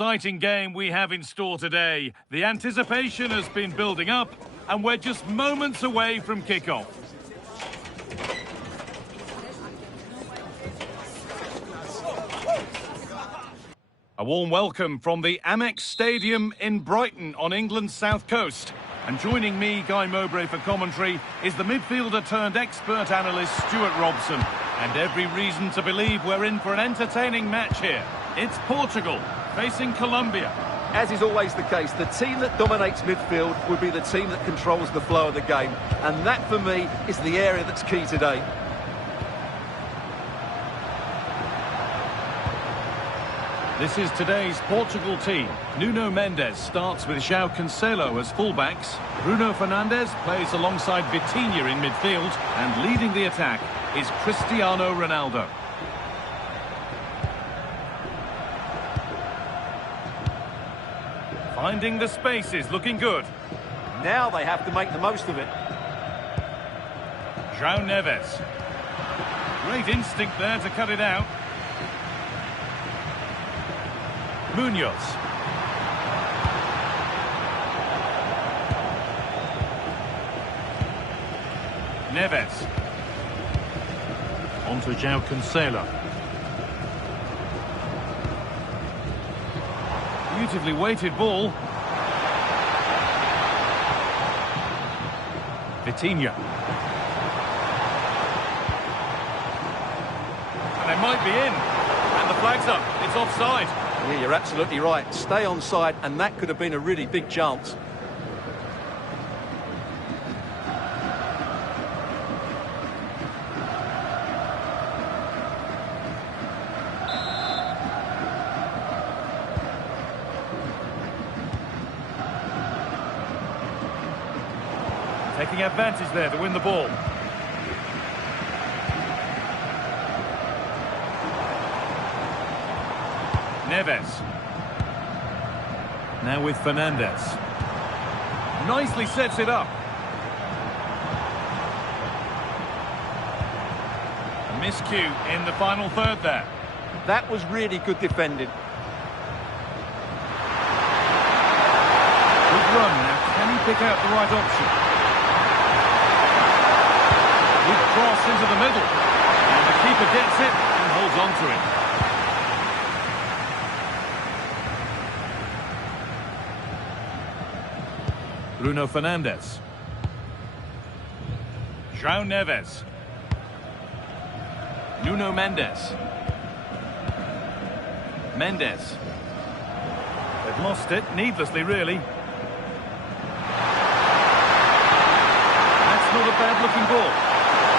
exciting game we have in store today. The anticipation has been building up, and we're just moments away from kickoff. A warm welcome from the Amex Stadium in Brighton on England's south coast. And joining me, Guy Mowbray, for commentary is the midfielder-turned-expert analyst Stuart Robson. And every reason to believe we're in for an entertaining match here. It's Portugal facing Colombia. As is always the case, the team that dominates midfield would be the team that controls the flow of the game. And that, for me, is the area that's key today. This is today's Portugal team. Nuno Mendes starts with João Cancelo as fullbacks. Bruno Fernandes plays alongside Vitinha in midfield. And leading the attack is Cristiano Ronaldo. Finding the spaces, looking good. Now they have to make the most of it. João Neves. Great instinct there to cut it out. Munoz. Neves. On to João Cancelo. Beautifully weighted ball. Vitinha. And they might be in. And the flag's up. It's offside. Yeah, you're absolutely right. Stay on side, and that could have been a really big chance. Taking advantage there to win the ball. Neves. Now with Fernandes. Nicely sets it up. A miscue in the final third there. That was really good defending. Good run. Now can he pick out the right option? Good cross into the middle. And the keeper gets it and holds on to it. Bruno Fernandes. João Neves. Nuno Mendes. Mendes. They've lost it, needlessly really. That's not a bad-looking ball.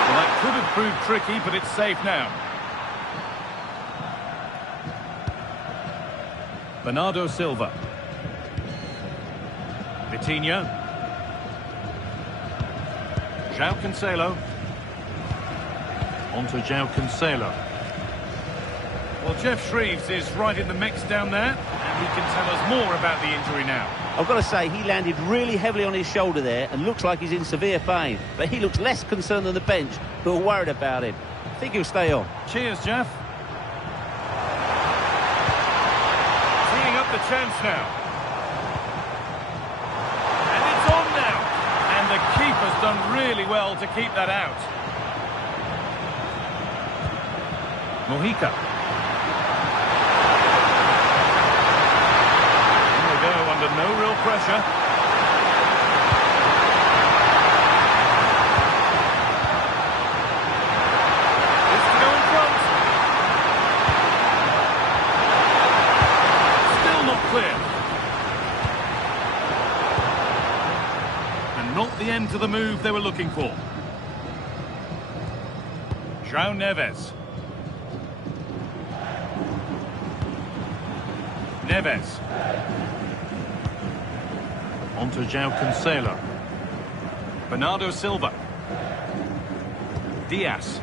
Well, that could have proved tricky, but it's safe now. Bernardo Silva. Vitinha. João Cancelo. On to João Cancelo. Well, Jeff Shreves is right in the mix down there, and he can tell us more about the injury now. I've got to say, he landed really heavily on his shoulder there and looks like he's in severe pain. But he looks less concerned than the bench, who are worried about him. I think he'll stay on. Cheers, Jeff. Teeing up the chance now. The keeper's done really well to keep that out. Mojica. Here we go, under no real pressure. It's to go in front. Still not clear. Not the end to the move they were looking for. João Neves. Neves. On to João Cancelo. Bernardo Silva. Diaz.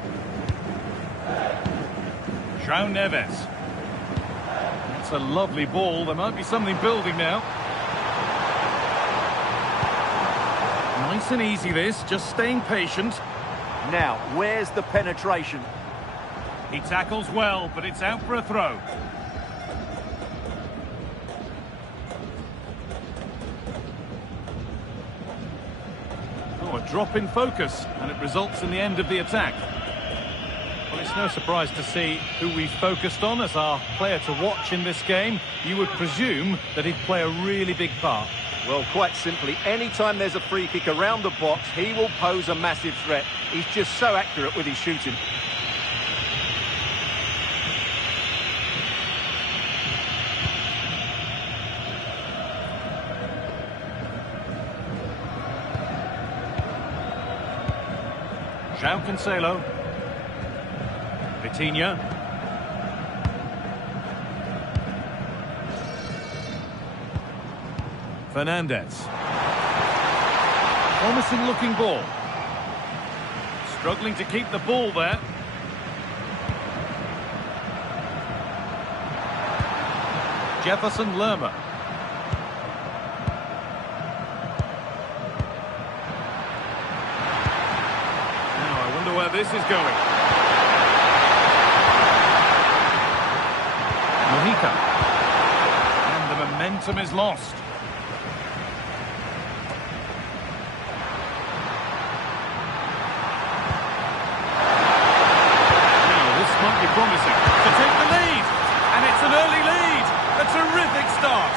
João Neves. That's a lovely ball. There might be something building now. Nice and easy this, just staying patient. Now, where's the penetration? He tackles well, but it's out for a throw. drop in focus, and it results in the end of the attack. Well, it's no surprise to see who we focused on as our player to watch in this game. You would presume that he'd play a really big part. Well, quite simply, anytime there's a free kick around the box, he will pose a massive threat. He's just so accurate with his shooting. João Cancelo. Vitinha. Fernandez. Promising looking ball. Struggling to keep the ball there. Jefferson Lerma. Now I wonder where this is going. Mojica. And the momentum is lost. Might be promising to take the lead, and it's an early lead. A terrific start.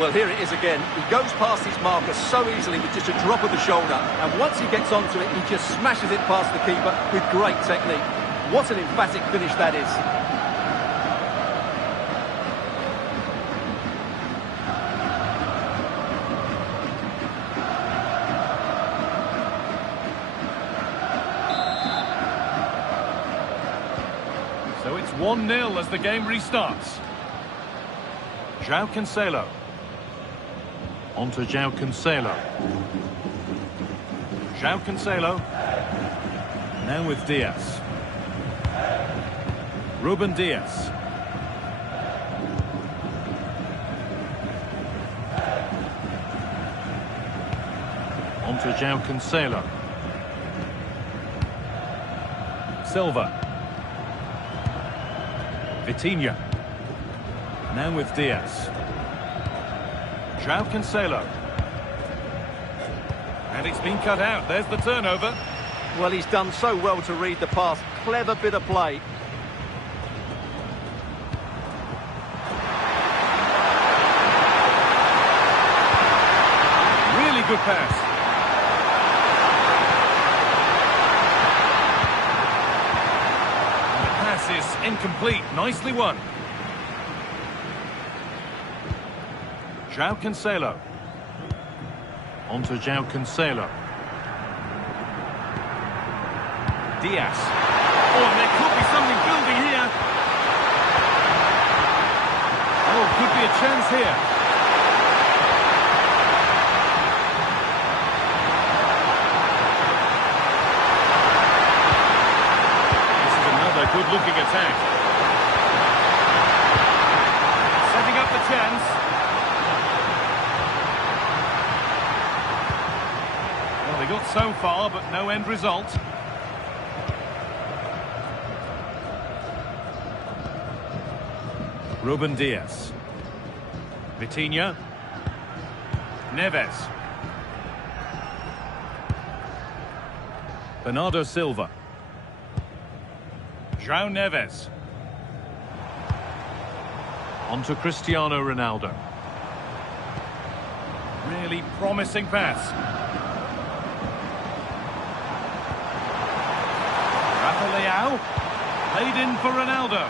Well, here it is again. He goes past his marker so easily with just a drop of the shoulder, and once he gets onto it, he just smashes it past the keeper with great technique. What an emphatic finish that is. So it's 1-0 as the game restarts. João Cancelo. On to João Cancelo. João Cancelo. Now with Diaz. Ruben Diaz. On to João Cancelo. Silva. Vitinha. Now with Diaz. João Cancelo. And it's been cut out. There's the turnover. Well, he's done so well to read the pass. Clever bit of play. Really good pass. Is incomplete. Nicely won. João Cancelo. On to João Cancelo. Diaz. Oh, and there could be something building here. Oh, could be a chance here. Good-looking attack. Setting up the chance. Well, they got so far, but no end result. Ruben Diaz. Vitinha. Neves. Bernardo Silva. João Neves. On to Cristiano Ronaldo. Really promising pass. Rafa Leão. Played in for Ronaldo.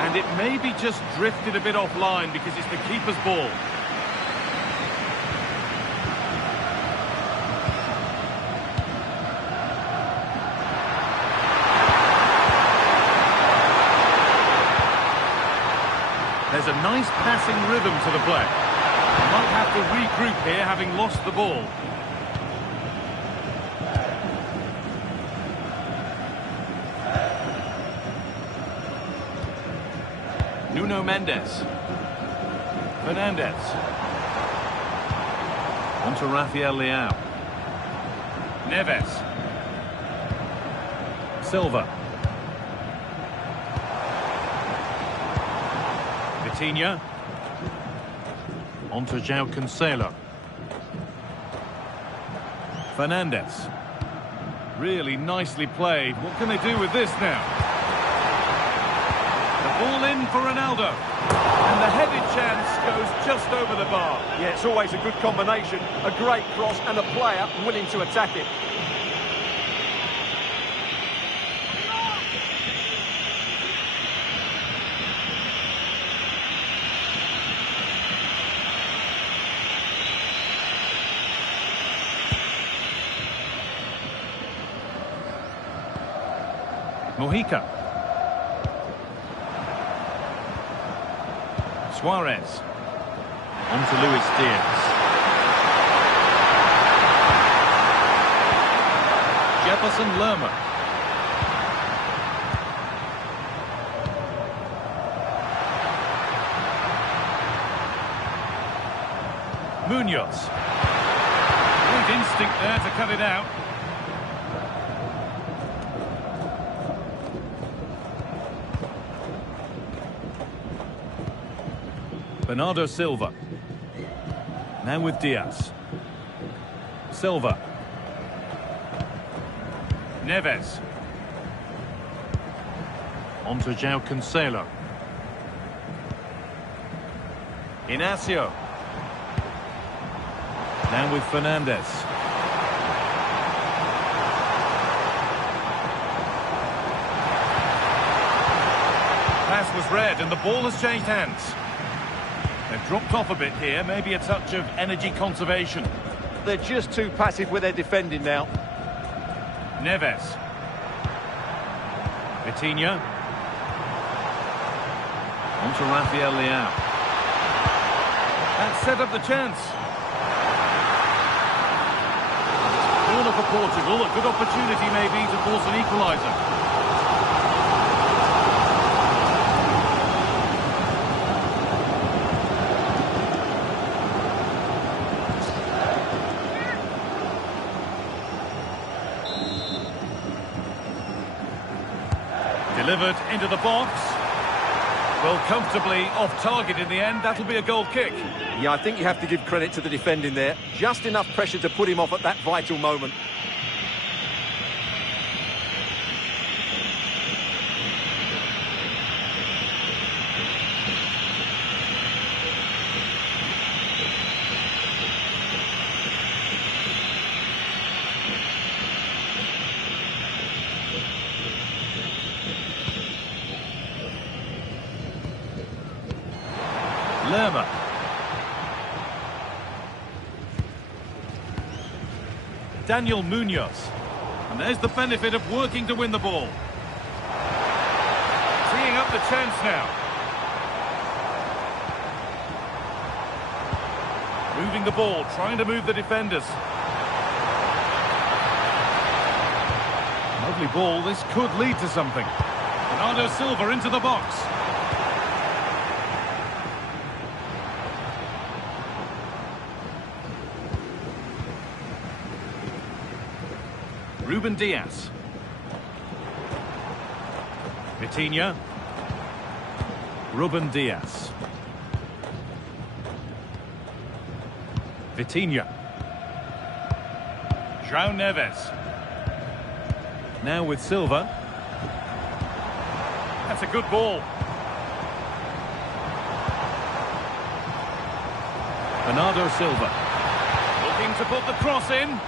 And it maybe just drifted a bit offline because it's the keeper's ball. There's a nice passing rhythm to the play. Might have to regroup here, having lost the ball. Nuno Mendes. Fernandez. On to Rafael Leão. Neves. Silva. Vitinha. On to João Cancelo. Fernandes. Really nicely played. What can they do with this now? The ball in for Ronaldo. And the headed chance goes just over the bar. Yeah, it's always a good combination. A great cross and a player willing to attack it. Mojica. Suarez. On to Luis Diaz. Jefferson Lerma. Munoz. Good instinct there to cut it out. Bernardo Silva. Now with Diaz. Silva. Neves. On to João Cancelo. Inacio. Now with Fernandes. Pass was read and the ball has changed hands. They've dropped off a bit here, maybe a touch of energy conservation. They're just too passive with their defending now. Neves. Vitinha. On to Rafael Leao. That set up the chance. Corner for Portugal, a good opportunity maybe to force an equaliser. Delivered into the box. Well, comfortably off target in the end. That'll be a goal kick. Yeah, I think you have to give credit to the defending there. Just enough pressure to put him off at that vital moment. Lerma. Daniel Munoz. And there's the benefit of working to win the ball. Teeing up the chance now. Moving the ball, trying to move the defenders. Lovely ball, this could lead to something. Bernardo Silva into the box. Ruben Diaz. Vitinha. Ruben Diaz. Vitinha. João Neves. Now with Silva. That's a good ball. Bernardo Silva. Looking to put the cross in.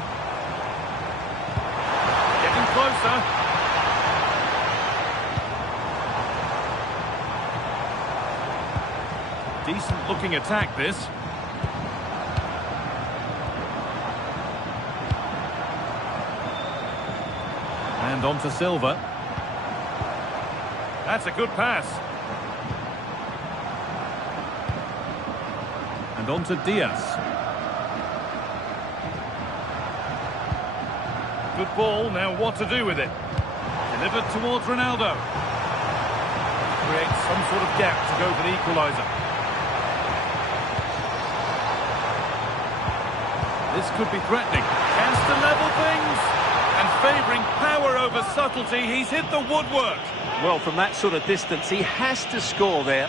Getting closer. Decent looking attack this. And on to Silva. That's a good pass. And on to Diaz. Good ball, now what to do with it? Delivered towards Ronaldo. Creates some sort of gap to go for the equaliser. This could be threatening. Chance to level things. And favouring power over subtlety, he's hit the woodwork. Well, from that sort of distance, he has to score there.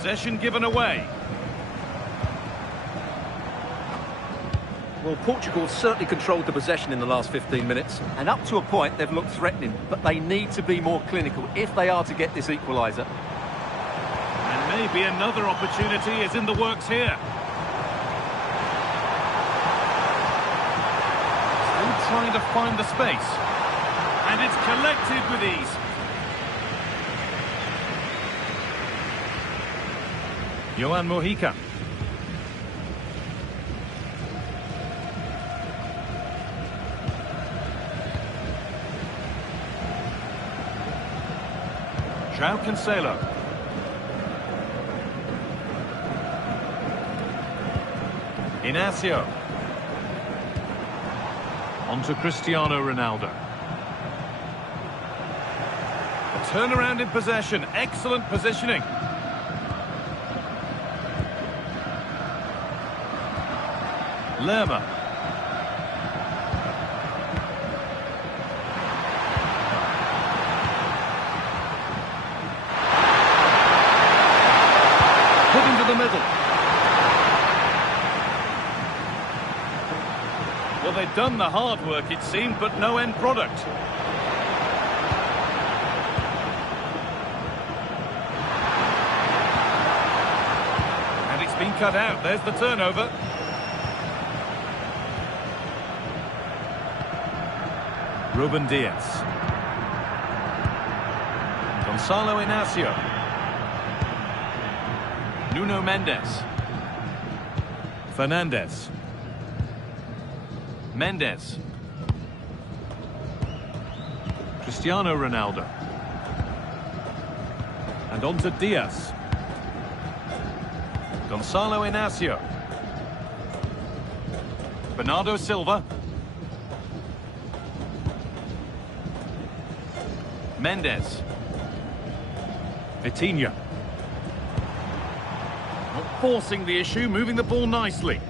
Possession given away. Well, Portugal certainly controlled the possession in the last 15 minutes, and up to a point they've looked threatening, but they need to be more clinical if they are to get this equaliser. And maybe another opportunity is in the works here. Still trying to find the space. And it's collected with ease. Johan Mojica. João Cancelo. Inacio. On to Cristiano Ronaldo. A turnaround in possession. Excellent positioning. Lerma. Put into the middle. Well, they've done the hard work, it seemed, but no end product. And it's been cut out. There's the turnover. Ruben Diaz. Gonzalo Inacio. Nuno Mendes. Fernandez. Mendes. Cristiano Ronaldo. And on to Diaz. Gonzalo Inacio. Bernardo Silva. Mendes. Vitinha. Not forcing the issue, moving the ball nicely.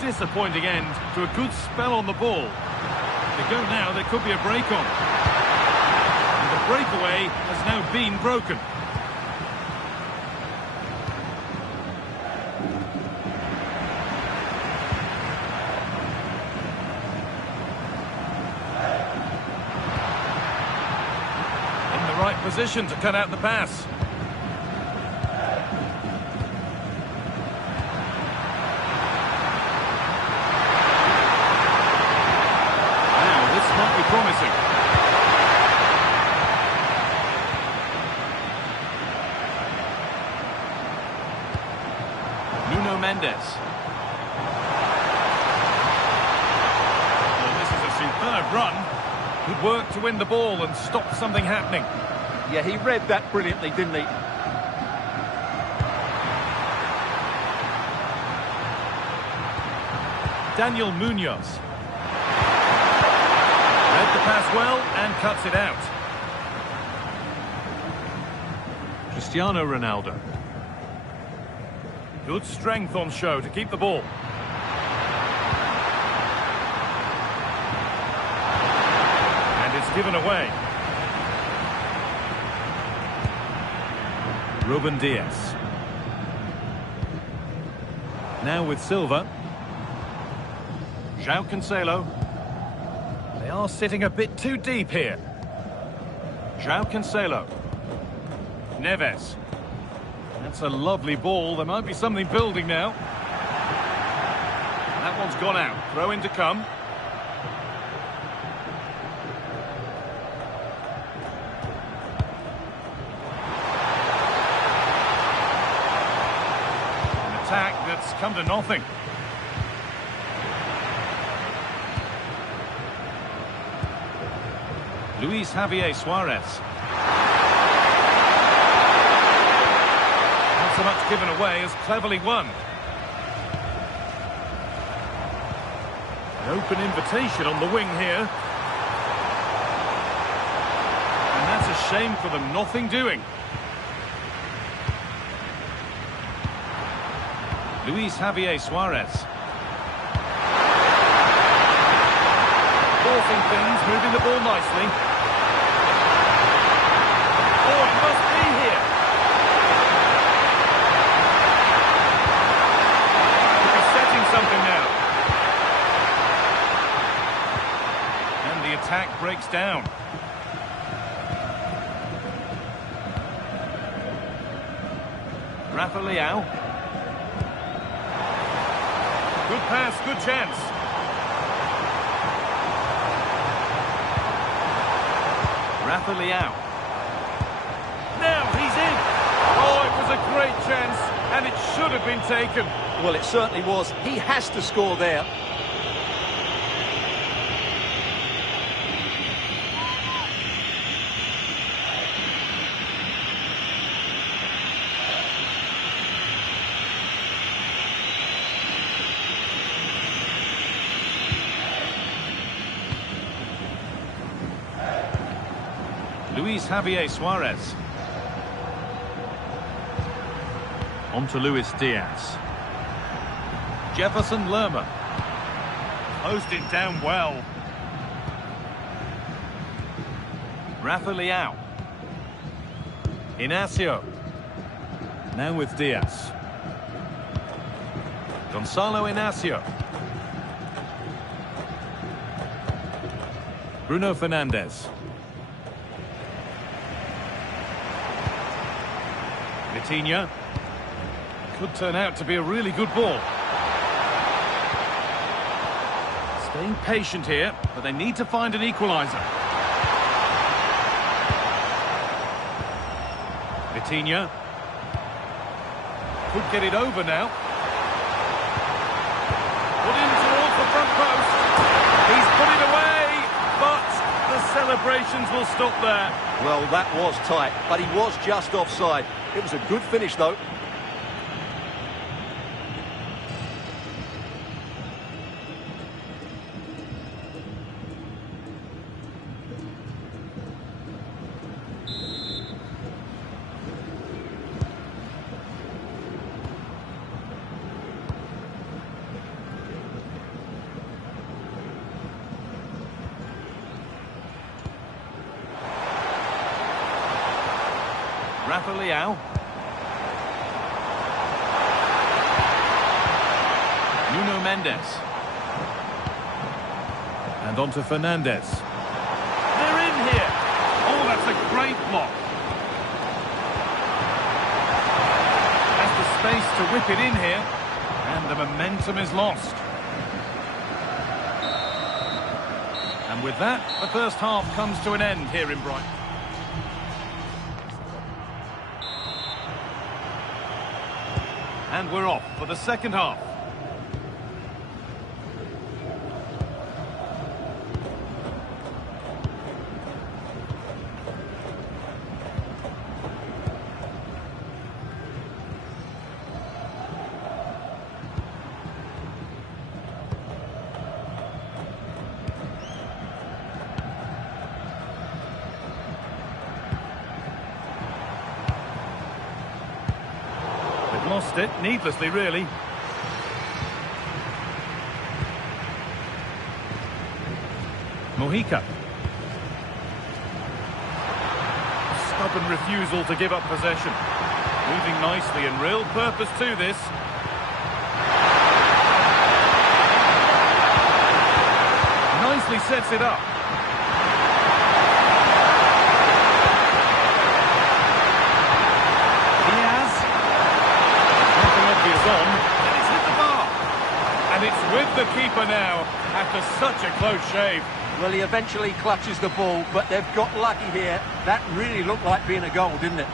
Disappointing end to a good spell on the ball. They go now, there could be a break on. And the breakaway has now been broken. Position to cut out the pass. Now, this might be promising. Nuno Mendes. Well, this is a superb run. Good work to win the ball and stop something happening. Yeah, he read that brilliantly, didn't he? Daniel Munoz. Read the pass well and cuts it out. Cristiano Ronaldo. Good strength on show to keep the ball. And it's given away. Ruben Diaz. Now with Silva. João Cancelo. They are sitting a bit too deep here. João Cancelo. Neves. That's a lovely ball. There might be something building now. That one's gone out. Throw in to come. Attack that's come to nothing. Luis Javier Suarez. Not so much given away as cleverly won. An open invitation on the wing here. And that's a shame for them, nothing doing. Luis Javier Suarez. Forcing things, moving the ball nicely. Oh, it must be here. Could be setting something now. And the attack breaks down. Rafa Leao. Good pass, good chance. Rafa Leao. Now he's in. Oh, it was a great chance, and it should have been taken. Well, it certainly was. He has to score there. Luis Javier Suarez. On to Luis Diaz. Jefferson Lerma. Closed it down well. Rafa Leao. Inacio. Now with Diaz. Gonzalo Inacio. Bruno Fernandes. Vitinha. Could turn out to be a really good ball. Staying patient here, but they need to find an equaliser. Vitinha. Could get it over now. Put in towards the front post. He's put it away, but the celebrations will stop there. Well, that was tight, but he was just offside. It was a good finish, though. Rafa Leao. Nuno Mendes. And on to Fernandes. They're in here. Oh, that's a great block. Has the space to whip it in here. And the momentum is lost. And with that, the first half comes to an end here in Brighton. And we're off for the second half. Lost it, needlessly really. Mojica. Stubborn refusal to give up possession. Moving nicely and real purpose to this. Nicely sets it up. On, and it's hit the bar. And it's with the keeper now, after such a close shave. Well, he eventually clutches the ball, but they've got lucky here. That really looked like being a goal, didn't it?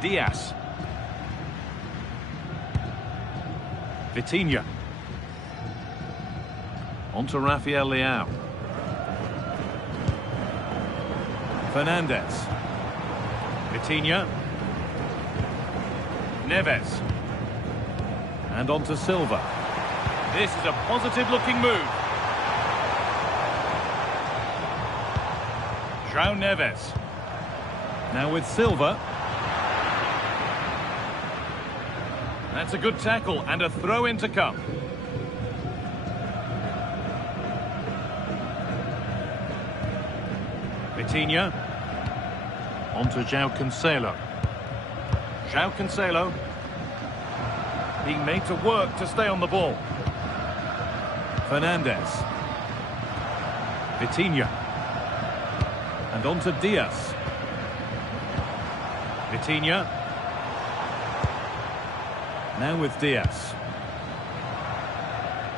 Diaz. Vitinha. On to Rafael Leao. Fernandes. Vitinha. Neves. And on to Silva. This is a positive-looking move. João Neves. Now with Silva. That's a good tackle and a throw-in to come. Vitinha. On to João Cancelo. João Cancelo. Being made to work to stay on the ball. Fernandes. Vitinha. And on to Diaz. Vitinha. Now with Diaz.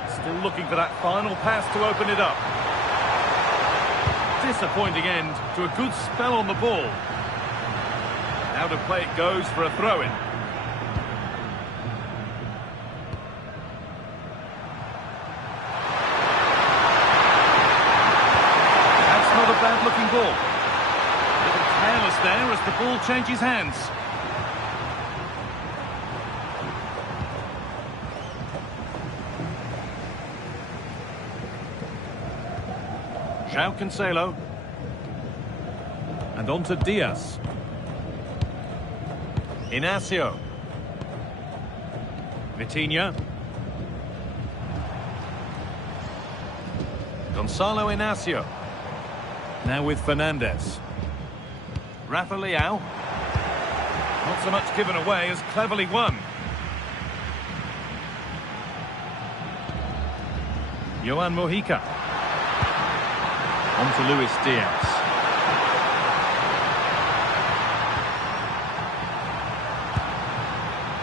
Still looking for that final pass to open it up. Disappointing end to a good spell on the ball. Now to play it goes for a throw-in. That's not a bad-looking ball. A little careless there as the ball changes hands. João Cancelo. And on to Diaz. Inacio. Vitinha. Gonzalo Inacio. Now with Fernandes. Rafa Leao. Not so much given away as cleverly won. Johan Mojica. On to Luis Diaz.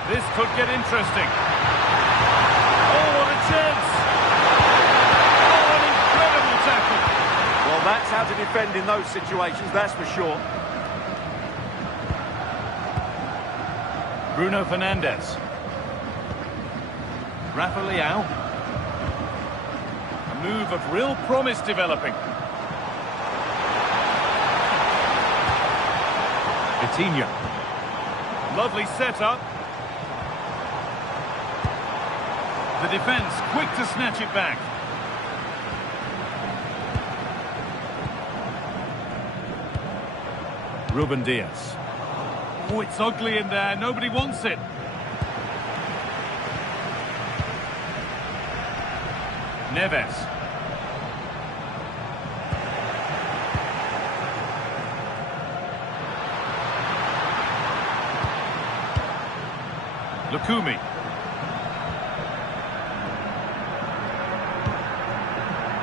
This could get interesting. Oh, what a chance! Oh, an incredible tackle! Well, that's how to defend in those situations, that's for sure. Bruno Fernandes. Rafa Leao. A move of real promise developing. Vitinha. Lovely setup. The defence quick to snatch it back. Ruben Diaz. Oh, it's ugly in there. Nobody wants it. Neves. Lukumi.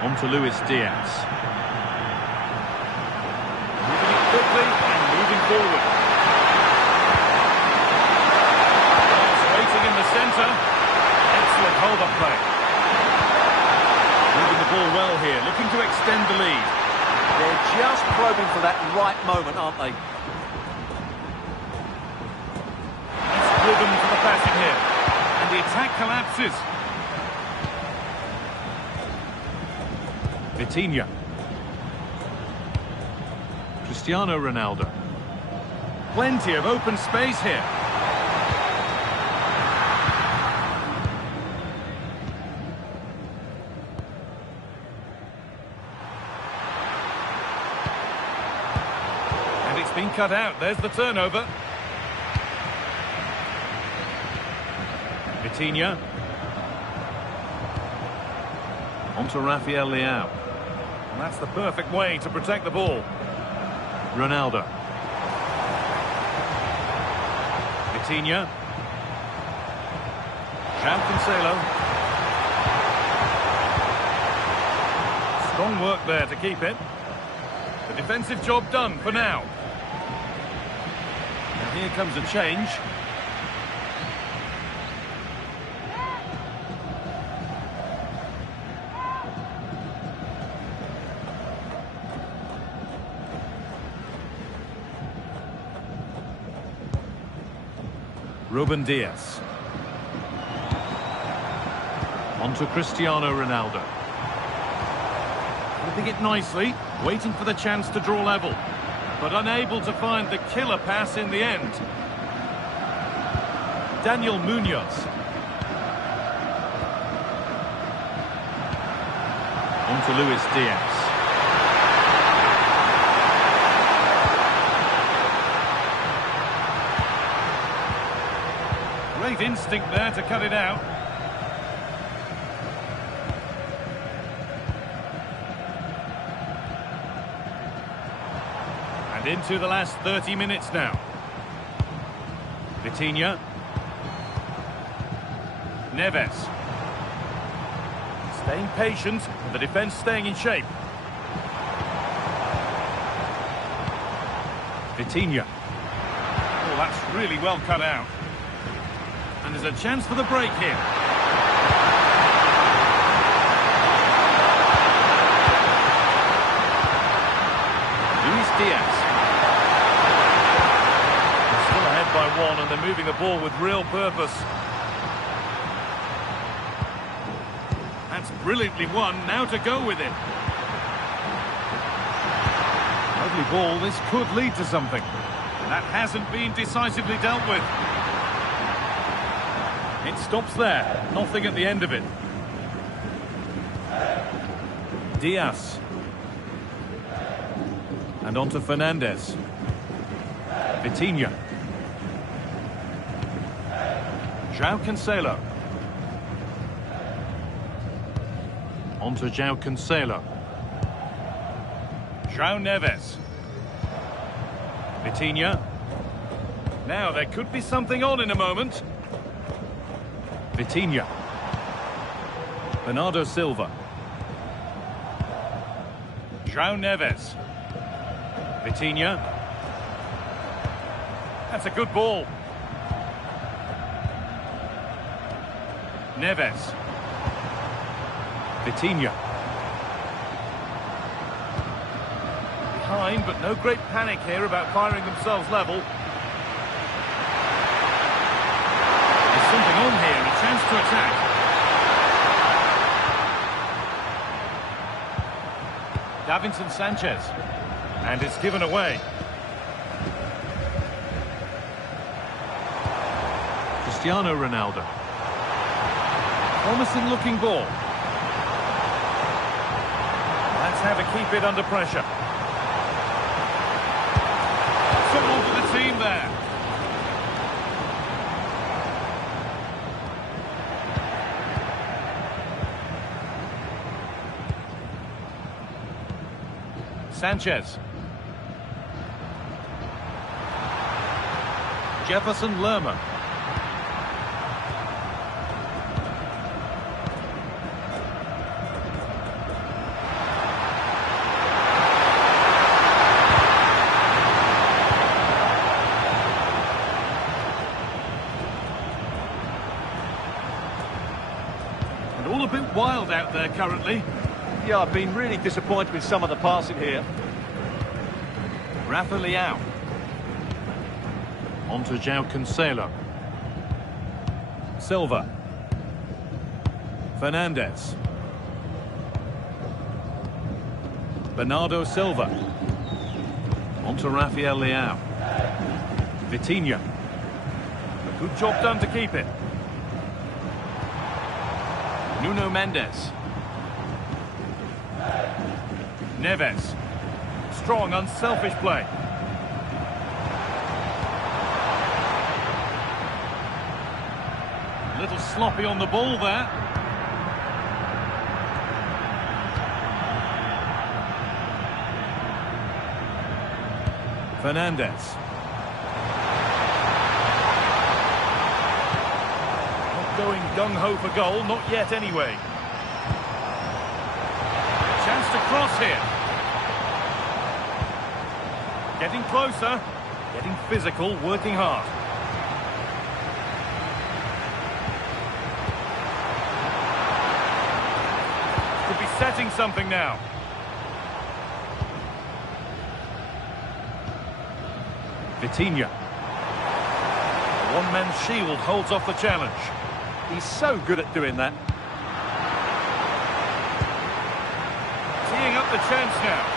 On to Luis Diaz. Moving it quickly and moving forward. Waiting in the centre. Excellent hold-up play. Moving the ball well here, looking to extend the lead. They're just probing for that right moment, aren't they? Rhythm for the passing here. And the attack collapses. Vitinha. Cristiano Ronaldo. Plenty of open space here. And it's been cut out. There's the turnover. Vitinha. On to Rafael Leao. And that's the perfect way to protect the ball. Ronaldo. Vitinha. João Cancelo. Strong work there to keep it. The defensive job done for now. And here comes a change. Ruben Diaz. On to Cristiano Ronaldo. Flipping it nicely, waiting for the chance to draw level, but unable to find the killer pass in the end. Daniel Munoz. On to Luis Diaz. Great instinct there to cut it out. And into the last 30 minutes now. Vitinha. Neves. Staying patient, and the defence staying in shape. Vitinha. Oh, that's really well cut out. And there's a chance for the break here. Luis Diaz. They're still ahead by one, and they're moving the ball with real purpose. That's brilliantly won, now to go with it. Lovely ball, this could lead to something. That hasn't been decisively dealt with. It stops there, nothing at the end of it. Diaz. And on to Fernandez. Vitinha. João Cancelo. On to João Cancelo. João Neves. Vitinha. Now, there could be something on in a moment. Vitinha. Bernardo Silva. João Neves. Vitinha. That's a good ball. Neves. Vitinha. Behind, but no great panic here about firing themselves level. There's something on here, a chance to attack. Davinson Sanchez. And it's given away. Cristiano Ronaldo. Promising looking ball. That's how to keep it under pressure. Someone for the team there. Sanchez. Jefferson Lerma. And all a bit wild out there currently. Yeah, I've been really disappointed with some of the passing here. Rafa Leão. On to João Cancelo. Silva. Fernandez. Bernardo Silva. On to Rafael Leão. Vitinha. Good job done to keep it. Nuno Mendes. Neves. Strong, unselfish play. A little sloppy on the ball there. Fernandez. Not going gung-ho for goal, not yet anyway. Chance to cross here. Getting closer, getting physical, working hard. Could be setting something now. Vitinha. A one-man shield holds off the challenge. He's so good at doing that. Teeing up the chance now.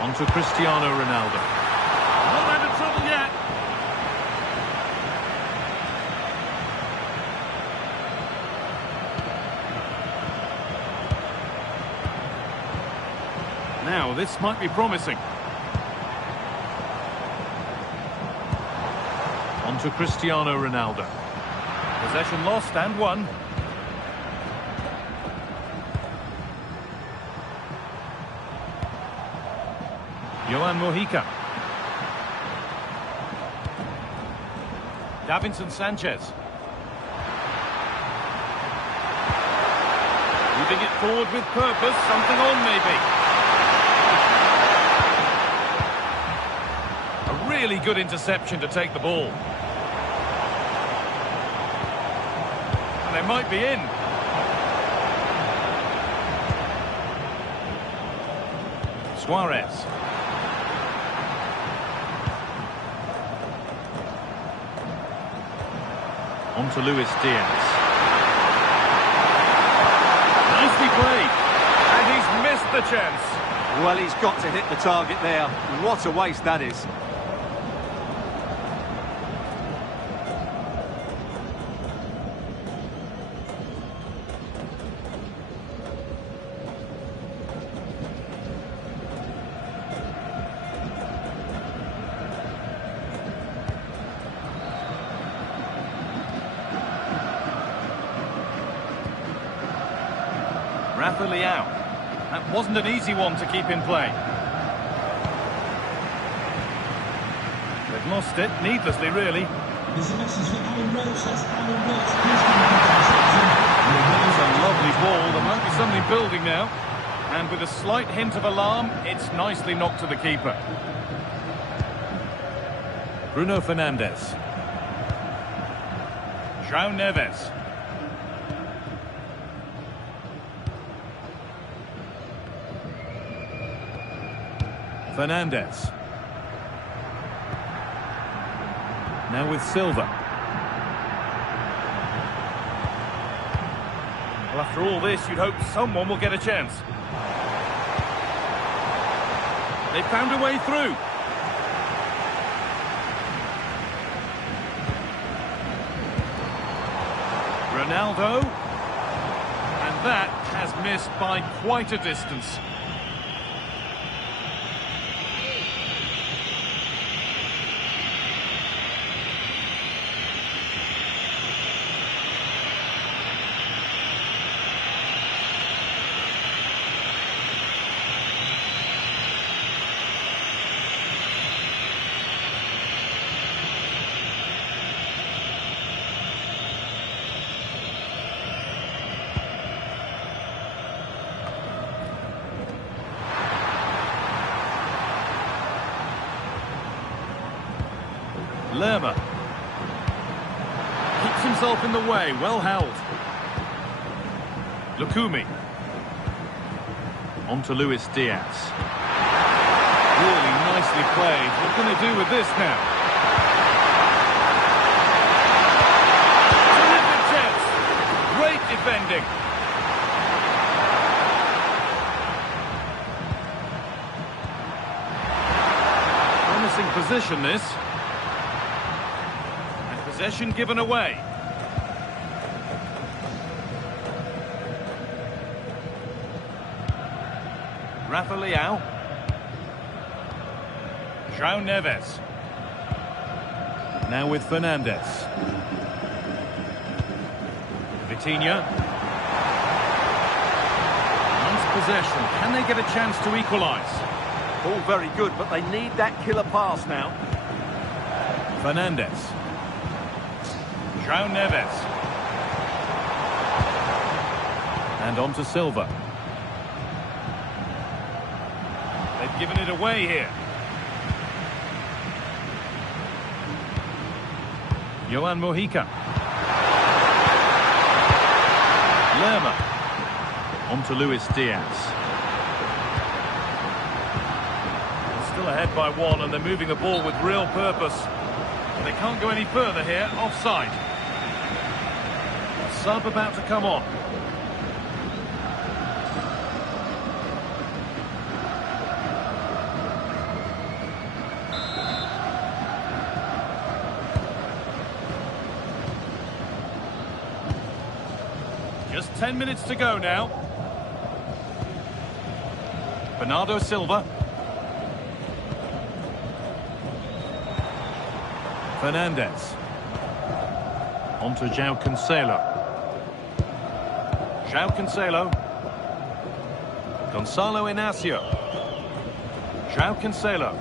On to Cristiano Ronaldo. Not out of trouble yet. Now, this might be promising. On to Cristiano Ronaldo. Possession lost and won. Johan Mojica. Davinson Sanchez. Moving it forward with purpose, something on maybe. A really good interception to take the ball. And they might be in. Suarez. On to Luis Diaz. Nicely played. And he's missed the chance. Well, he's got to hit the target there. What a waste that is. Rafa Leao. That wasn't an easy one to keep in play. They've lost it, needlessly really. There's a message for Alan Roach. That's Alan Roach. It's a lovely ball. There might be something building now. And with a slight hint of alarm, it's nicely knocked to the keeper. Bruno Fernandes. João Neves. Fernandes. Now with Silva. Well, after all this, you'd hope someone will get a chance. They found a way through. Ronaldo. And that has missed by quite a distance. Lerma. Keeps himself in the way, well held. Lukumi. On to Luis Diaz. Really nicely played. What can they do with this now? Terrific chance. Great defending. Promising position this. Possession given away. Rafa Leao. João Neves. Now with Fernandes. Vitinha. Nice possession. Can they get a chance to equalise? All very good, but they need that killer pass now. Fernandes. João Neves. And on to Silva. They've given it away here. Johan Mojica. Lerma. On to Luis Diaz. They're still ahead by one and they're moving the ball with real purpose. They can't go any further here, offside. Sub about to come on. Just 10 minutes to go now. Bernardo Silva. Fernandes. On to João Cancelo. João Cancelo. Gonzalo Inacio. João Cancelo.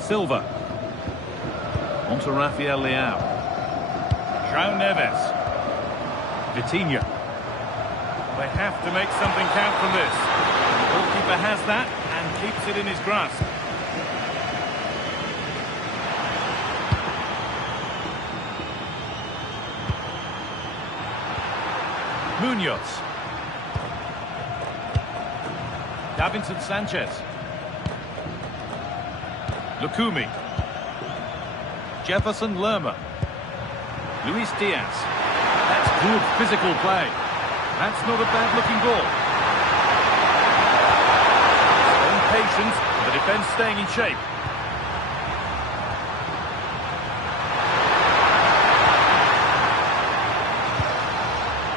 Silva. On to Rafael Leao. João Neves. Vitinha. They have to make something count from this. The goalkeeper has that and keeps it in his grasp. Munoz. Davinson Sanchez. Lukumi. Jefferson Lerma. Luis Diaz. That's good physical play. That's not a bad-looking ball. Staying patient, the defence staying in shape.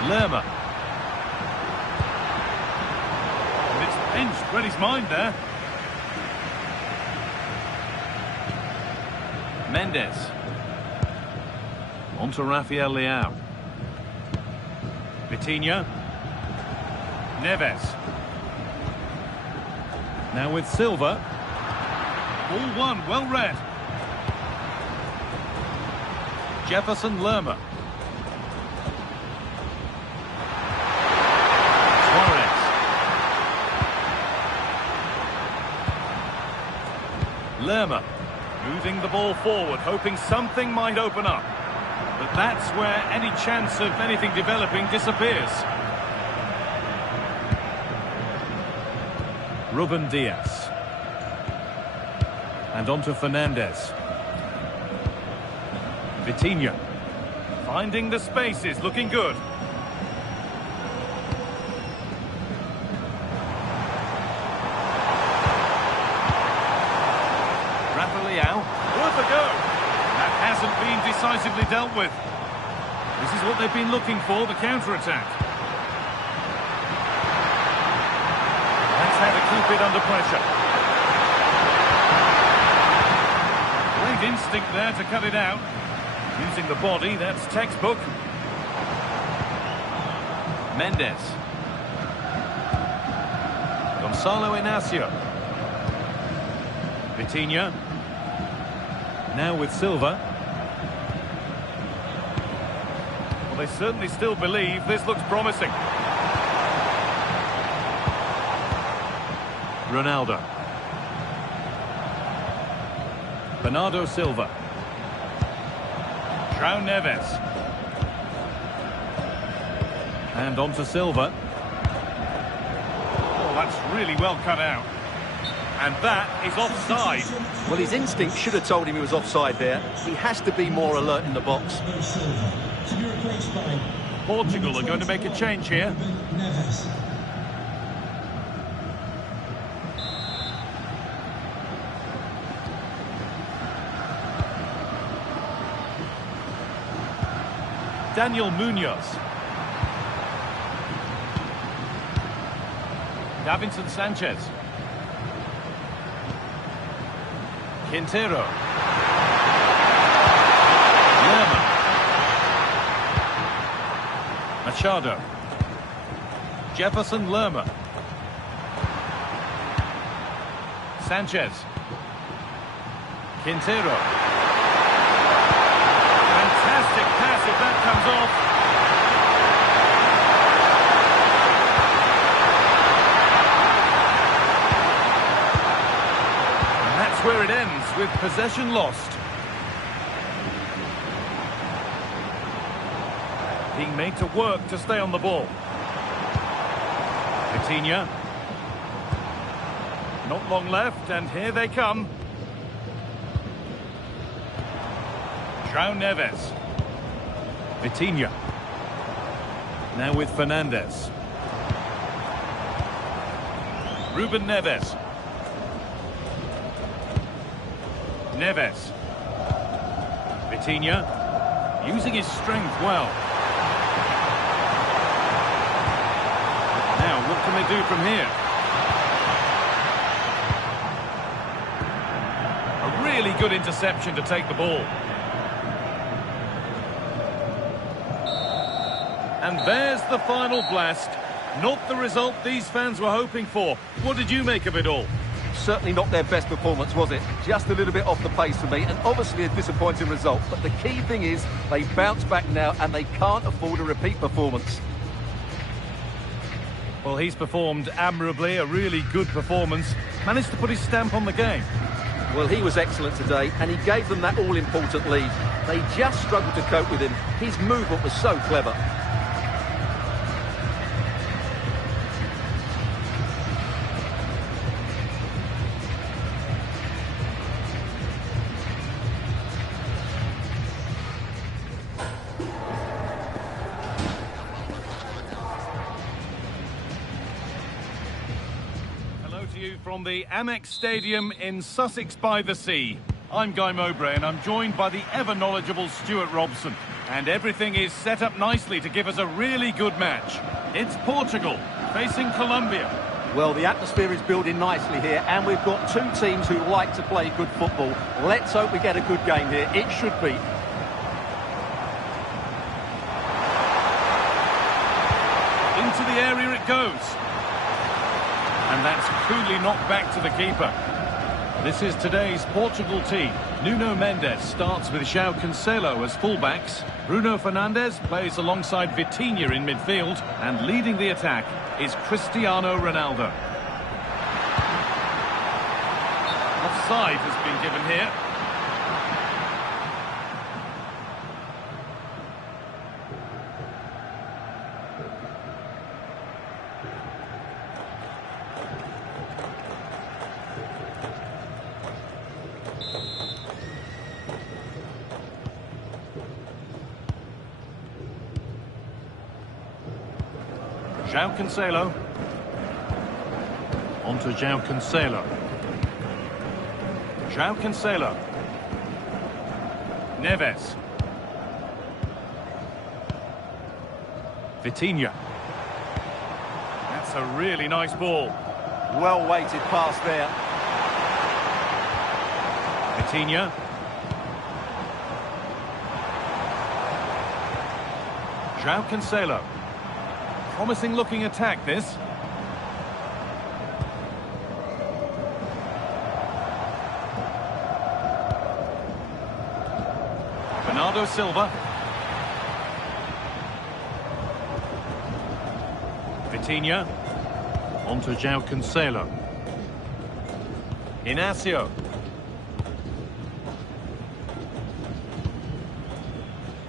Lerma. And it's pinched, read his mind there. Mendes. On to Rafael Leao. Vitinha. Neves. Now with Silva. All one, well read. Jefferson Lerma. Suarez. Lerma. Moving the ball forward, hoping something might open up. But that's where any chance of anything developing disappears. Ruben Diaz. And on to Fernandes. Vitinha. Finding the spaces, looking good. Leao, worth a go. That hasn't been decisively dealt with. This is what they've been looking for, the counter-attack. That's how to keep it under pressure. Great instinct there to cut it out. Using the body, that's textbook. Mendes. Gonzalo Inacio. Vitinha. Now with Silva. Well, they certainly still believe this looks promising. Ronaldo. Bernardo Silva. João Neves. And on to Silva. Oh, that's really well cut out. And that is offside. Well, his instinct should have told him he was offside there. He has to be more alert in the box. Portugal are going to make a change here. Daniel Munoz. Davinson Sanchez. Quintero. Lerma. Machado. Jefferson Lerma. Sanchez. Quintero. Fantastic pass if that comes off. And that's where it ends, with possession lost. Being made to work to stay on the ball. Vitinha. Not long left, and here they come. João Neves. Vitinha. Now with Fernandes. Ruben Neves. Neves. Vitinha. Using his strength well. Now, what can they do from here? A really good interception to take the ball. And there's the final blast. Not the result these fans were hoping for. What did you make of it all? Certainly not their best performance, was it? Just a little bit off the pace for me, and obviously a disappointing result. But the key thing is they bounce back now, and they can't afford a repeat performance. Well, he's performed admirably, a really good performance. Managed to put his stamp on the game. Well, he was excellent today, and he gave them that all-important lead. They just struggled to cope with him. His movement was so clever. From the Amex Stadium in Sussex by the Sea. I'm Guy Mowbray and I'm joined by the ever-knowledgeable Stuart Robson. And everything is set up nicely to give us a really good match. It's Portugal facing Colombia. Well, the atmosphere is building nicely here, and we've got two teams who like to play good football. Let's hope we get a good game here. It should be. Into the area it goes. And that's coolly knocked back to the keeper. This is today's Portugal team. Nuno Mendes starts with João Cancelo as fullbacks. Bruno Fernandes plays alongside Vitinha in midfield. And leading the attack is Cristiano Ronaldo. Offside has been given here. João Cancelo. On to João Cancelo. João Cancelo. Neves. Vitinha. That's a really nice ball. Well-weighted pass there. Vitinha. João Cancelo. Promising looking attack, this. Bernardo Silva. Vitinha. On to João Cancelo. Inacio.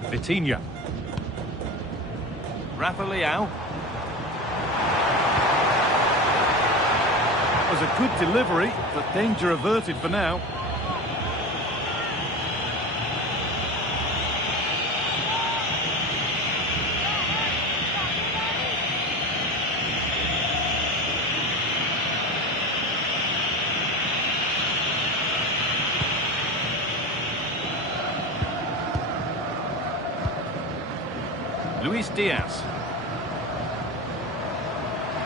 Vitinha. Rafa Leão. Was a good delivery, but danger averted for now. Luis Diaz.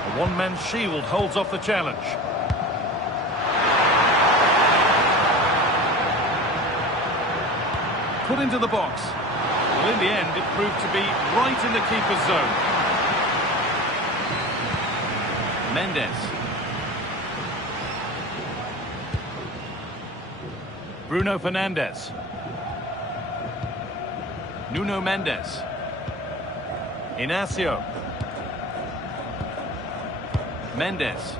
A one-man shield holds off the challenge. Put into the box. Well, in the end, it proved to be right in the keeper's zone. Mendes. Bruno Fernandes. Nuno Mendes. Inacio. Mendes.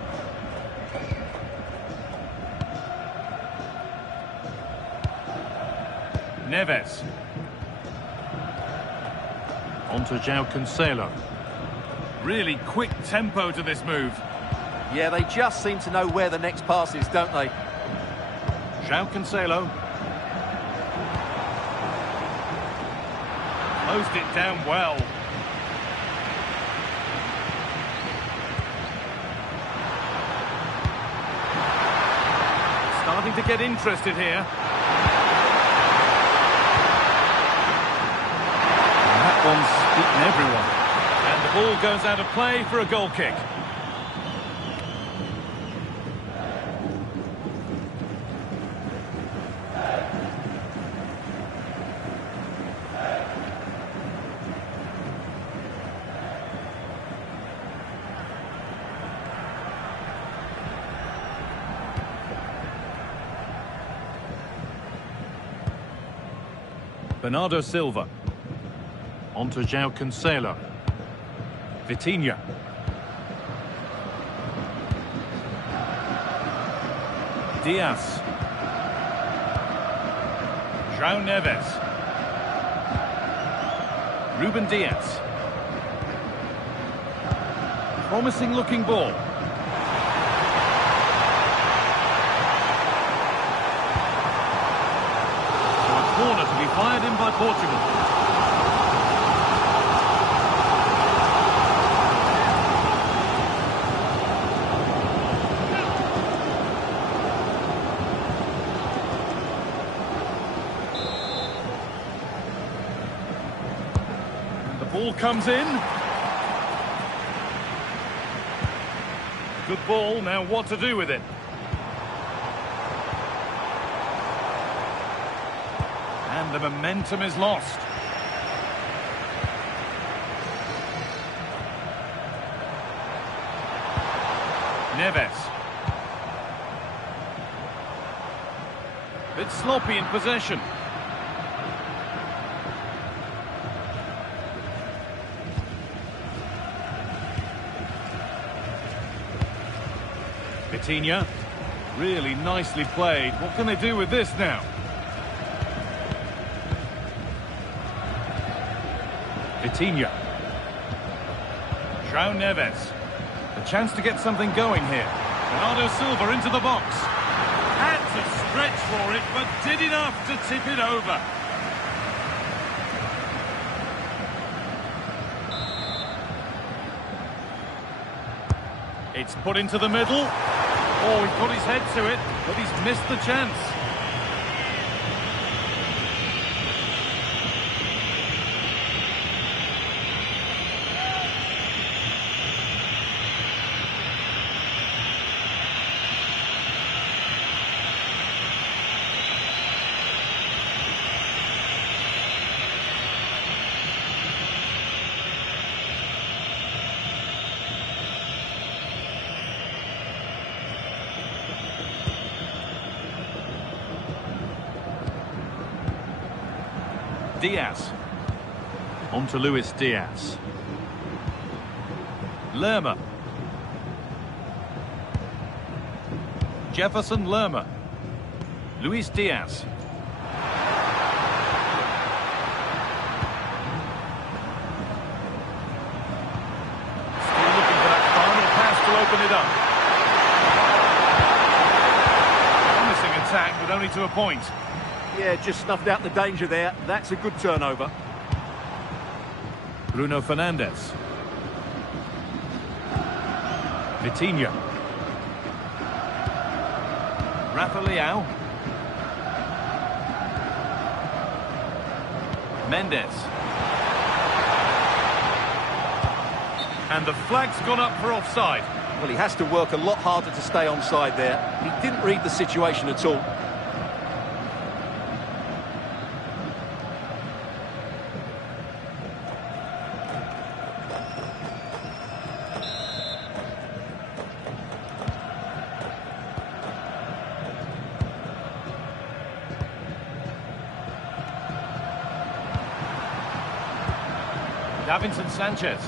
Neves. On to João Cancelo. Really quick tempo to this move. Yeah, they just seem to know where the next pass is, don't they? João Cancelo. Closed it down well. Starting to get interested here. One's beaten everyone. And the ball goes out of play for a goal kick. Bernardo Silva. On to João Cancelo. Vitinha. Diaz. João Neves. Ruben Diaz. Promising looking ball. So a corner to be fired in by Portugal. The ball comes in. Good ball, now what to do with it? And the momentum is lost. Neves. Bit sloppy in possession. Vitinha, really nicely played. What can they do with this now? Vitinha. João Neves. A chance to get something going here. Bernardo Silva into the box. Had to stretch for it, but did enough to tip it over. It's put into the middle. Oh, he's got his head to it, but he's missed the chance. Diaz. On to Luis Diaz. Lerma. Jefferson Lerma. Luis Diaz. Still looking for that final pass to open it up. Promising attack, but only to a point. Yeah, just snuffed out the danger there. That's a good turnover. Bruno Fernandes. Vitinha. Rafa Leao. Mendes. And the flag's gone up for offside. Well, he has to work a lot harder to stay onside there. He didn't read the situation at all. Davinson Sanchez.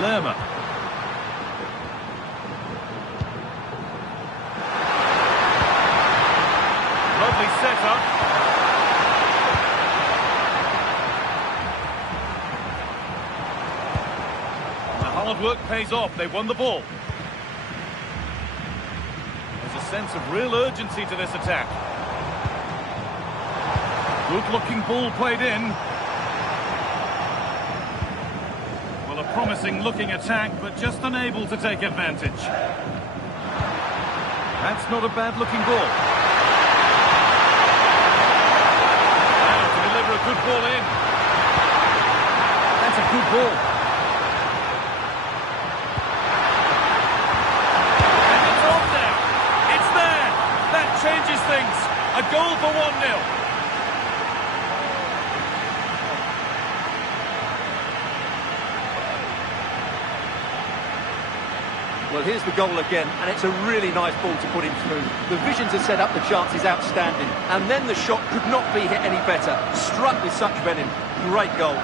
Lerma. Lovely setup. The hard work pays off. They won the ball. There's a sense of real urgency to this attack. Good-looking ball played in. Well, a promising-looking attack, but just unable to take advantage. That's not a bad-looking ball. Now to deliver a good ball in. That's a good ball. And it's on now. It's there. That changes things. A goal for 1-0. Well, here's the goal again, and it's a really nice ball to put him through. The vision to set up the chance is outstanding, and then the shot could not be hit any better. Struck with such venom. Great goal.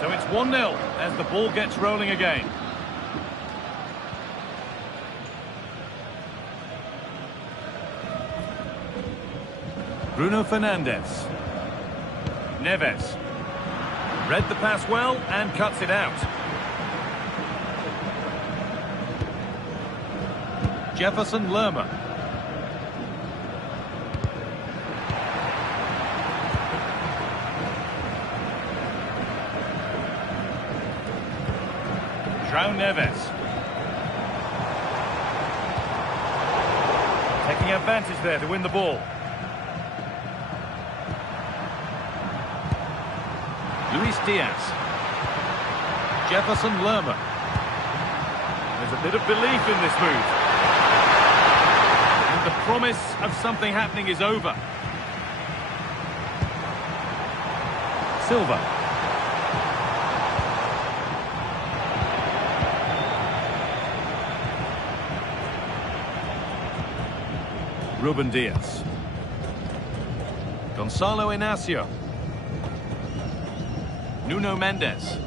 So it's 1-0 as the ball gets rolling again. Bruno Fernandes. Neves. Read the pass well and cuts it out. Jefferson Lerma. João Neves. Taking advantage there to win the ball. Luis Diaz. Jefferson Lerma. There's a bit of belief in this move. And the promise of something happening is over. Silva. Ruben Diaz. Gonzalo Inacio. Nuno Mendes.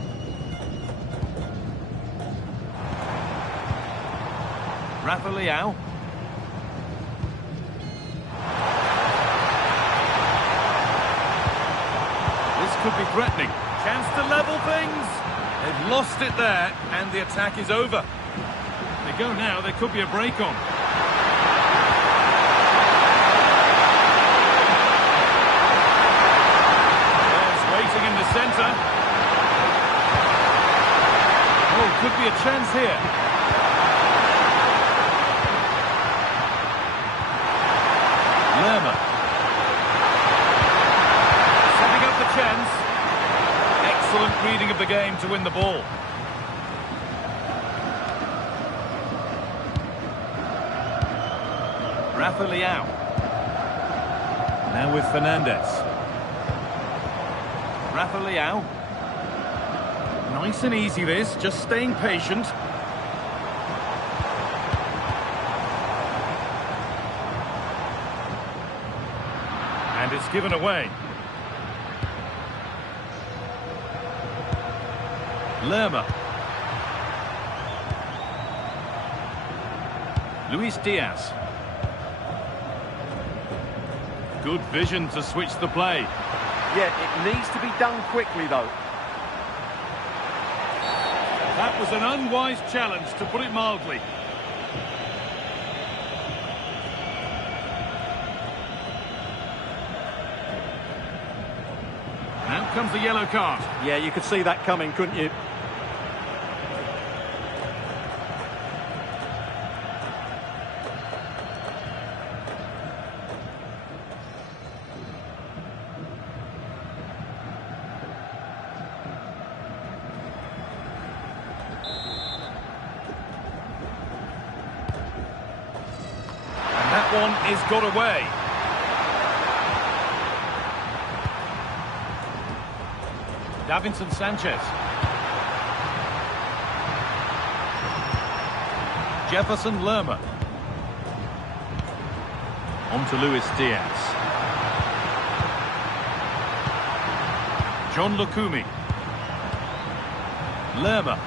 Rafa Leao. This could be threatening. Chance to level things. They've lost it there, and the attack is over. They go now, there could be a break on. In the centre. Oh, could be a chance here. Lerma. Setting up the chance. Excellent reading of the game to win the ball. Rafa Leao. Now with Fernandes. Rafa Leao. Nice and easy this, just staying patient. And it's given away. Lerma. Luis Diaz. Good vision to switch the play. Yeah, it needs to be done quickly, though. That was an unwise challenge, to put it mildly. Now comes the yellow card. Yeah, you could see that coming, couldn't you? One is got away. Davinson Sanchez. Jefferson Lerma. On to Luis Diaz. John Lukumi. Lerma.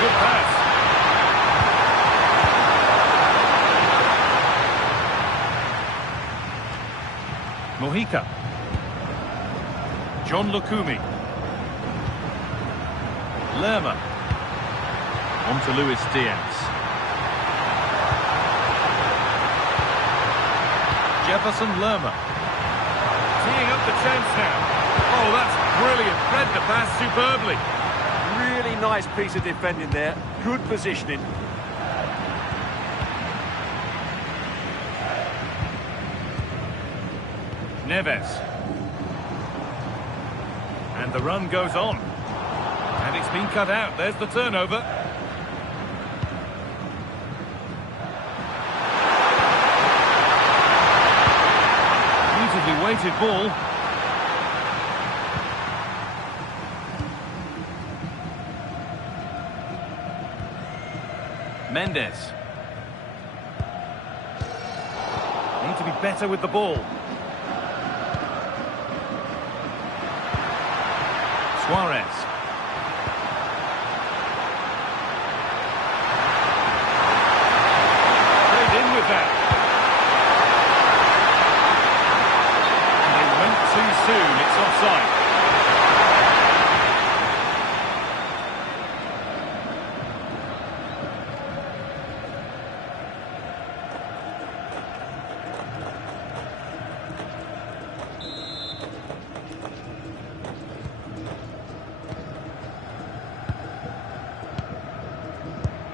Good pass. Mojica. John Lukumi. Lerma. On to Luis Diaz. Jefferson Lerma. Teeing up the chance now. Oh, that's brilliant. Read the pass superbly. Really nice piece of defending there. Good positioning. Neves. And the run goes on. And It's been cut out. There's the turnover. Beautifully weighted ball. Mendes. Need to be better with the ball. Suarez. Played in with that. And they went too soon. It's offside.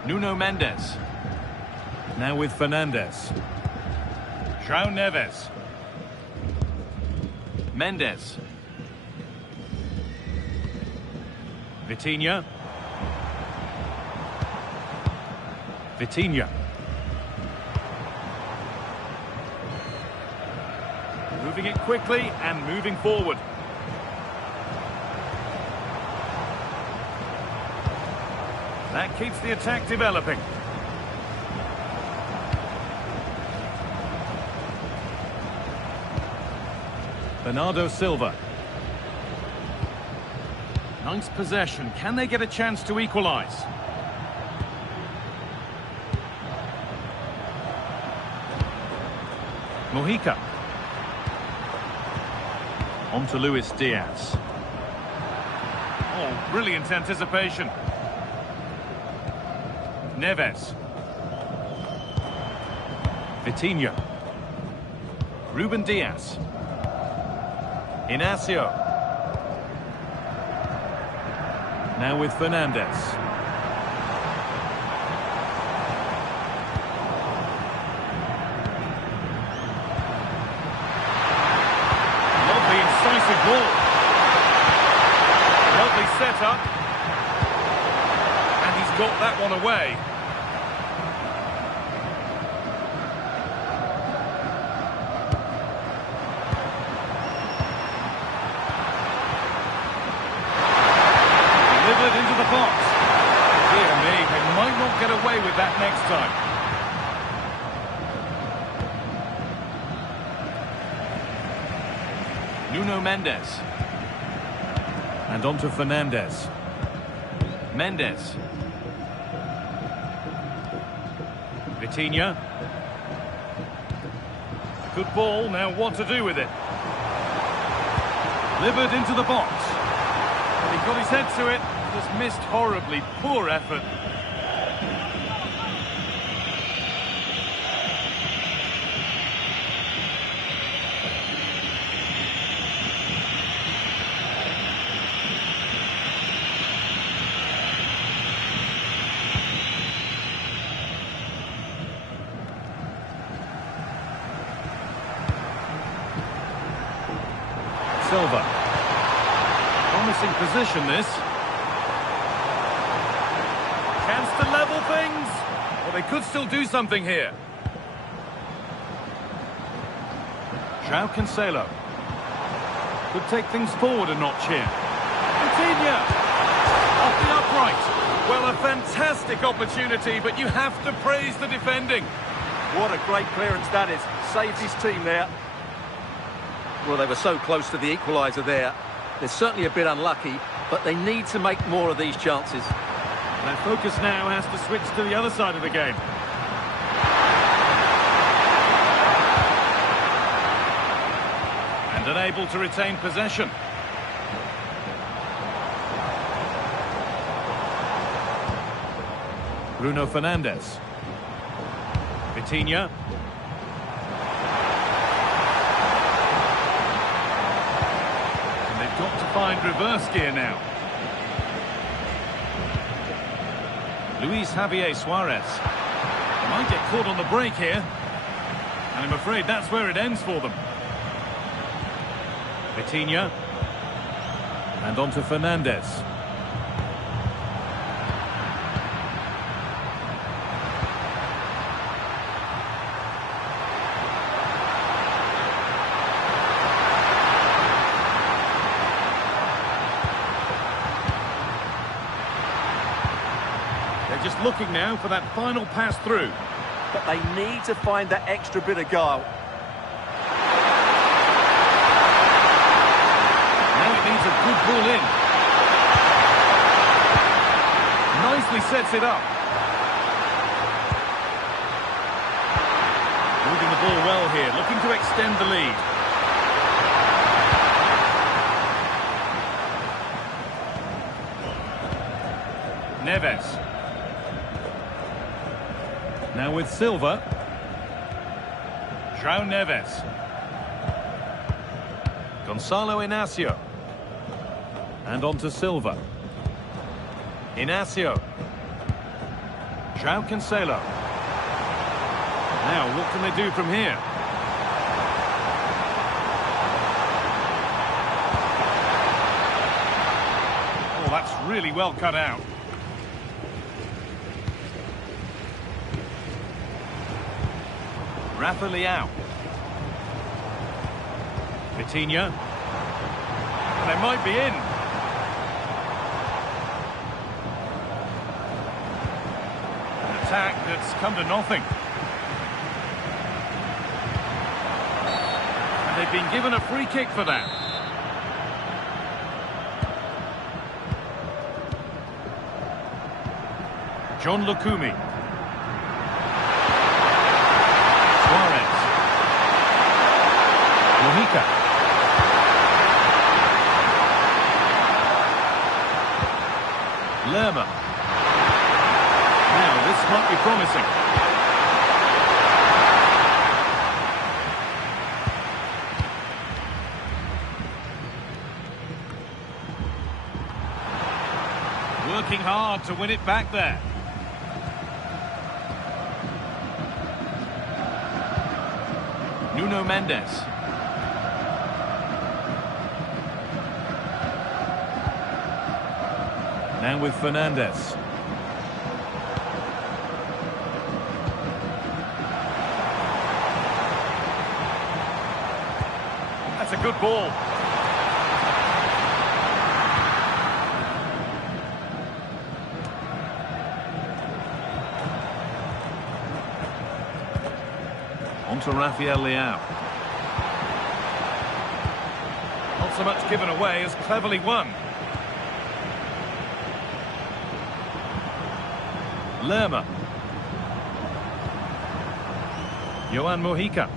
Nuno Mendes. Now with Fernandes. João Neves. Mendes. Vitinha. Vitinha. Moving it quickly and moving forward. That keeps the attack developing. Bernardo Silva. Nice possession. Can they get a chance to equalise? Mojica. On to Luis Diaz. Oh, brilliant anticipation. Neves. Vitinha. Ruben Diaz. Inacio. Now with Fernandes. Lovely incisive ball. Lovely set-up. And he's got that one away. Into the box. Dear me, they might not get away with that next time. Nuno Mendes. And on to Fernandes. Mendes. Vitinha. Good ball, now what to do with it. Delivered into the box. He got his head to it. Just missed horribly. Poor effort. Silva. Promising position, this. Chance to level things. Well, they could still do something here. João Cancelo. Could take things forward a notch here. Vitinha. Off the upright. Well, a fantastic opportunity, but you have to praise the defending. What a great clearance that is. Saved his team there. Well, they were so close to the equaliser there. They're certainly a bit unlucky, but they need to make more of these chances. Their focus now has to switch to the other side of the game. And unable to retain possession. Bruno Fernandes. Vitinha. And they've got to find reverse gear now. Luis Javier Suarez. Might get caught on the break here. And I'm afraid that's where it ends for them. Vitinha. And on to Fernandes. looking now for that final pass through. But they need to find that extra bit of guile. Now it needs a good ball in. Nicely sets it up. Moving the ball well here, looking to extend the lead. Neves. Now with Silva. João Neves. Gonçalo Inácio. And on to Silva. Inácio. João Cancelo. Now, what can they do from here? Oh, that's really well cut out. Rafa Leão. Vitinha. They might be in. An attack that's come to nothing. And they've been given a free kick for that. John Lukumi. Suarez. Mojica. Lerma. Now, this might be promising. Working hard to win it back there. Nuno Mendes. Now with Fernandes. That's a good ball. On to Rafael Leão. Not so much given away as cleverly won. Lerma. Joan Mojica.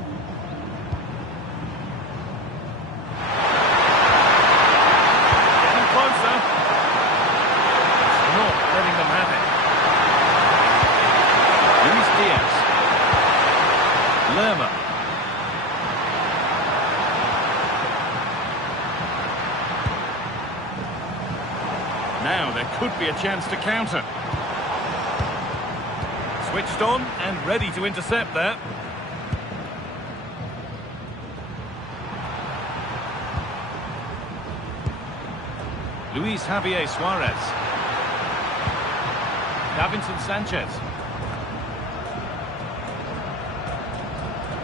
Getting closer. Not letting them have it. Luis Diaz. Lerma. Now there could be a chance to counter. Switched on and ready to intercept there. Luis Javier Suarez. Davinson Sanchez.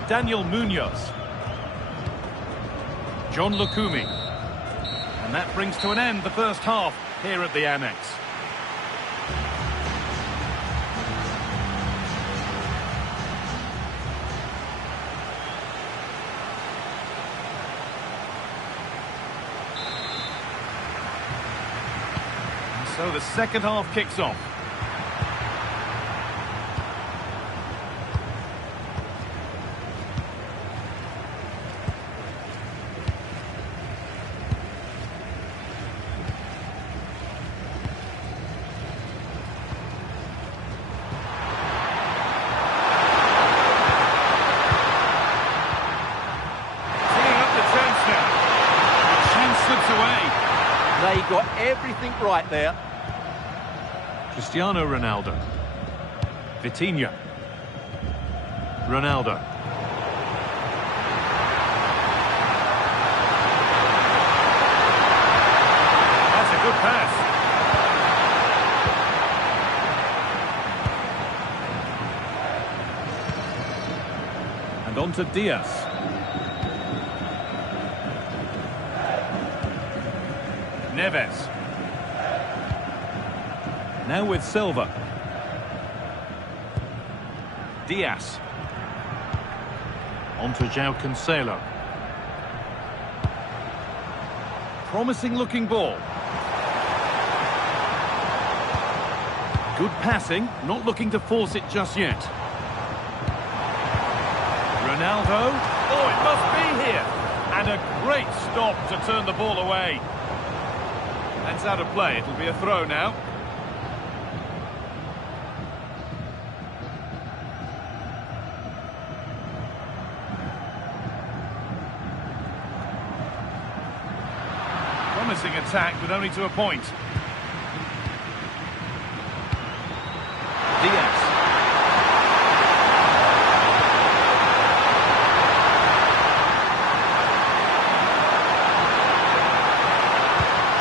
Daniel Munoz. John Lukumi. And that brings to an end the first half here at the Amex. So the second half kicks off. Teeing up the chance now. The chance slips away. They got everything right there. Cristiano Ronaldo. Vitinha. Ronaldo. That's a good pass. And on to Diaz. Neves. Now with Silva. Diaz. On to João Cancelo. Promising looking ball. Good passing, not looking to force it just yet. Ronaldo. Oh, it must be here. And a great stop to turn the ball away. That's out of play. It'll be a throw now. Promising attack, but only to a point. Diaz.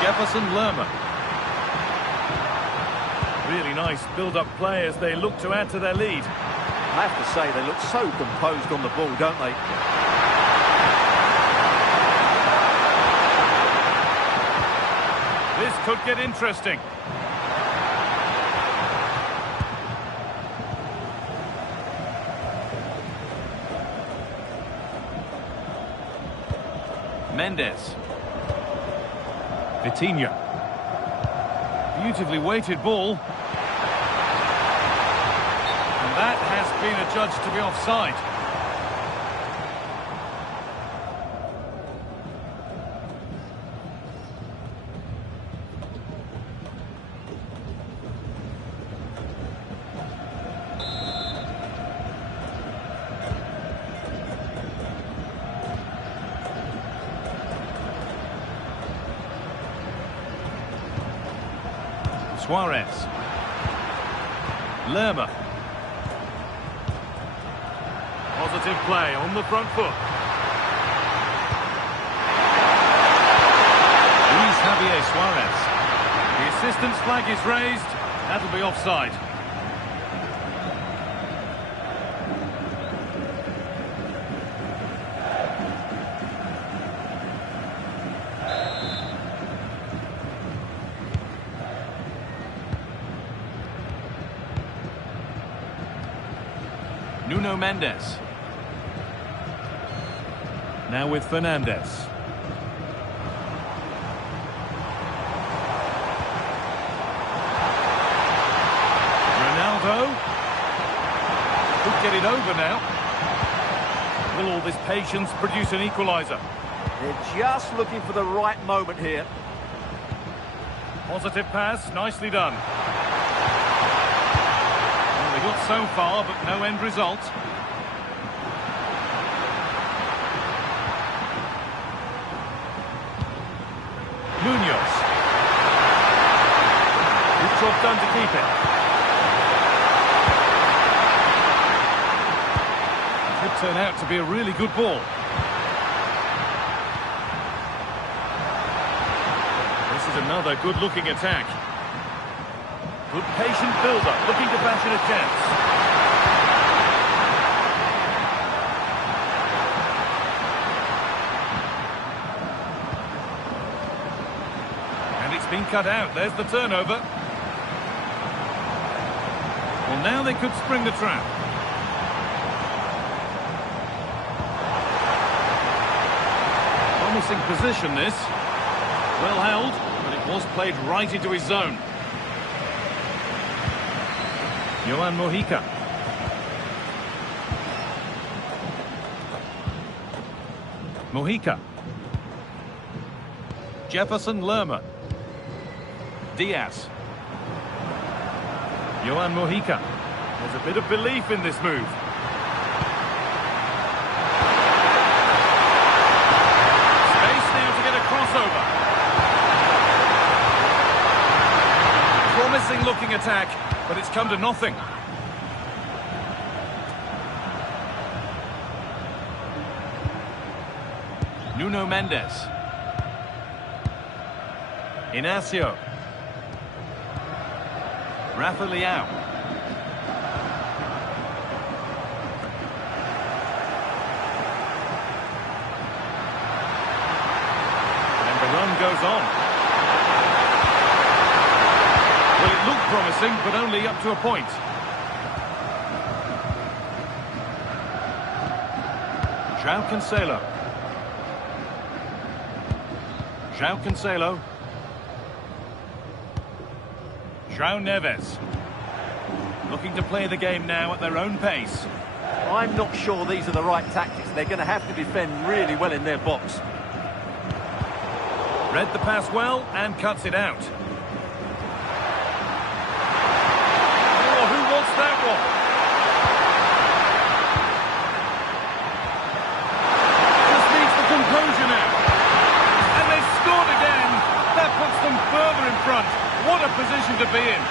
Jefferson Lerma. Really nice build-up play as they look to add to their lead. I have to say, they look so composed on the ball, don't they? This could get interesting. Mendes. Vitinha. Beautifully weighted ball. And that has been adjudged to be offside. Suarez. Lerma. Positive play on the front foot. Luis Javier Suarez. The assistant's flag is raised. That'll be offside. Nuno Mendes. Now with Fernandes. Ronaldo. Could get it over now. Will all this patience produce an equaliser? They're just looking for the right moment here. Positive pass, nicely done. They got so far, but no end result. Munoz. Good job done to keep it. Could turn out to be a really good ball. This is another good-looking attack. Good patient build-up, looking to fashion a chance. And it's been cut out. There's the turnover. Well, now they could spring the trap. Promising position, this. Well held, but it was played right into his zone. Johan Mojica. Mojica. Jefferson Lerma. Diaz. Johan Mojica. There's a bit of belief in this move. Space now to get a crossover. Promising looking attack, but it's come to nothing. Nuno Mendes. Inacio. Rafa Leao. And the run goes on. Well, it looked promising, but only up to a point. João Cancelo. João Cancelo. João Neves. Looking to play the game now at their own pace. I'm not sure these are the right tactics. They're going to have to defend really well in their box. Read the pass well and cuts it out. Oh, who wants that one? Just needs the composure now. And they've scored again. That puts them further in front. What a position to be in.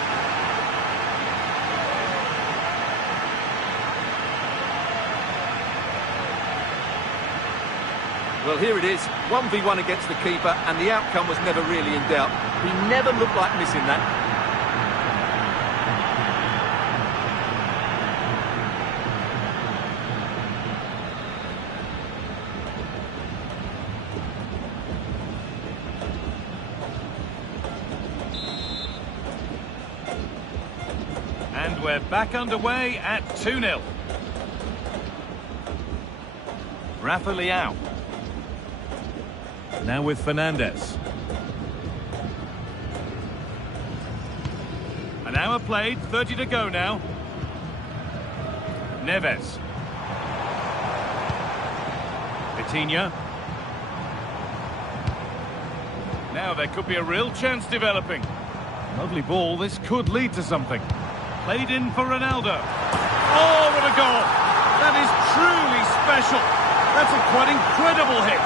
Well, here it is, 1v1 against the keeper, and the outcome was never really in doubt. He never looked like missing that. And we're back underway at 2-0. Rafa Leão. Now with Fernandes. An hour played, 30 to go now. Neves. Vitinha. Now there could be a real chance developing. Lovely ball, this could lead to something. Played in for Ronaldo. Oh, what a goal! That is truly special. That's a quite incredible hit.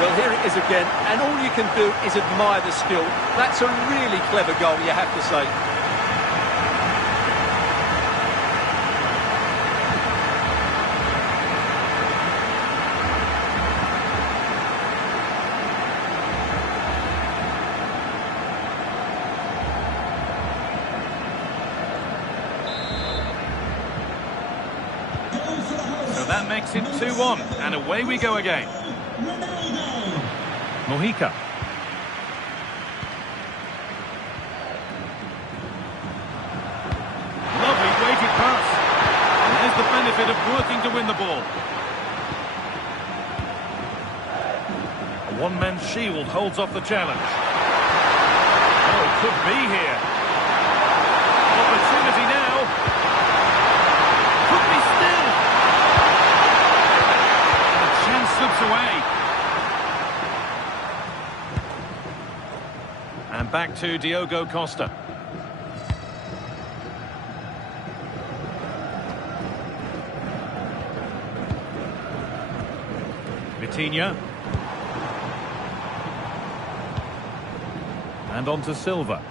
Well, here it is again, and all you can do is admire the skill. That's a really clever goal, you have to say. So that makes it 2-1, and away we go again. Mojica. Lovely weighted pass. And there's the benefit of working to win the ball. A one-man shield holds off the challenge. Oh, it could be here. Opportunity now. Could be still. And the chance slips away. And back to Diogo Costa. Vitinha. And on to Silva.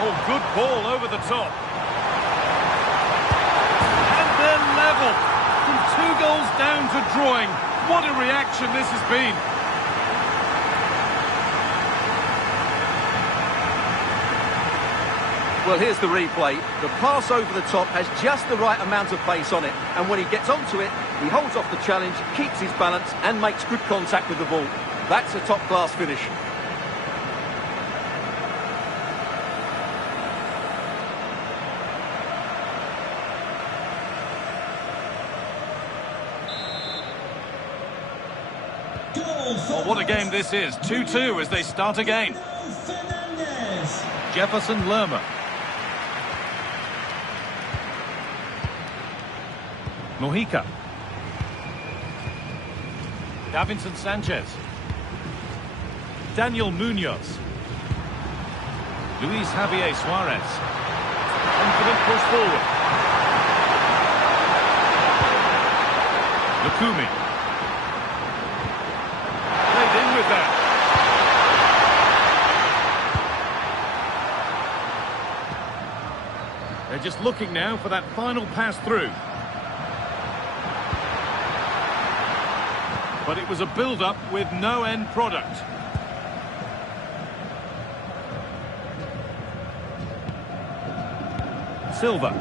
Oh, good ball over the top. And they're level. From 2 goals down to drawing. What a reaction this has been. Well, here's the replay. The pass over the top has just the right amount of pace on it, and when he gets onto it, he holds off the challenge, keeps his balance, and makes good contact with the ball. That's a top-class finish. Well, what a game this is. 2-2 as they start again. Jefferson Lerma. Mojica. Davinson Sanchez. Daniel Munoz. Luis Javier Suarez. Confident push forward. Lukumi. Played in with that. They're just looking now for that final pass through. But it was a build-up with no end product. Silva.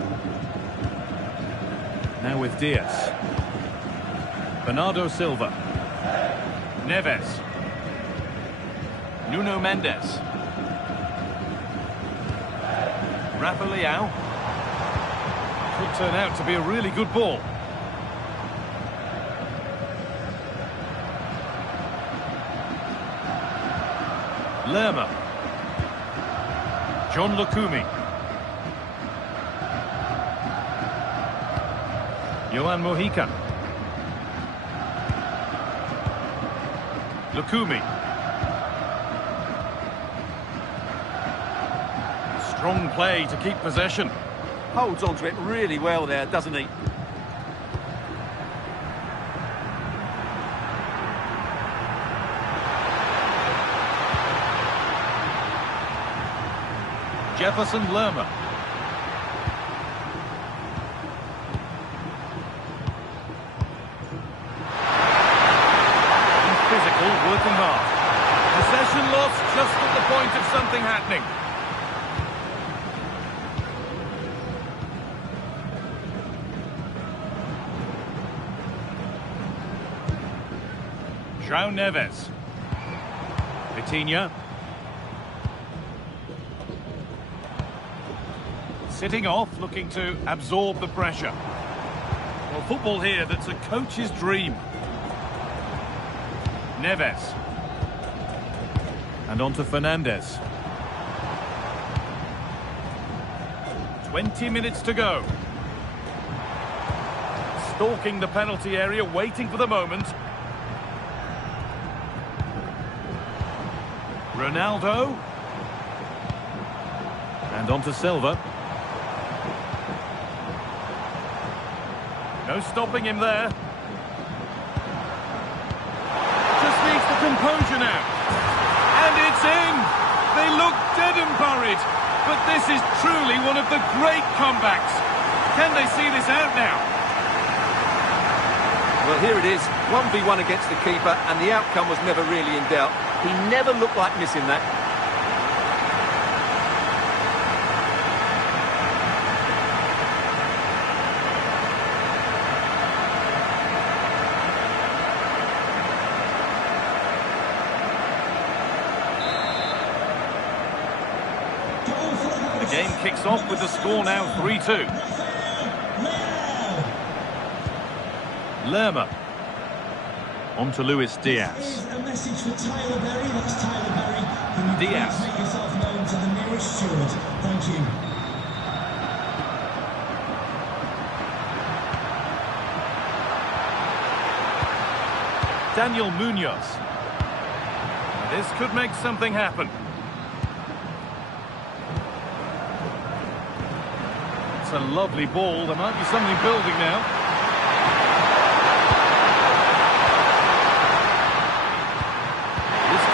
Now with Diaz. Bernardo Silva. Neves. Nuno Mendes. Rafa Leao. Could turn out to be a really good ball. Lerma. John Lukumi. Johan Mojica. Lukumi. Strong play to keep possession. Holds on to it really well there, doesn't he? Jefferson Lerma. He's physical, working hard. Possession lost just at the point of something happening. João Neves. Vitinha. Sitting off, looking to absorb the pressure. Well, football here, that's a coach's dream. Neves. And on to Fernandes. 20 minutes to go. Stalking the penalty area, waiting for the moment. Ronaldo. And on to Silva. No stopping him there. Just needs the composure now. And it's in! They look dead and buried. But this is truly one of the great comebacks. Can they see this out now? Well, here it is. 1v1 against the keeper, and the outcome was never really in doubt. He never looked like missing that. The game kicks off with the score now 3-2. Lerma. On to Luis Diaz. A message for Tyler Berry. That's Tyler Berry. Can you Diaz. please make yourself known to the nearest steward? Thank you. Daniel Munoz. This could make something happen. It's a lovely ball. There might be something building now.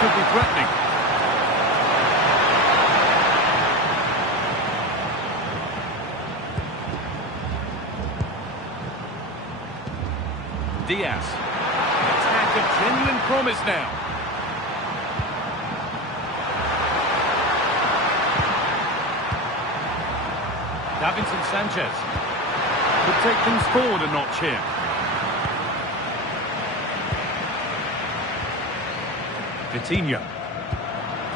Could be threatening. Diaz. Attack of genuine promise now. Davinson Sanchez. Could take things forward a notch here. Vitinha.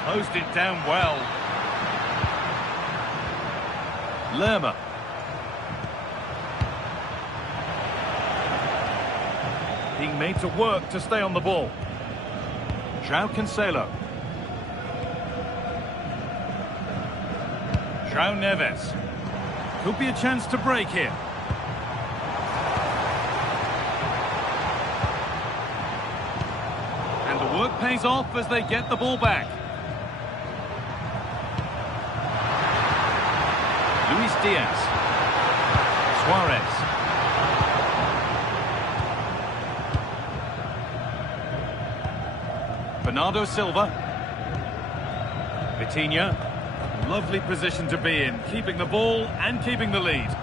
Closed it down well. Lerma. Being made to work to stay on the ball. João Cancelo. João Neves. Could be a chance to break here. And the work pays off as they get the ball back. Luis Diaz. Suarez. Bernardo Silva. Vitinha. Lovely position to be in, keeping the ball and keeping the lead.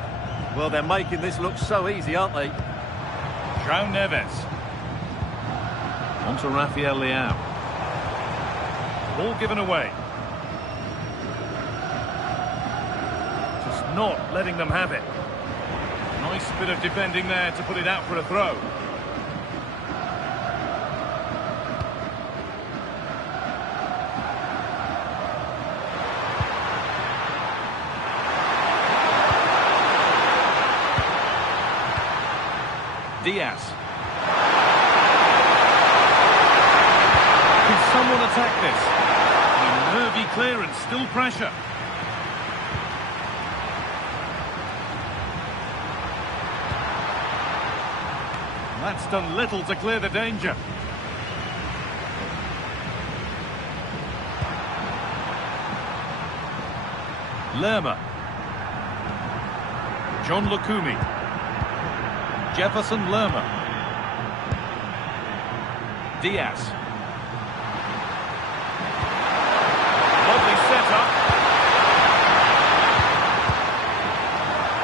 Well, they're making this look so easy, aren't they? João Neves. On to Rafael Leao. Ball given away. Just not letting them have it. Nice bit of defending there to put it out for a throw. Diaz. Can someone attack this? A nervy clearance, still pressure. That's done little to clear the danger. Lerma. John Lukumi. Jefferson Lerma. Diaz. Lovely setup.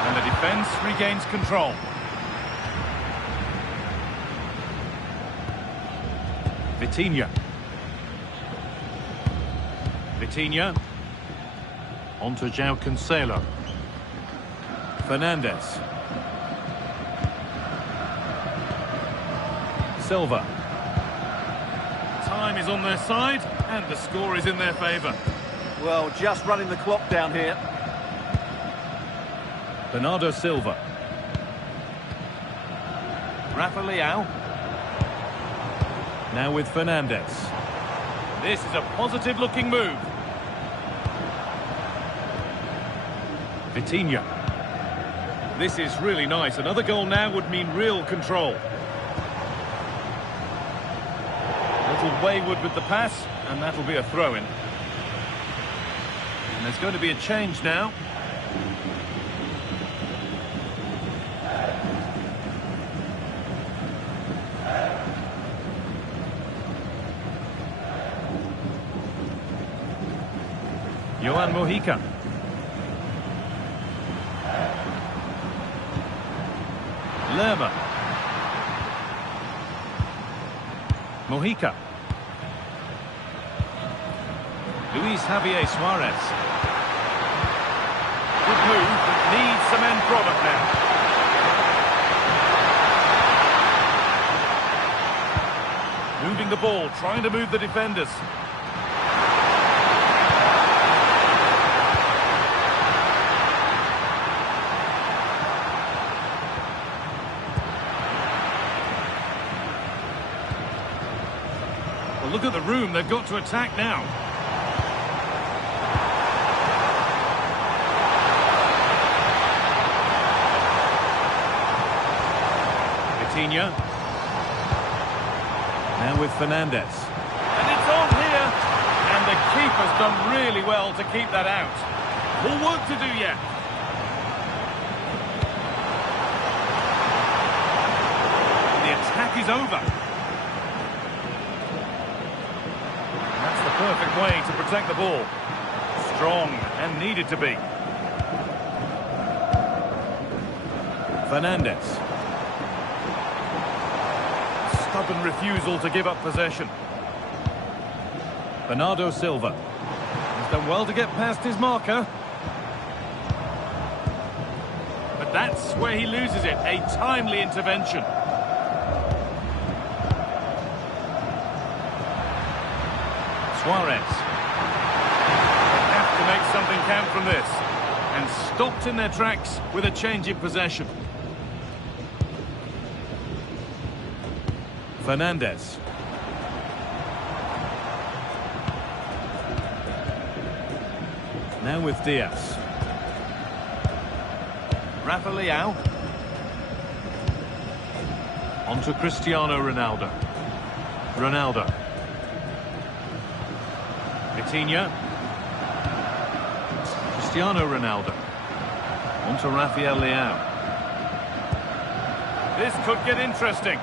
And the defence regains control. Vitinha. Vitinha. On to João Cancelo. Fernandes. Silva. Time is on their side, and the score is in their favour. Well, just running the clock down here. Bernardo Silva. Rafa Leão. Now with Fernandes. This is a positive-looking move. Vitinha. This is really nice. Another goal now would mean real control. A little wayward with the pass, and that'll be a throw-in. And there's going to be a change now. Johan Mojica. Lerma. Mojica. Luis Javier Suarez. Good move, but needs some end product now. Moving the ball, trying to move the defenders. Well, look at the room, they've got to attack now. Vitinha. Now with Fernandes. And it's on here. And the keeper's done really well to keep that out. More work to do yet. The attack is over. That's the perfect way to protect the ball. Strong and needed to be. Fernandes. Stubborn refusal to give up possession. Bernardo Silva. He's done well to get past his marker. But that's where he loses it. A timely intervention. Suarez. They have to make something count from this. And stopped in their tracks with a change in possession. Fernandes. Now with Diaz. Rafa Leão. On to Cristiano Ronaldo. Ronaldo. Vitinha. Cristiano Ronaldo. On to Rafael Leão. This could get interesting.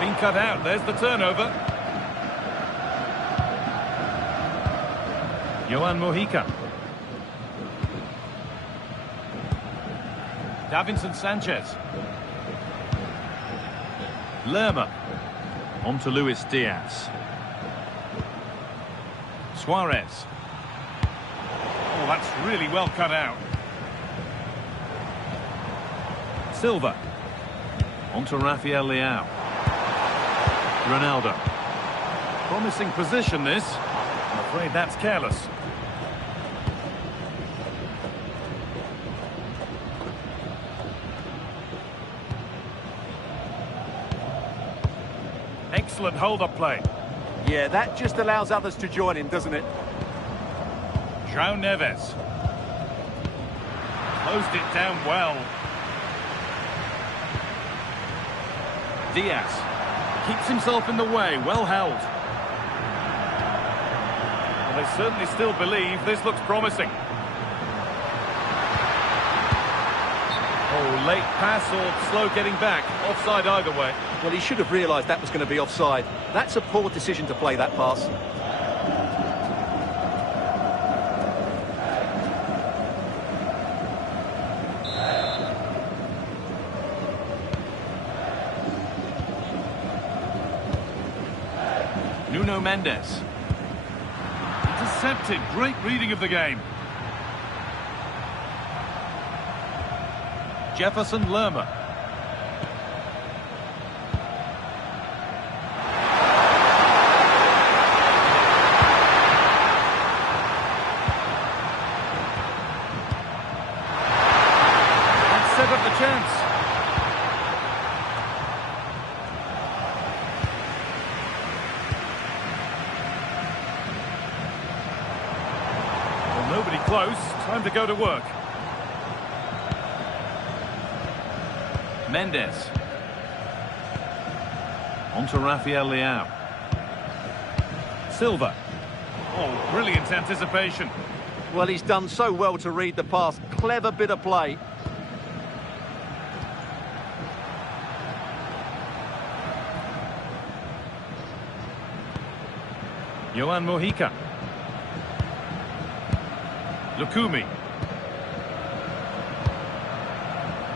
Been cut out. There's the turnover. Johan Mojica. Davinson Sanchez. Lerma. On to Luis Diaz. Suarez. Oh, that's really well cut out. Silva. On to Rafael Leão. Ronaldo. Promising position this. I'm afraid that's careless. Excellent hold-up play. Yeah, that just allows others to join in, doesn't it? João Neves. Closed it down well. Diaz. Keeps himself in the way, well held. Well, they certainly still believe this looks promising. Oh, late pass or slow getting back. Offside either way. Well, he should have realised that was going to be offside. That's a poor decision to play that pass. Nuno Mendes. Intercepted. Great reading of the game. Jefferson Lerma. That set up the chance. Well, nobody close. Time to go to work. Mendes. On to Rafael Leao. Silva. Oh, brilliant anticipation. Well, he's done so well to read the pass. Clever bit of play. Johan Mojica. Lukumi.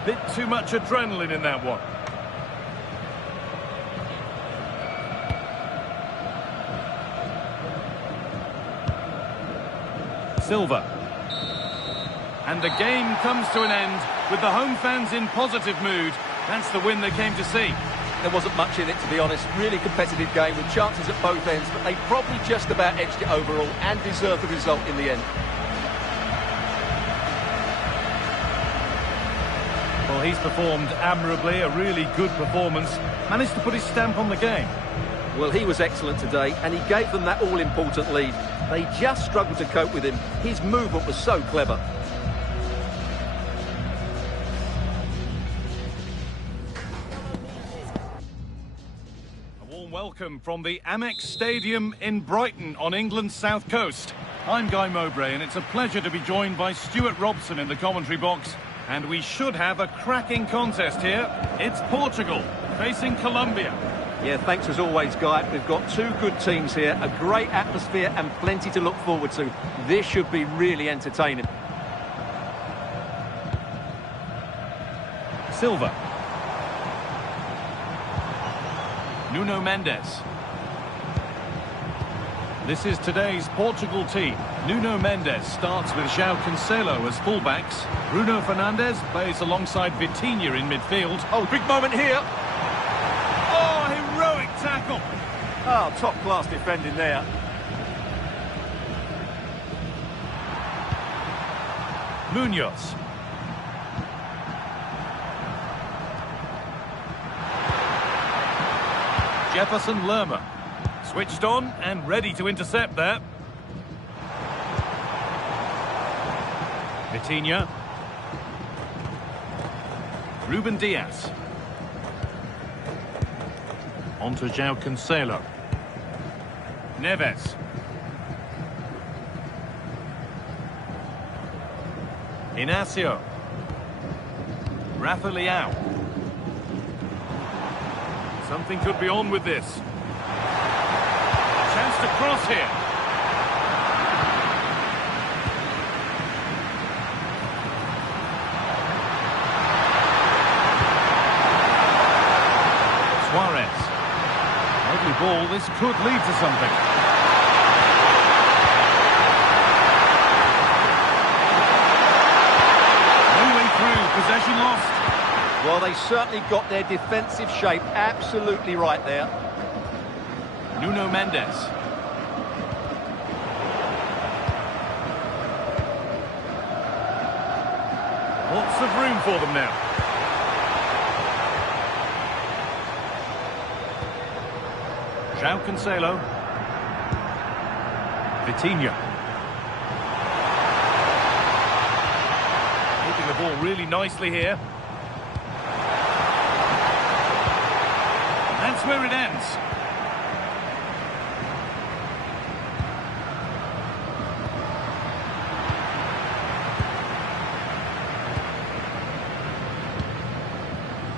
Bit too much adrenaline in that one. Silva. And the game comes to an end with the home fans in positive mood. That's the win they came to see. There wasn't much in it, to be honest. Really competitive game with chances at both ends, but they probably just about edged it overall and deserved the result in the end. Well, he's performed admirably, a really good performance. Managed to put his stamp on the game. Well, he was excellent today, and he gave them that all-important lead. They just struggled to cope with him. His movement was so clever. A warm welcome from the Amex Stadium in Brighton on England's south coast. I'm Guy Mowbray, and it's a pleasure to be joined by Stuart Robson in the commentary box. And we should have a cracking contest here. It's Portugal facing Colombia. Yeah, thanks as always, Guy. We've got two good teams here, a great atmosphere and plenty to look forward to. This should be really entertaining. Silva. Nuno Mendes. This is today's Portugal team. Nuno Mendes starts with João Cancelo as fullbacks. Bruno Fernandes plays alongside Vitinha in midfield. Oh, big moment here. Oh, heroic tackle. Oh, top-class defending there. Munoz. Jefferson Lerma. Switched on and ready to intercept there. Vitinha. Ruben Diaz. On to João Cancelo. Neves. Inacio. Rafa Leao. Something could be on with this. Chance to cross here. Suarez. Lovely ball. This could lead to something. No way through. Possession lost. Well, they certainly got their defensive shape absolutely right there. Nuno Mendes. Lots of room for them now. João Cancelo. Vitinha. Keeping the ball really nicely here. That's where it ends.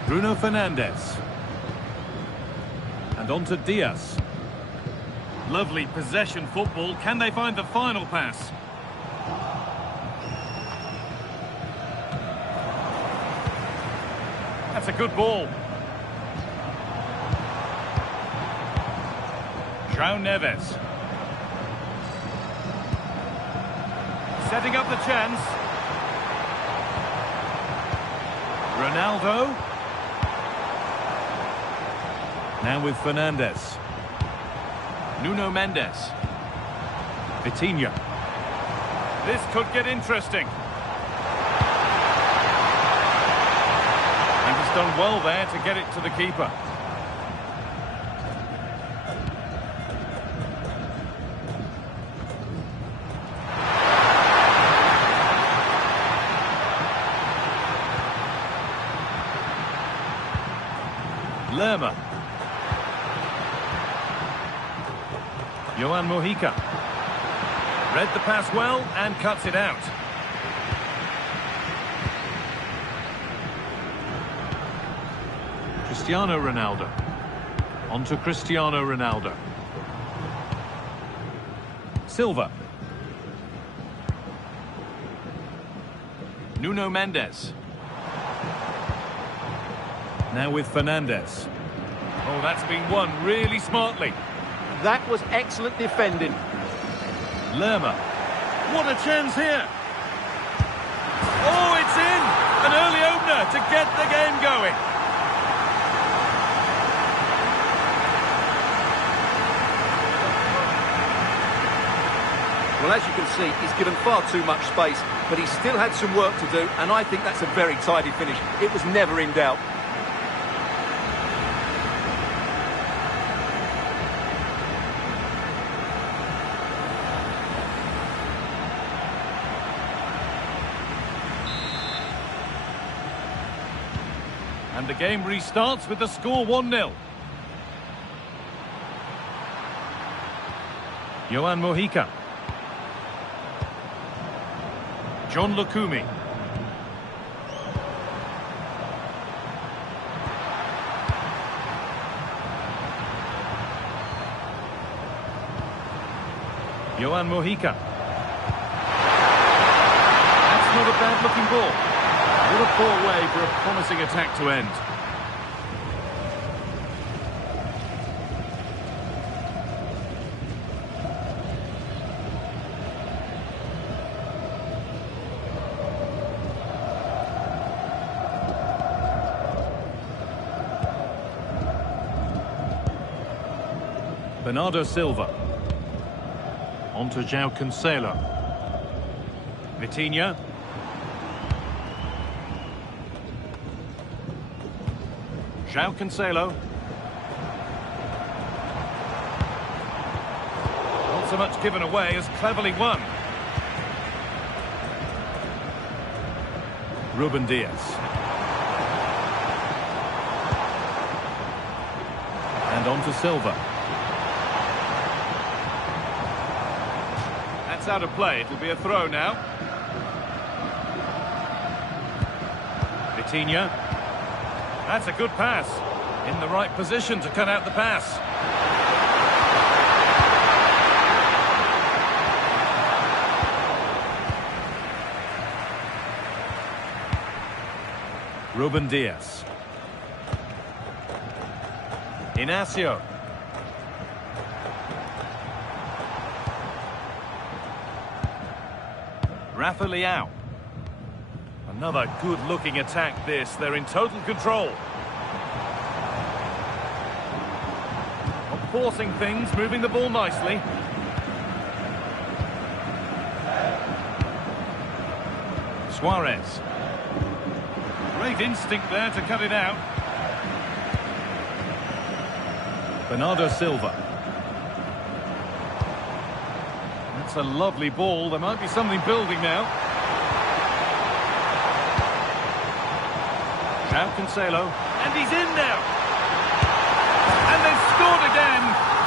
Bruno Fernandes. And on to Diaz. Lovely possession football. Can they find the final pass? That's a good ball. João Neves. Setting up the chance. Ronaldo. Now with Fernandes. Nuno Mendes. Vitinha. This could get interesting. And he's done well there to get it to the keeper. Lerma. Johan Mojica. Read the pass well and cuts it out. Cristiano Ronaldo. On to Cristiano Ronaldo. Silva. Nuno Mendes. Now with Fernandes. Oh, that's been won really smartly. That was excellent defending. Lerma. What a chance here. Oh, it's in! An early opener to get the game going. Well, as you can see, he's given far too much space, but he still had some work to do, and I think that's a very tidy finish. It was never in doubt. And the game restarts with the score 1-0. Johan Mojica. John Lukumi. Johan Mojica. That's not a bad-looking ball. What a poor way for a promising attack to end. Bernardo Silva. On to João Cancelo. Vitinha. João Cancelo. Not so much given away as cleverly won. Ruben Diaz. And on to Silva. That's out of play. It'll be a throw now. Vitinha. That's a good pass. In the right position to cut out the pass. Ruben Diaz. Inacio. Rafa Leao. Another good-looking attack this. They're in total control. Not forcing things, moving the ball nicely. Suarez. Great instinct there to cut it out. Bernardo Silva. That's a lovely ball. There might be something building now. João Cancelo. And he's in now. And they've scored again.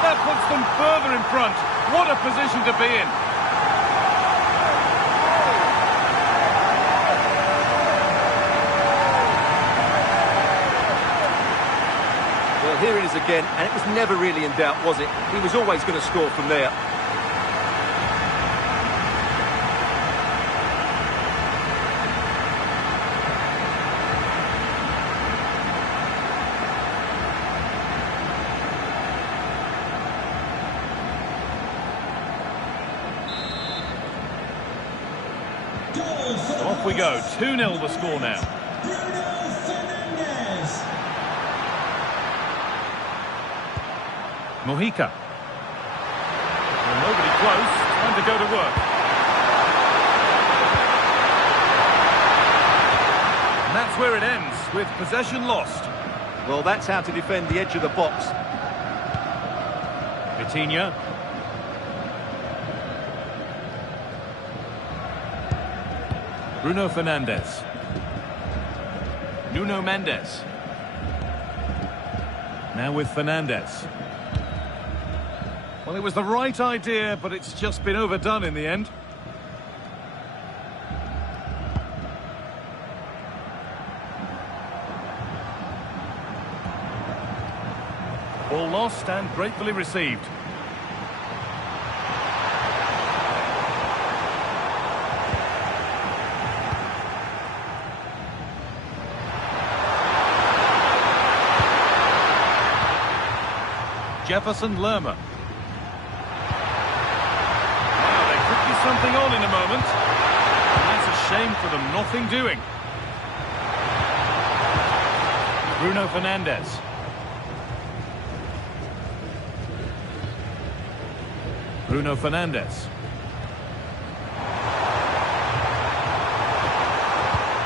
That puts them further in front. What a position to be in. Well, here it is again, and it was never really in doubt, was it? He was always going to score from there. So off we go. 2-0 the score now. Mojica. Well, nobody close. Time to go to work. And that's where it ends, with possession lost. Well, that's how to defend the edge of the box. Vitinha. Bruno Fernandes. Nuno Mendes. Now with Fernandes. Well, it was the right idea, but it's just been overdone in the end. Ball lost and gratefully received. Jefferson Lerma. Now there could be something on in a moment. And that's a shame for them, nothing doing. Bruno Fernandes. Bruno Fernandes.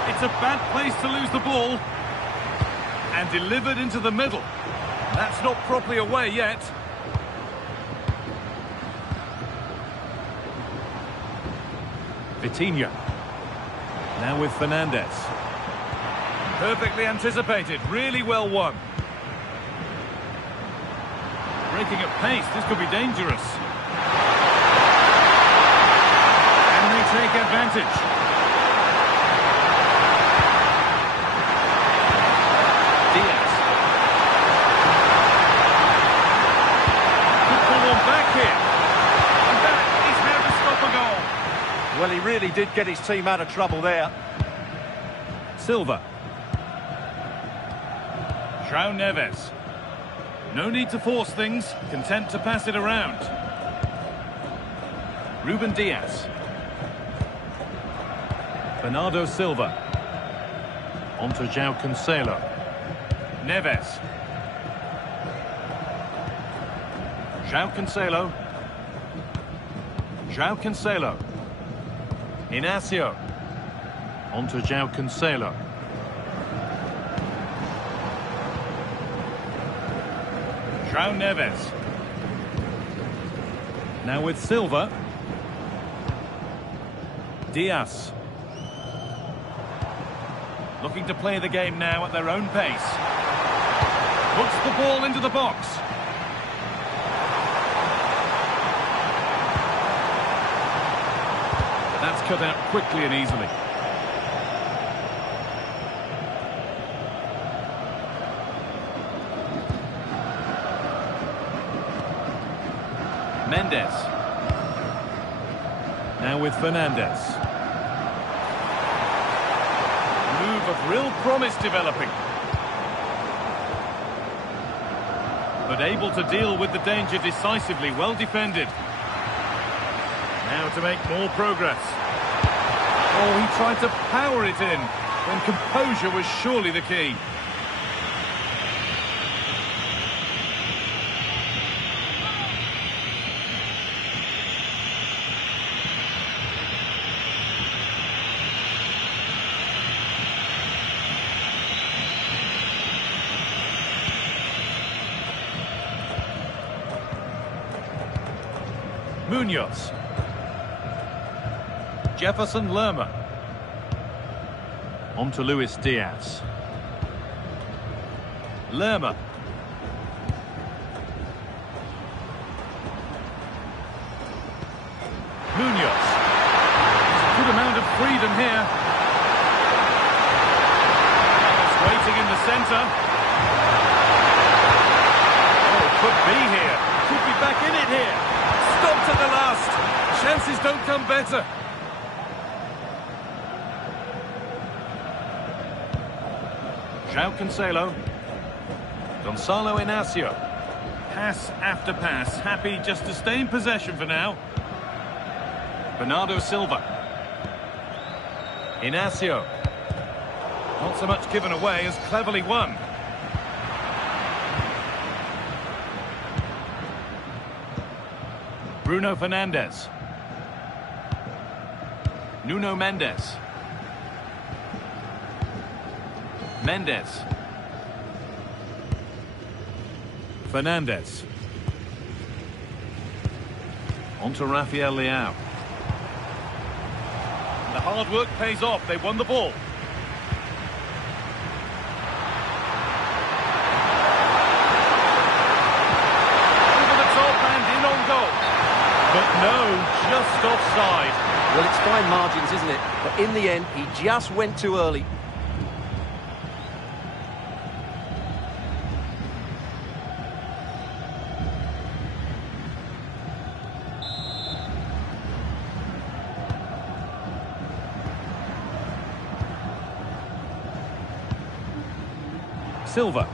It's a bad place to lose the ball. And delivered into the middle. That's not properly away yet. Vitinha. Now with Fernandes. Perfectly anticipated, really well won. Breaking at pace, this could be dangerous. And they take advantage. Diaz. Could pull one back here. And that is how to stop a goal. Well, he really did get his team out of trouble there. Silva. João Neves. No need to force things, content to pass it around. Ruben Diaz. Bernardo Silva. On to João Cancelo. Neves. João Cancelo. João Cancelo. Inacio. On to João Cancelo. João Neves. Now with Silva. Diaz. Looking to play the game now at their own pace. Puts the ball into the box. That's cut out quickly and easily. Mendes. Now with Fernandes. Move of real promise developing. But able to deal with the danger decisively, well defended. Now to make more progress. Oh, he tried to power it in, when composure was surely the key. Munoz. Jefferson Lerma. On to Luis Diaz. Lerma. Munoz. There's a good amount of freedom here. Just waiting in the centre. Oh, could be here. Could be back in it here. Stopped at the last. Chances don't come better. João Cancelo. Gonzalo Inacio. Pass after pass. Happy just to stay in possession for now. Bernardo Silva. Inacio. Not so much given away as cleverly won. Bruno Fernandes. Nuno Mendes. Mendes. Fernandes. On to Rafael Leao. The hard work pays off. They won the ball. Over the top and in on goal. But no, just offside. Well, it's fine margins, isn't it? But in the end, he just went too early. Silva.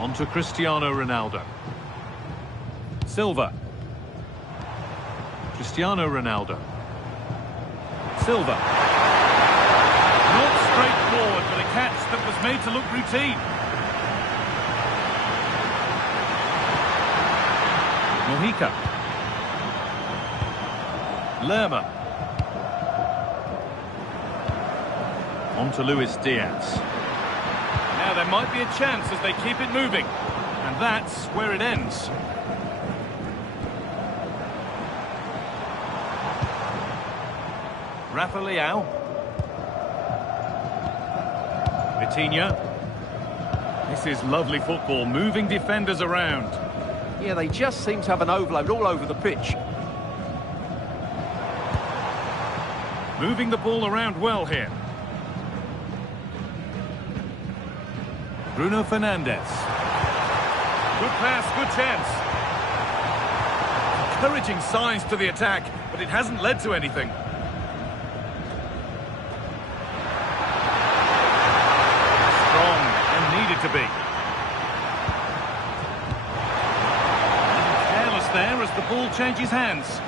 On to Cristiano Ronaldo. Silva. Cristiano Ronaldo. Silva. Not straightforward, but a catch that was made to look routine. Mojica. Lerma. On to Luis Diaz. Now there might be a chance as they keep it moving. And that's where it ends. Rafa Leao. Vitinha. This is lovely football, moving defenders around. Yeah, they just seem to have an overload all over the pitch. Moving the ball around well here. Bruno Fernandes. Good pass, good chance. Encouraging signs to the attack, but it hasn't led to anything. Strong and needed to be. Careless there as the ball changes hands.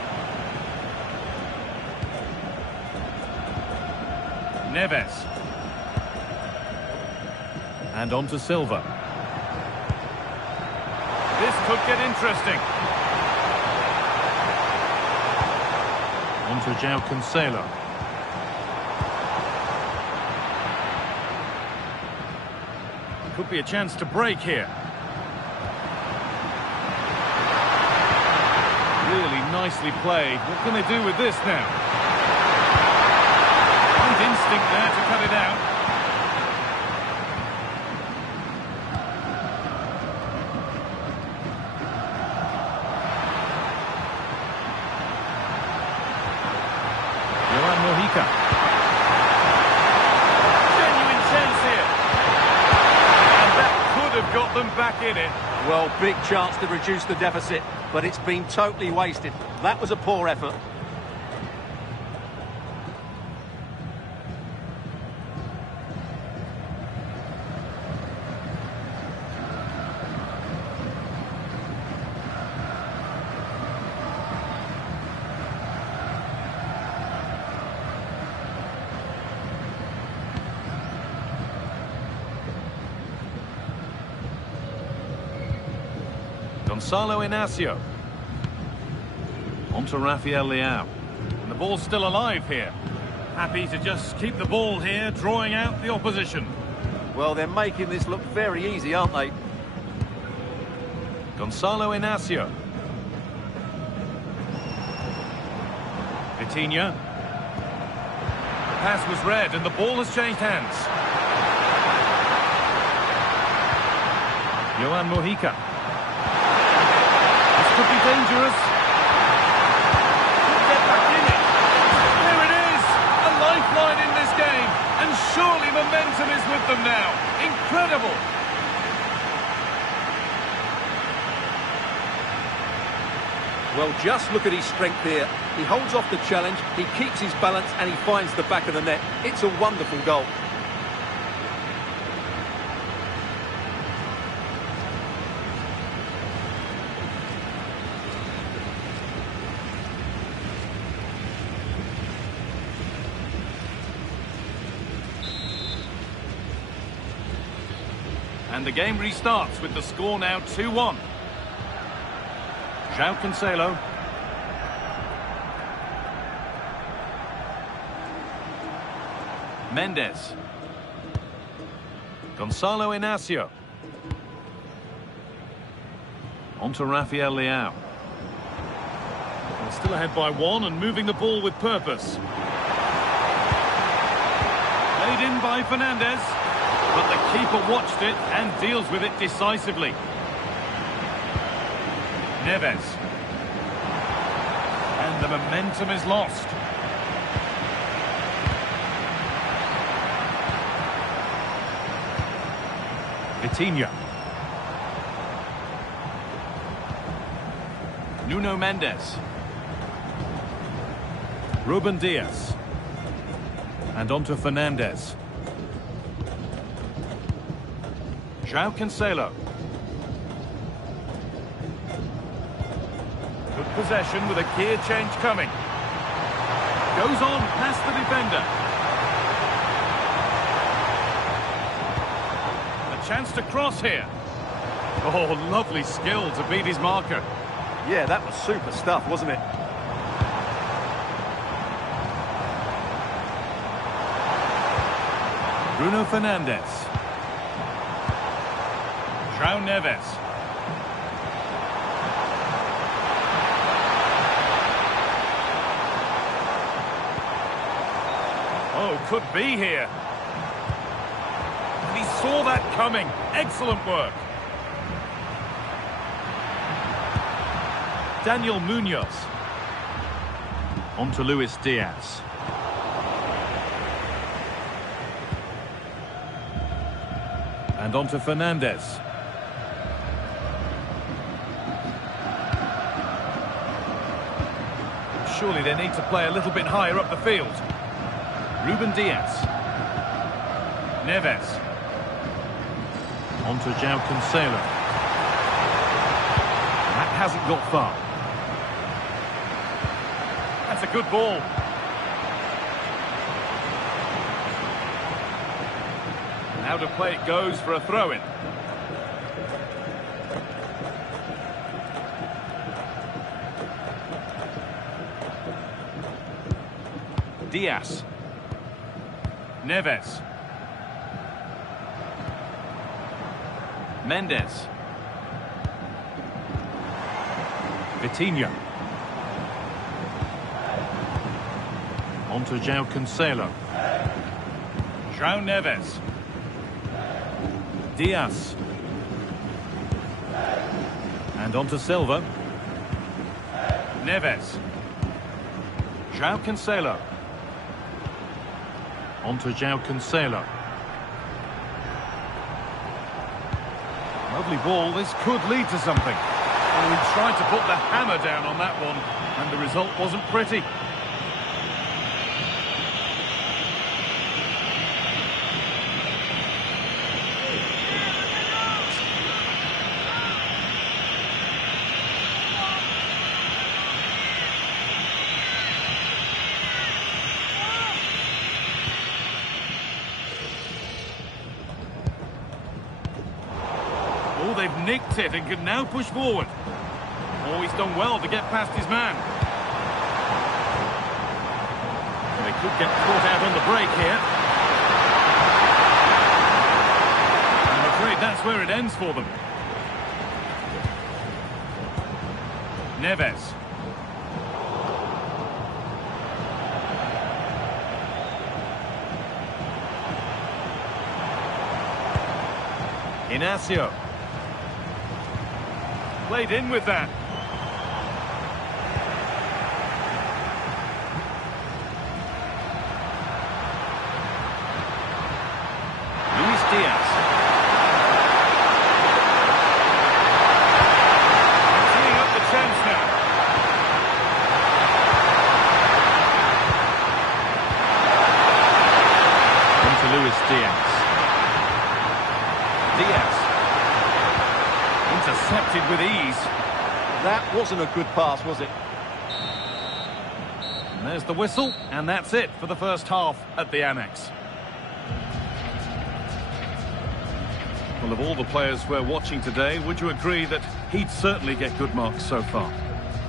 Neves. And on to Silva. This could get interesting. On to João Cancelo. Could be a chance to break here. Really nicely played. What can they do with this now? Good instinct there to cut it out. Genuine chance here. And that could have got them back in it. Well, big chance to reduce the deficit, but it's been totally wasted. That was a poor effort. Gonzalo Inacio. On to Rafael Leao. And the ball's still alive here. Happy to just keep the ball here, drawing out the opposition. Well, they're making this look very easy, aren't they? Gonzalo Inacio. Vitinha. pass was read and the ball has changed hands. Johan Mojica. This could be dangerous. Could get back in it. There it is! A lifeline in this game. And surely momentum is with them now. Incredible! Well, just look at his strength here. He holds off the challenge, he keeps his balance, and he finds the back of the net. It's a wonderful goal. And the game restarts with the score now 2-1. João Cancelo. Mendes. Gonzalo Inacio. On to Rafael Leao. Well, still ahead by one and moving the ball with purpose. Played in by Fernandes. But the keeper watched it and deals with it decisively. Neves. And the momentum is lost. Vitinha. Nuno Mendes. Ruben Dias. And on to Fernandes. João Cancelo. Good possession with a gear change coming. Goes on past the defender. A chance to cross here. Oh, lovely skill to beat his marker. Yeah, that was super stuff, wasn't it? Bruno Fernandes. João Neves. Oh, could be here. And he saw that coming. Excellent work. Daniel Munoz. On to Luis Diaz. And on to Fernandes. Surely they need to play a little bit higher up the field. Ruben Dias. Neves. On to João Cancelo. That hasn't got far. That's a good ball. And out of play it goes for a throw-in. Dias. Neves. Mendes. Vitinha. On to João Cancelo. João Neves. Dias. And on to Silva. Neves. João Cancelo. On to João Cancelo. Lovely ball. This could lead to something. Well, he tried to put the hammer down on that one, and the result wasn't pretty. Oh, they've nicked it and can now push forward. Oh, he's done well to get past his man. They could get caught out on the break here. I'm afraid that's where it ends for them. Neves. Inacio. Played in with that. Luis Diaz. Teeing up the chance now. On to Luis Diaz. Diaz. Intercepted with ease. That wasn't a good pass, was it? And there's the whistle, and that's it for the first half at the Amex. Well, of all the players we're watching today, would you agree that he'd certainly get good marks so far?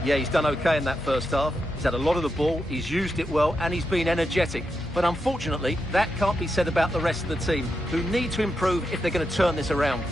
Yeah, he's done okay in that first half. He's had a lot of the ball, he's used it well, and he's been energetic. But unfortunately, that can't be said about the rest of the team, who need to improve if they're going to turn this around.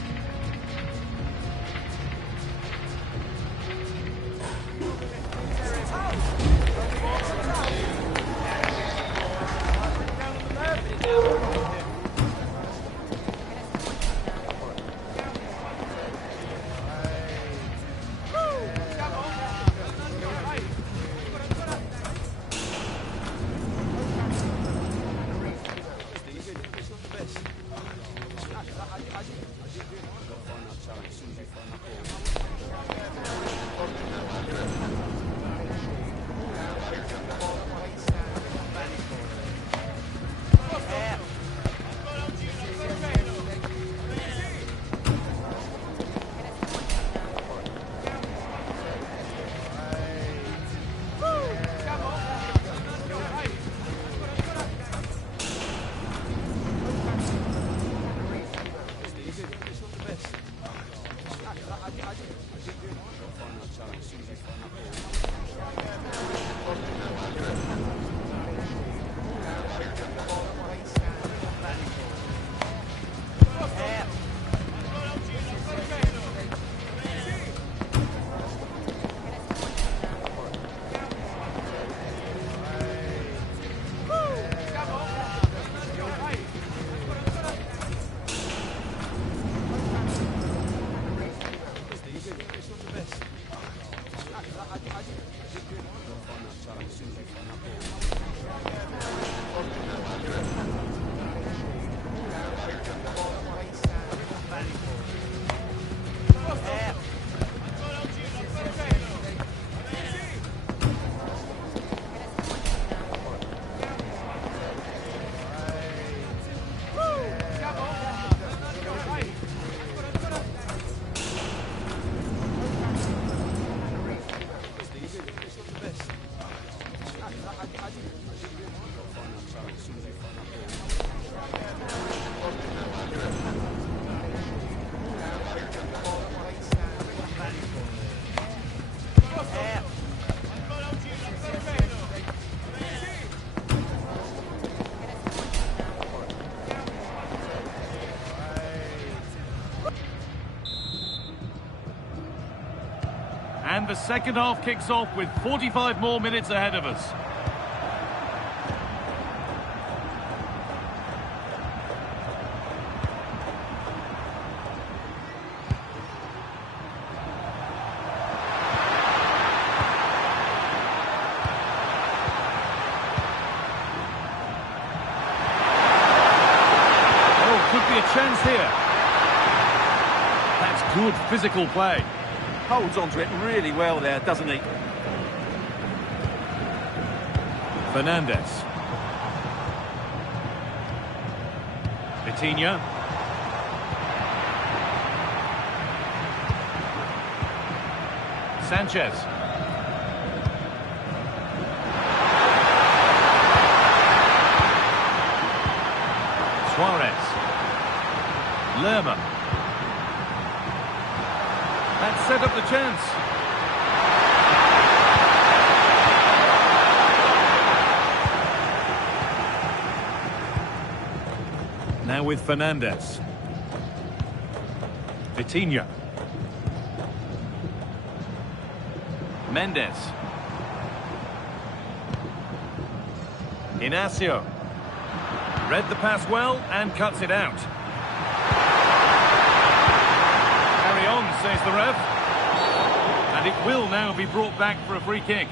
And the second half kicks off with 45 more minutes ahead of us. Oh, could be a chance here. That's good physical play. Holds onto it really well there, doesn't he? Fernandez. Vitinha. Sanchez. Suarez. Lerma. That set up the chance. Now with Fernandez. Vitinha. Mendes. Inacio. Read the pass well and cuts it out. says the ref. And it will now be brought back for a free kick.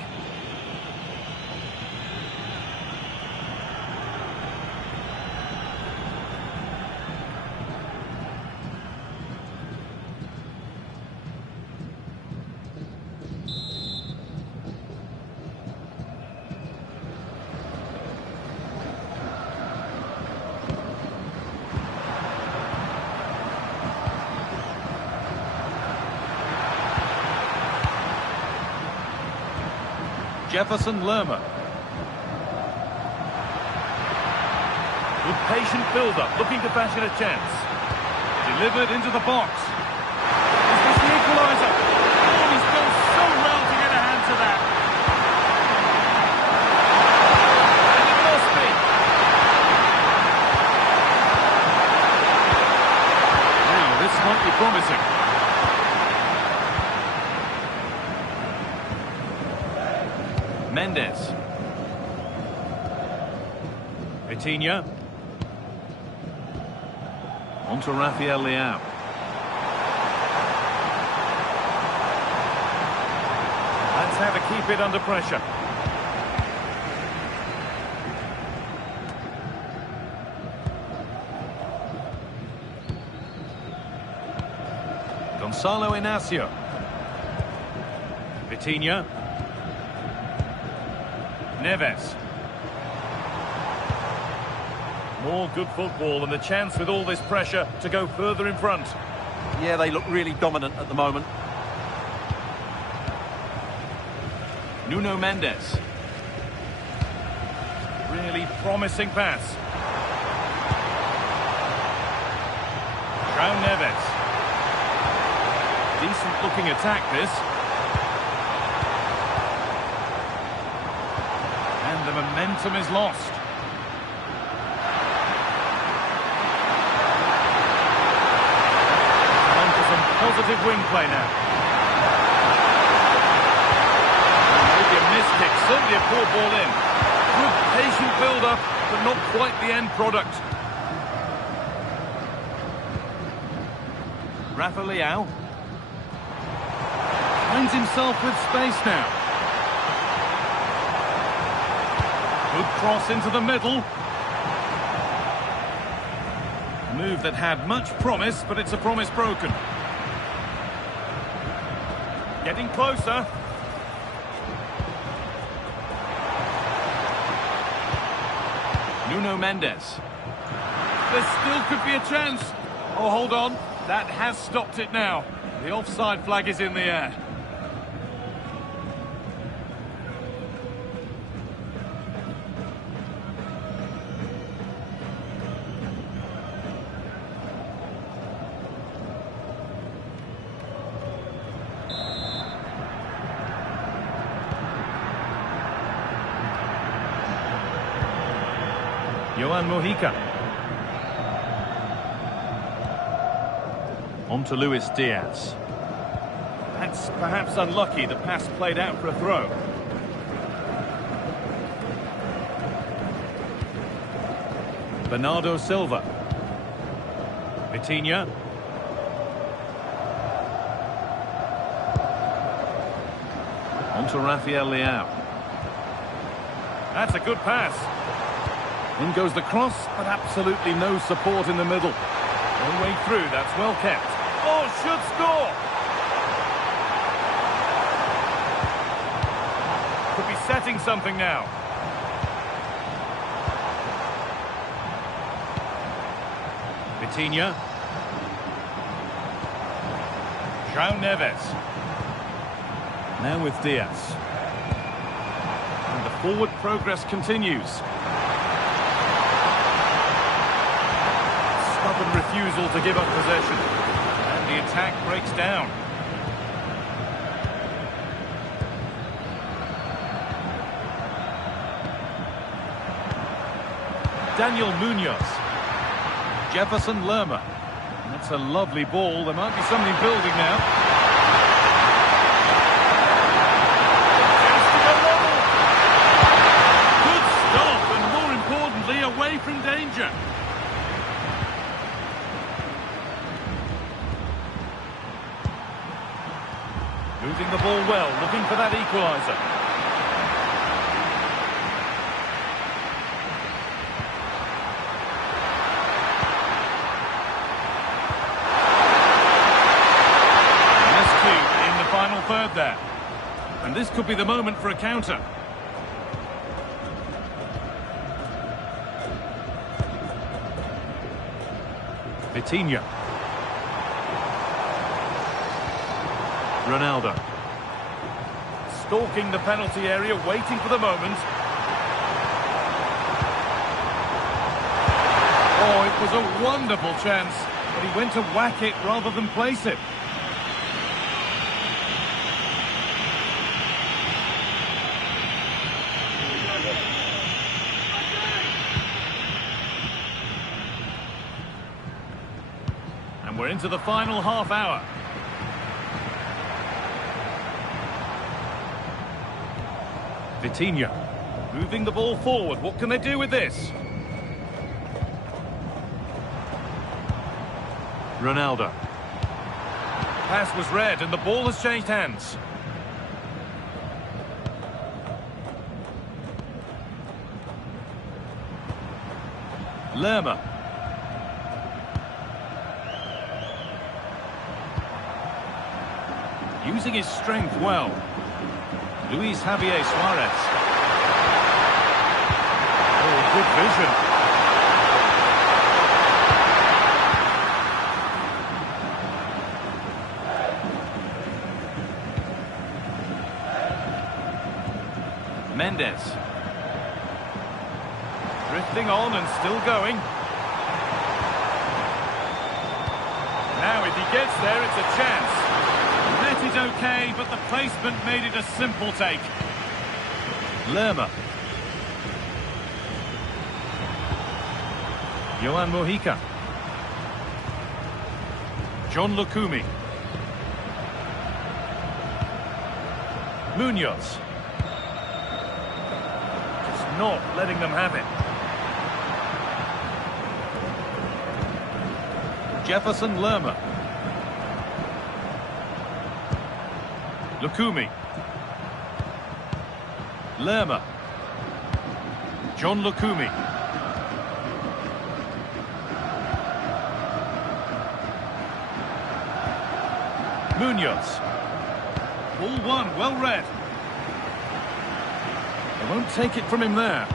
Jefferson Lerma. With patient build-up, looking to fashion a chance. Delivered into the box. Is this the equaliser? Oh, he's done so well to get a hand to that. And it must be. Now, this might be promising. Mendes. Vitinha. On to Rafael Leao. That's how to keep it under pressure. Gonzalo Inacio. Vitinha. Neves. More good football and the chance with all this pressure to go further in front. Yeah, they look really dominant at the moment. Nuno Mendes. Really promising pass. João Neves. Decent looking attack this. And the momentum is lost. Time for some positive wing play now. Maybe a missed kick, certainly a poor ball in. Good patient build-up, but not quite the end product. Rafa Leao finds himself with space now. Good cross into the middle. Move that had much promise, but it's a promise broken. Getting closer. Nuno Mendes. There still could be a chance. Oh, hold on. That has stopped it now. The offside flag is in the air. Johan Mojica. On to Luis Diaz. That's perhaps unlucky, the pass played out for a throw. Bernardo Silva. Vitinha. On to Rafael Leao. That's a good pass. In goes the cross, but absolutely no support in the middle. One way through, that's well kept. Oh, should score! Could be setting something now. Vitinha. João Neves. Now with Diaz. And the forward progress continues. Stubborn refusal to give up possession. And the attack breaks down. Daniel Munoz. Jefferson Lerma. That's a lovely ball. There might be something building now. Chance to go level. Good stop, and more importantly, away from danger. ball well, looking for that equaliser. Rescue in the final third there. And this could be the moment for a counter. Vitinha. Ronaldo. Stalking the penalty area, waiting for the moment. Oh, it was a wonderful chance, but he went to whack it rather than place it. And we're into the final half hour. Vitinha, moving the ball forward. What can they do with this? Ronaldo. Pass was read and the ball has changed hands. Lerma. Using his strength well. Luis Javier Suarez. Oh, good vision. Mendes. Drifting on and still going. Now if he gets there, it's a chance. Net is okay, but the placement made it a simple take. Lerma. Johan Mojica. John Lukumi. Munoz. Just not letting them have it. Jefferson Lerma. Lukumi. Lerma. John Lukumi. Munoz. Ball one, well read. They won't take it from him there.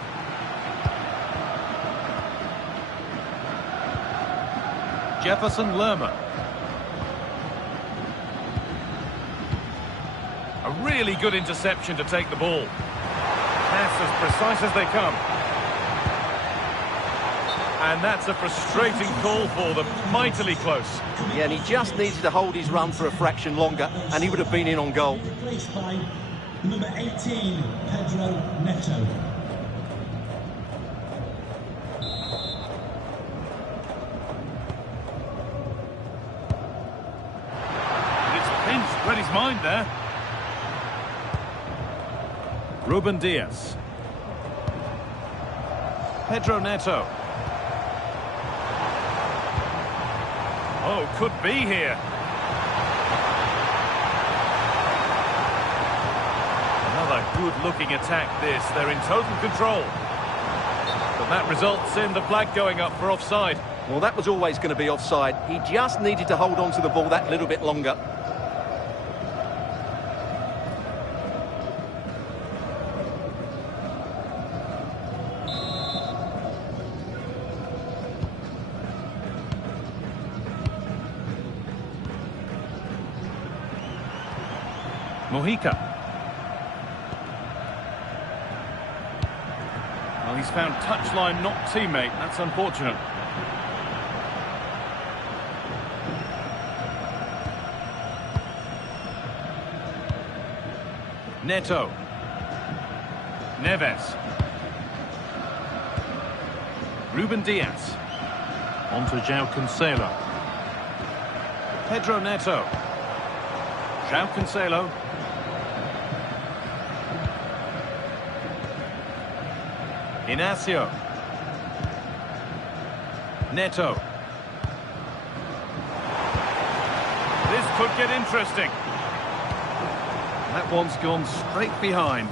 Jefferson Lerma. A really good interception to take the ball. Pass as precise as they come. And that's a frustrating call for them. Mightily close. Yeah, and he just needed to hold his run for a fraction longer, and he would have been in on goal. Replaced by number 18, Pedro Neto. It's pinched, read his mind there. Ruben Diaz. Pedro Neto. Oh, could be here. Another good-looking attack this. They're in total control. But that results in the flag going up for offside. Well, that was always going to be offside. He just needed to hold on to the ball that little bit longer. Mojica. Well, he's found touchline, not teammate. That's unfortunate. Neto. Neves. Ruben Diaz. On to João Cancelo. Pedro Neto. João Cancelo. Inacio. Neto. This could get interesting. That one's gone straight behind.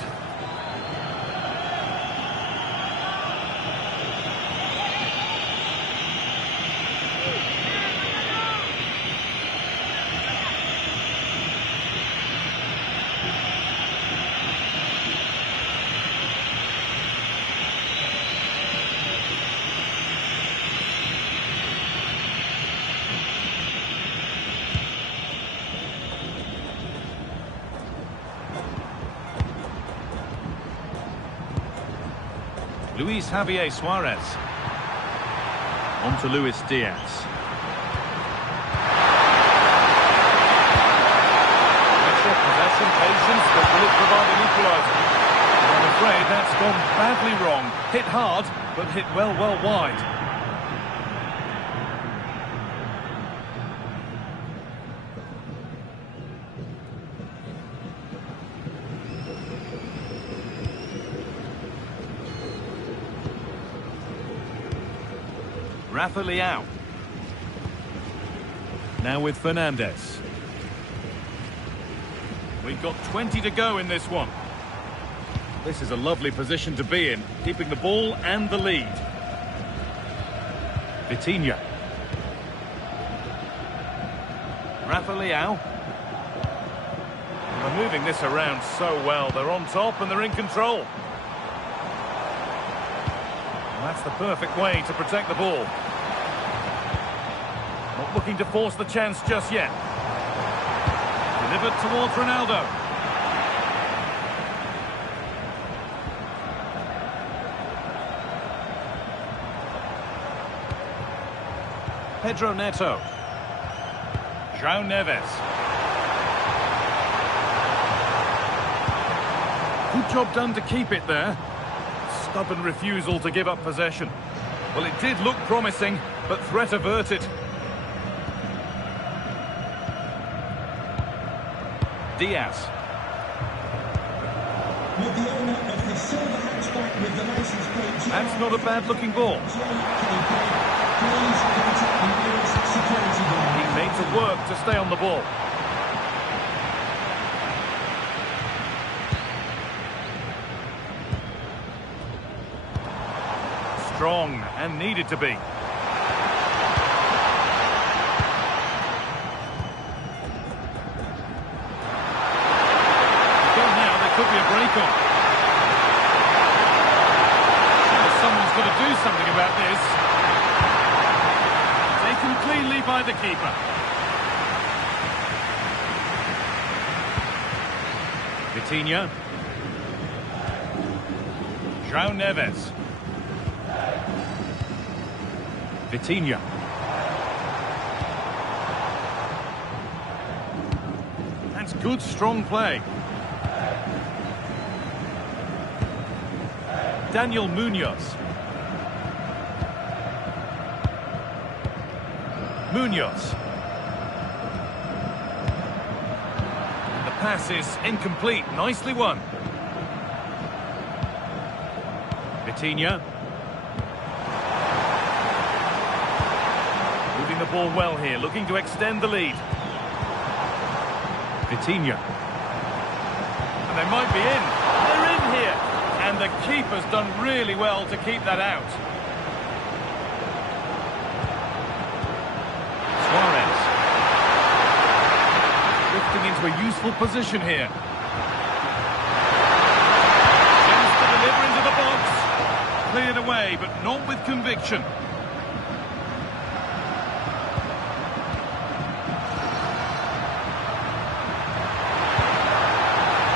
Luis Javier Suarez. On to Luis Diaz. Pressure, possession, patience, but will it provide an equaliser? I'm afraid that's gone badly wrong. Hit hard, but hit well wide. Rafa Leao. Now with Fernandez. We've got 20 to go in this one. This is a lovely position to be in, keeping the ball and the lead. Vitinha. Rafa Leao. They're moving this around so well. They're on top and they're in control. That's the perfect way to protect the ball. Not looking to force the chance just yet. Delivered towards Ronaldo. Pedro Neto. João Neves. Good job done to keep it there. Stubborn refusal to give up possession. Well, it did look promising, but threat averted. Diaz. With the owner of the silver hatchback with the license plate. That's not a bad-looking ball. Please contact the nearest security guard. He made to work to stay on the ball. Strong and needed to be. Could be a break on. Well, someone's got to do something about this. Taken cleanly by the keeper. Vitinha. João Neves. Vitinha. That's good, strong play. Daniel Munoz. Munoz. The pass is incomplete. Nicely won. Vitinha. Moving the ball well here, looking to extend the lead. Vitinha. And they might be in. They're in here. And the keeper's done really well to keep that out. Suarez. Drifting into a useful position here. Chance to deliver into the box. Cleared away, but not with conviction.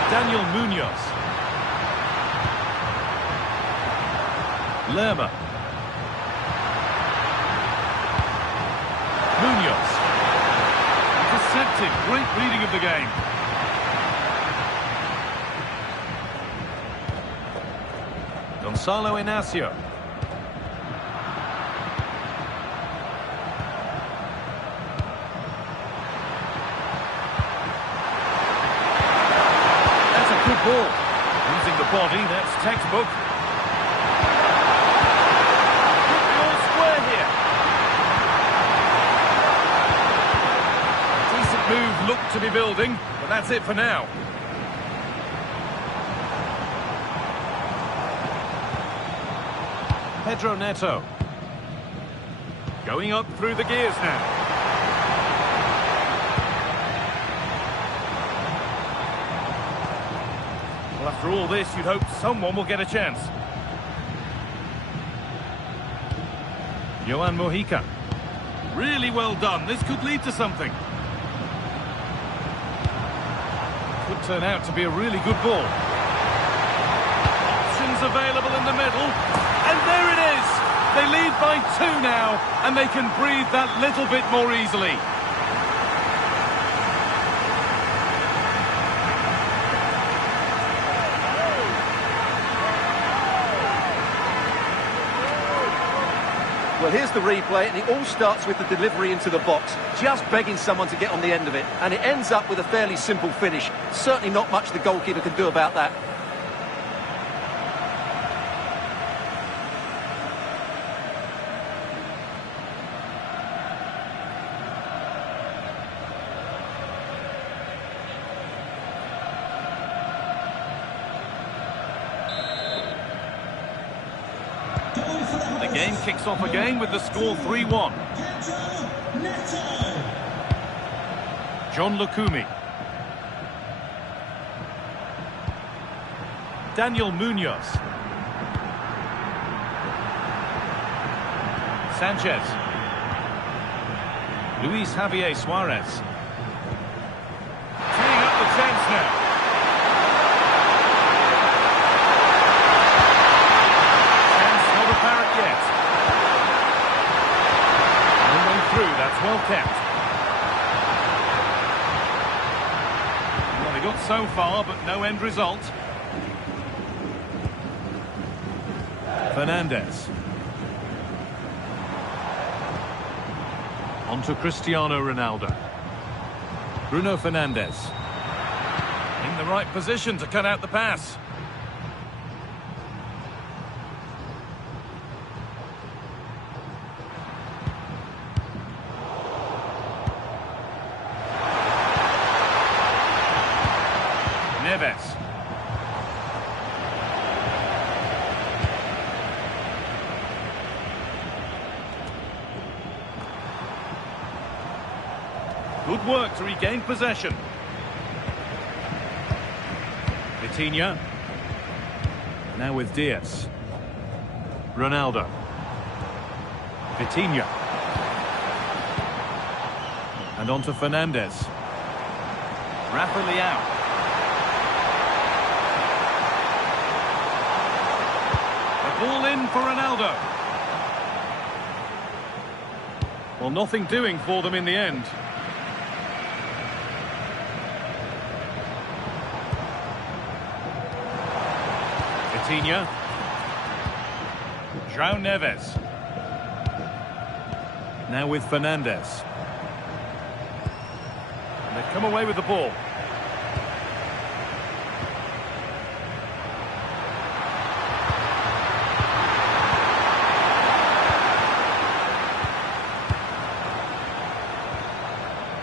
Daniel Munoz. Lerma. Munoz. Intercepted. Great reading of the game. Gonzalo Inacio. That's a good ball. Using the body, that's textbook. Move looked to be building, but that's it for now. Pedro Neto. Going up through the gears now. Well, after all this, you'd hope someone will get a chance. Johan Mojica. Really well done. This could lead to something. Could turn out to be a really good ball. Options available in the middle. And there it is! They lead by 2 now, and they can breathe that little bit more easily. Well, here's the replay, and it all starts with the delivery into the box, just begging someone to get on the end of it. And it ends up with a fairly simple finish. Certainly not much the goalkeeper can do about that. The game kicks off again with the score 3-1. John Lukumi. Daniel Munoz. Sanchez. Luis Javier Suarez. Teeing up the chance now. Yet. No way through, that's well kept. Well, they got so far, but no end result. Fernandez. On to Cristiano Ronaldo. Bruno Fernandez. In the right position to cut out the pass. Neves. Good work to regain possession. Vitinha. Now with Diaz. Ronaldo. Vitinha. And on to Fernandez. Rafa Leao. Ball in for Ronaldo. Well, nothing doing for them in the end. Vitinha. João Neves. Now with Fernandez. And they come away with the ball.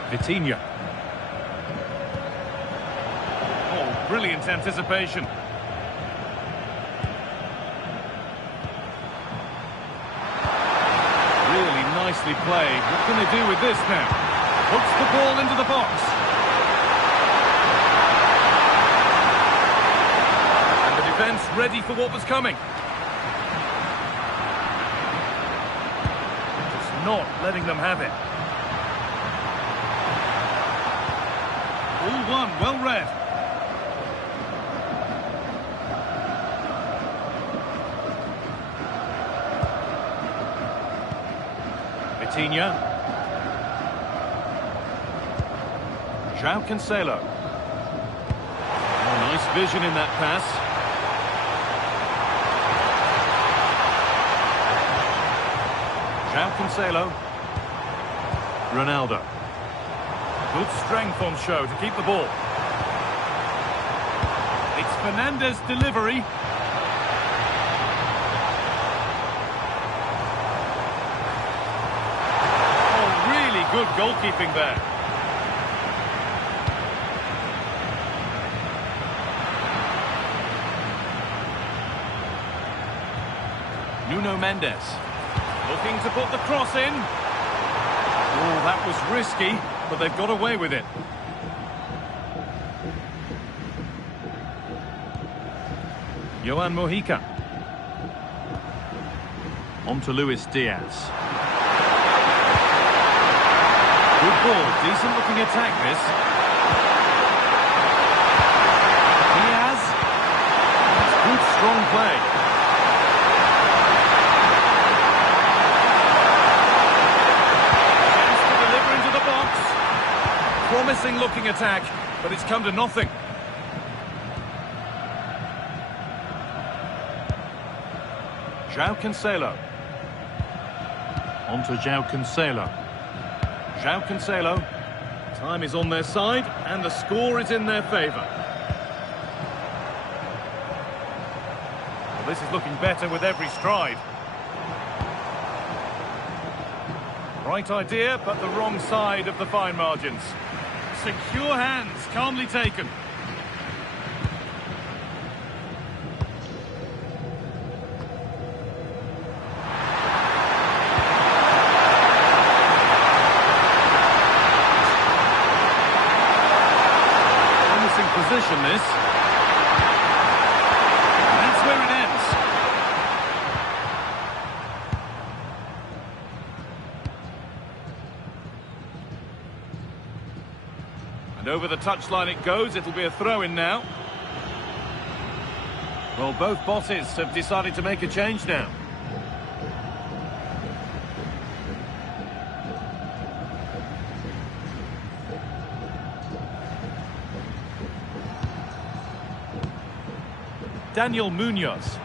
Vitinha. Oh, brilliant anticipation. Really nicely played. What can they do with this now? Puts the ball into the box. And the defence ready for what was coming. Just not letting them have it. All one, well read. Vitinha. João Cancelo. Oh, nice vision in that pass. João Cancelo. Ronaldo. Good strength on show to keep the ball. It's Fernandez's delivery. Oh, really good goalkeeping there. Nuno Mendes. Looking to put the cross in. Oh, that was risky, but they've got away with it. Johan Mojica. On to Luis Diaz. Good ball, decent looking attack this. Diaz. That's good, strong play. Chance to deliver into the box. Promising looking attack, but it's come to nothing. João Cancelo. On to João Cancelo. João Cancelo. Time is on their side, and the score is in their favour. Well, this is looking better with every stride. Right idea, but the wrong side of the fine margins. Secure hands, calmly taken. Position this. And that's where it ends. And over the touchline it goes. It'll be a throw-in now. Well, both bosses have decided to make a change now. Daniel Munoz.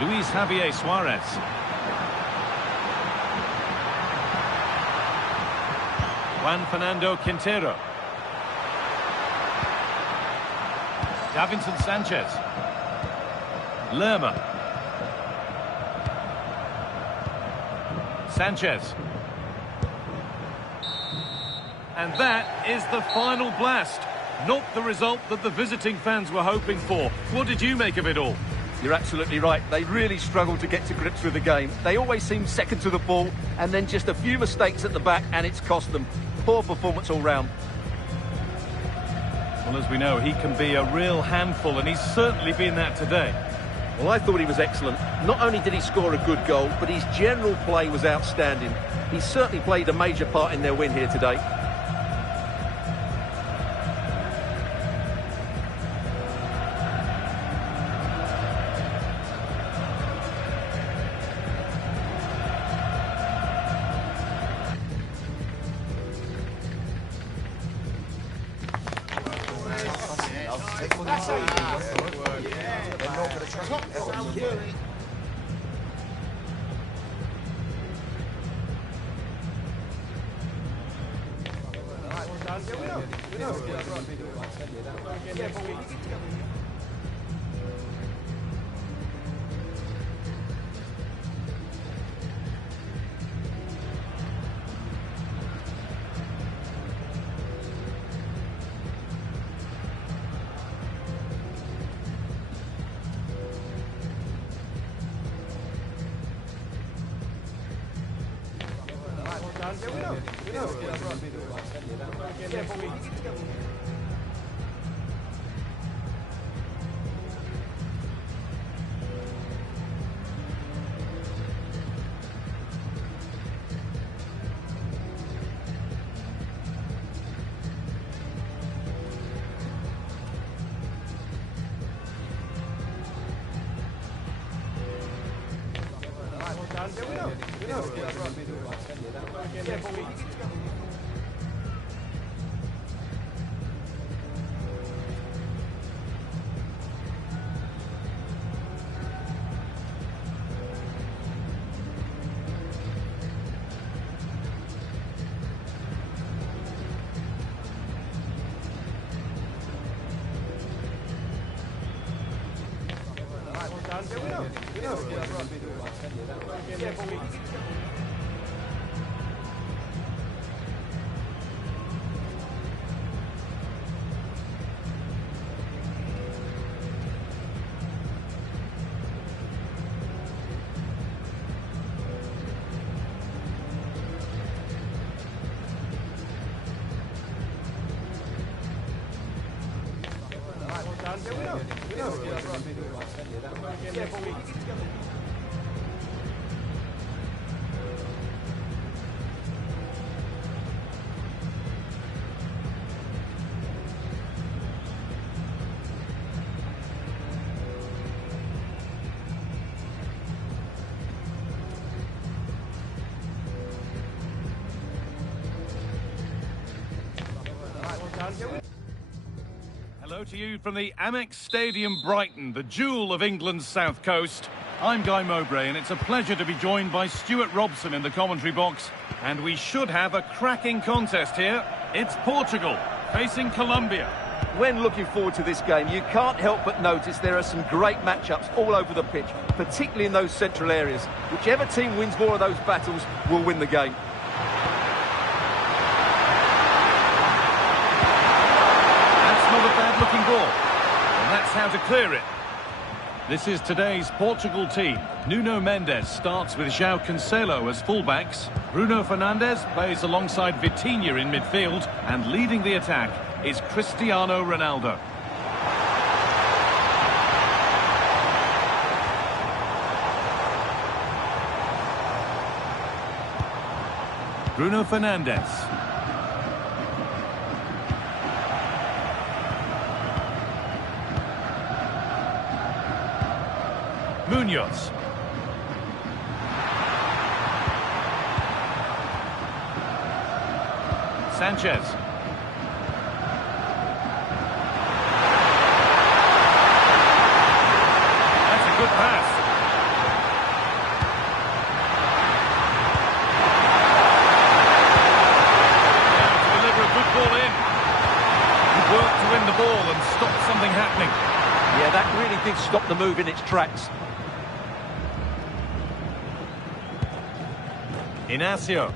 Luis Javier Suarez. Juan Fernando Quintero. Davinson Sanchez. Lerma. Sanchez. And that is the final blast. Not the result that the visiting fans were hoping for. What did you make of it all? You're absolutely right. They really struggled to get to grips with the game. They always seem second to the ball, and then just a few mistakes at the back, and it's cost them. Poor performance all round. Well, as we know, he can be a real handful, and he's certainly been that today. Well, I thought he was excellent. Not only did he score a good goal, but his general play was outstanding. He certainly played a major part in their win here today. Hello to you from the Amex Stadium, Brighton, the jewel of England's south coast. I'm Guy Mowbray, and it's a pleasure to be joined by Stuart Robson in the commentary box. And we should have a cracking contest here. It's Portugal facing Colombia. When looking forward to this game, you can't help but notice there are some great matchups all over the pitch, particularly in those central areas. Whichever team wins more of those battles will win the game. Looking ball, and that's how to clear it. This is today's Portugal team. Nuno Mendes starts with João Cancelo as fullbacks. Bruno Fernandes plays alongside Vitinha in midfield, and leading the attack is Cristiano Ronaldo. Bruno Fernandes. Munoz. Sanchez. That's a good pass. Now to deliver a good ball in. Good work to win the ball and stop something happening. Yeah, that really did stop the move in its tracks. Inacio.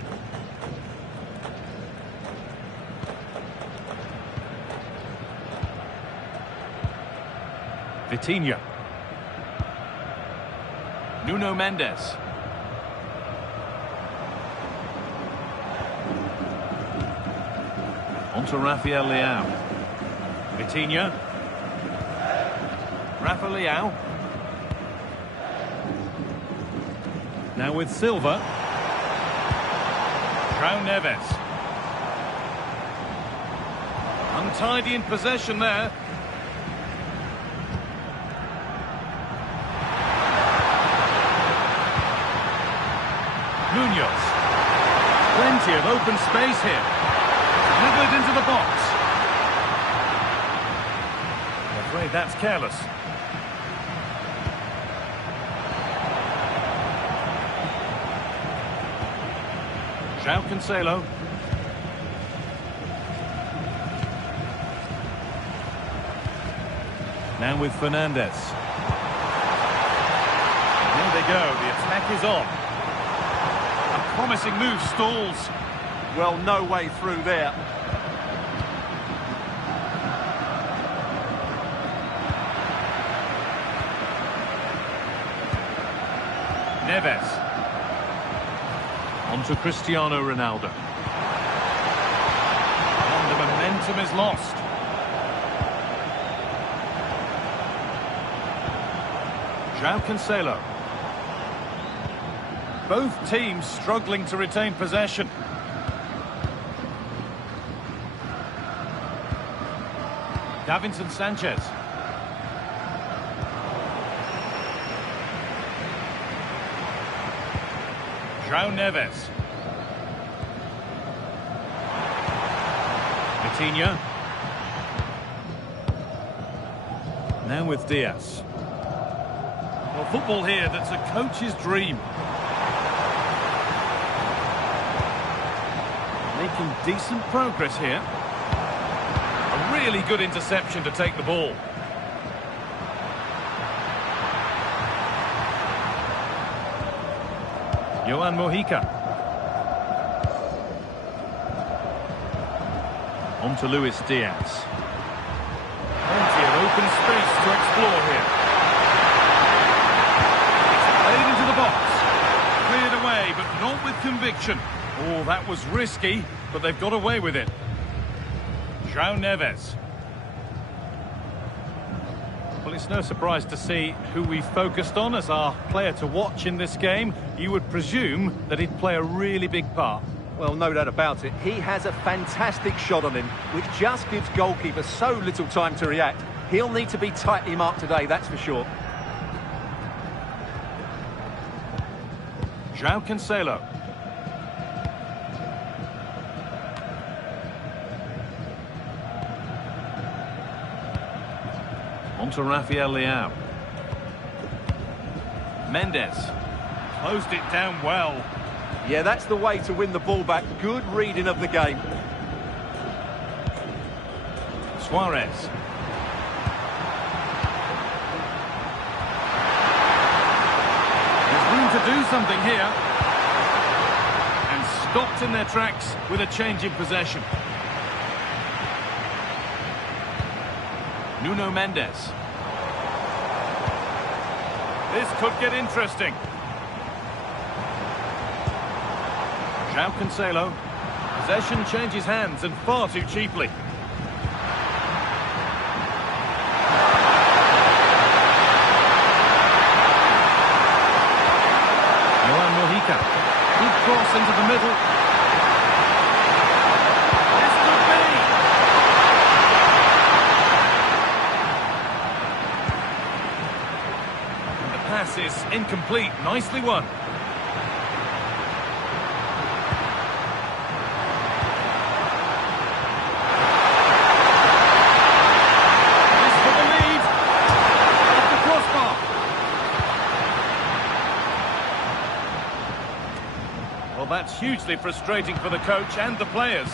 Vitinha. Nuno Mendes. On to Rafael Leão. Vitinha. Rafa Leão. Now with Silva. João Neves. Untidy in possession there. Munoz. Plenty of open space here. Dribbled into the box. I'm afraid that's careless. João Cancelo. Now with Fernandes. There they go, the attack is on. A promising move stalls. Well, no way through there. Neves. On to Cristiano Ronaldo. And the momentum is lost. João Cancelo. Both teams struggling to retain possession. Davinson Sanchez. João Neves. Vitinha. Now with Diaz. Well, football here that's a coach's dream. Making decent progress here. A really good interception to take the ball. Johan Mojica. On to Luis Diaz. Plenty of open space to explore here. It's played into the box. Cleared away, but not with conviction. Oh, that was risky, but they've got away with it. João Neves. Well, it's no surprise to see who we focused on as our player to watch in this game. You would presume that he'd play a really big part. Well, no doubt about it. He has a fantastic shot on him, which just gives goalkeepers so little time to react. He'll need to be tightly marked today, that's for sure. João Cancelo. On to Rafael Leão. Mendes. Closed it down well. Yeah, that's the way to win the ball back. Good reading of the game. Suarez. There's room to do something here. And stopped in their tracks with a change in possession. Nuno Mendes. This could get interesting. João Cancelo. Possession changes hands and far too cheaply. Joan Mojica. Good cross into the middle. This could be. And the pass is incomplete. Nicely won. That's hugely frustrating for the coach and the players.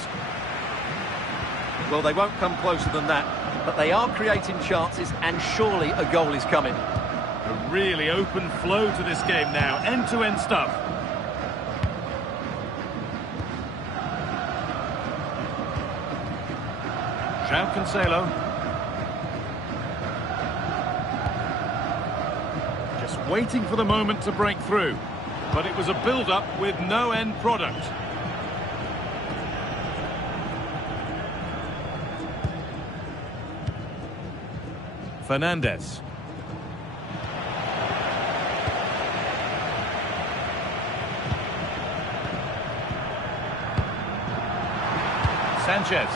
Well, they won't come closer than that, but they are creating chances, and surely a goal is coming. A really open flow to this game now, end-to-end stuff. João Cancelo. Just waiting for the moment to break through. But it was a build-up with no end product. Fernandes. Sanchez.